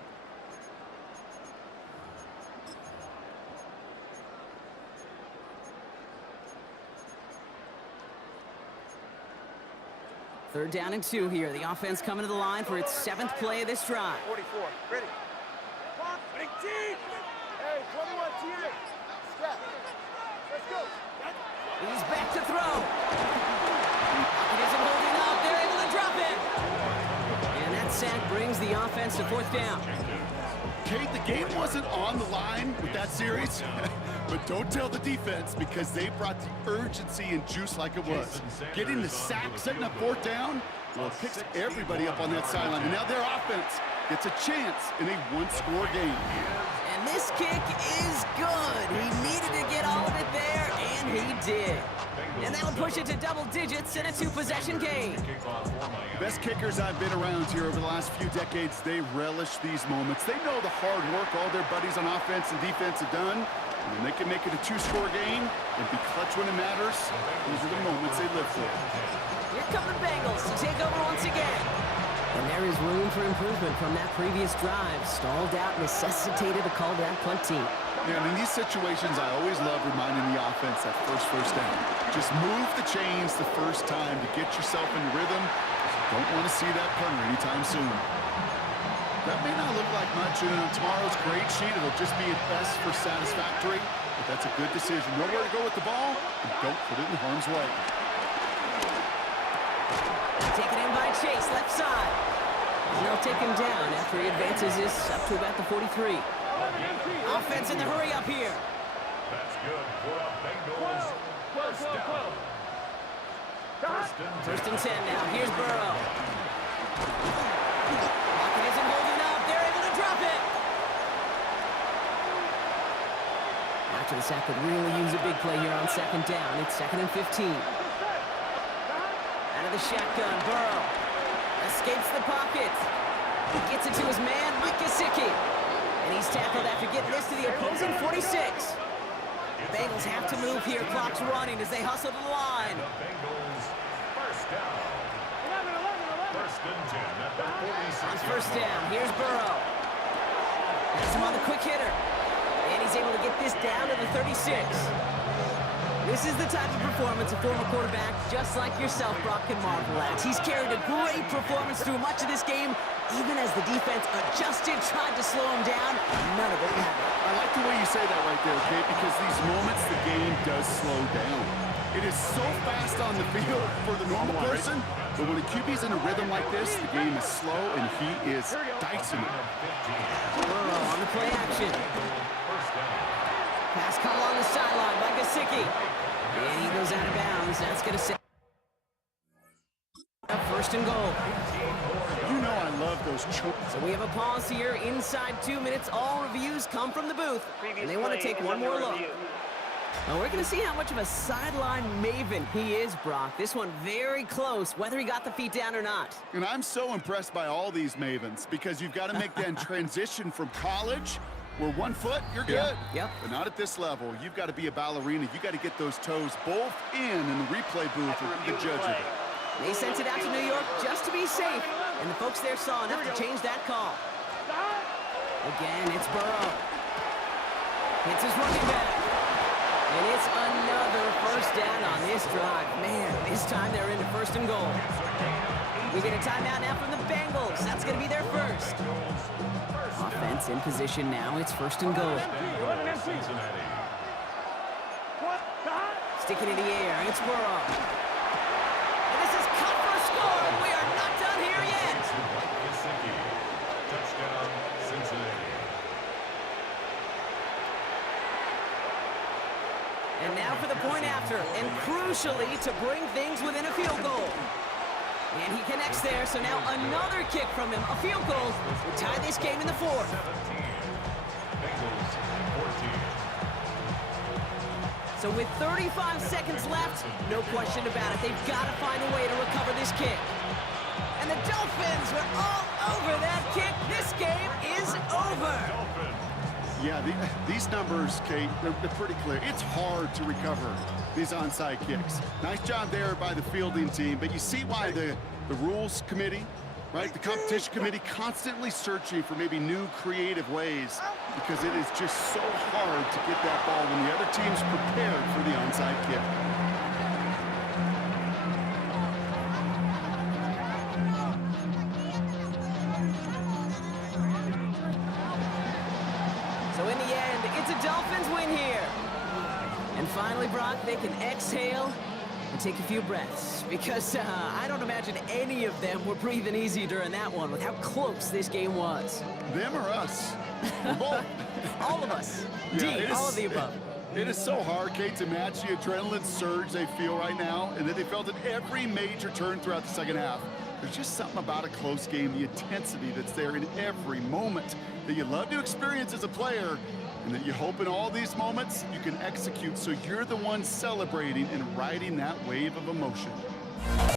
Third down and 2 here. The offense coming to the line for its 7th play of this drive. 44, ready. 18. Hey, 21, TX. Step. Let's go. He's back to throw. It isn't holding up. They're able to drop it. And that sack brings the offense to 4th down. Kate, the game wasn't on the line with that series, but don't tell the defense because they brought the urgency and juice like it was. Getting the sack, setting up 4th down, Well, it picks everybody up on that sideline, and now their offense gets a chance in a one-score game. And this kick is good. He needed to get all of it there, and he did. And that'll push it to double digits in a two-possession game. Best kickers I've been around here over the last few decades, they relish these moments. They know the hard work all their buddies on offense and defense have done. And when they can make it a two-score game and be clutch when it matters, these are the moments they live for. Here come the Bengals to take over once again. And there is room for improvement from that previous drive. Stalled out, necessitated a call down punt team. Yeah, and in these situations, I always love reminding the offense that first down. Just move the chains the first time to get yourself in rhythm. Don't want to see that punter anytime soon. That may not look like much, and on tomorrow's grade sheet, it'll just be at best for satisfactory, but that's a good decision. Know where to go with the ball, and don't put it in harm's way. Taken in by Chase, left side. And they'll take him down after he advances this up to about the 43. Offense in the hurry up here. That's good for a Bengals first down. First and 10 now. Here's Burrow. Lockett isn't holding up. They're able to drop it. After the sack could really use a big play here on second down. It's 2nd and 15. Out of the shotgun, Burrow escapes the pocket. He gets it to his man, Mike Gesicki. And he's tackled after getting this to the opposing 46. Bengals have to move here. Clock's running as they hustle to the line. The Bengals first down. First and 10 at the 46. On first down, here's Burrow. Has him on the quick hitter. And he's able to get this down to the 36. This is the type of performance a former quarterback just like yourself, Brock, can marvel at. He's carried a great performance through much of this game, even as the defense adjusted, tried to slow him down. None of it happened. I like the way you say that right there, Kate, because these moments the game does slow down. It is so fast on the field for the normal person, but when a QB's in a rhythm like this, the game is slow and he is dicing it. Burrow on the play action. Pass caught along the sideline by Gesicki. And he goes out of bounds. That's going to set up first and goal. You know I love those chokes. So we have a pause here inside 2 minutes. All reviews come from the booth, and they want to take one more look. Now we're going to see how much of a sideline maven he is, Brock. This one very close, whether he got the feet down or not. And I'm so impressed by all these mavens because you've got to make that transition from college where 1 foot, you're good. Yep. But not at this level. You've got to be a ballerina. You've got to get those toes both in the replay booth or be the judge of it. They sent it out to New York just to be safe, and the folks there saw enough to change that call. Again, it's Burrow. Hits his running back. And it's another first down on this drive. Man, this time they're into first and goal. We get a timeout now from the Bengals. That's going to be their first. Offense in position now. It's first and goal. Stick it in the air. It's Burrow. And this is cut for a score. And we are not done here yet. Touchdown, Cincinnati. And now for the point after. And crucially to bring things within a field goal. And he connects there, so now another kick from him, a field goal, to tie this game in the fourth. 17. Bengals 14. So with 35 seconds left, no question about it, they've got to find a way to recover this kick. And the Dolphins were all over that kick. This game is over. Yeah, these numbers, Kate, they're pretty clear. It's hard to recover these onside kicks. Nice job there by the fielding team, but you see why the rules committee, right, the competition committee constantly searching for maybe new creative ways because it is just so hard to get that ball when the other team's prepared for the onside kick. So in the end, it's a Dolphins win here. And finally, Brock, they can exhale and take a few breaths because I don't imagine any of them were breathing easy during that one with how close this game was. Them or us? We're both. All of us. Yeah, D, all of the above. It is so hard, Kate, to match the adrenaline surge they feel right now and that they felt at every major turn throughout the second half. There's just something about a close game, the intensity that's there in every moment that you love to experience as a player, and that you hope in all these moments you can execute so you're the one celebrating and riding that wave of emotion.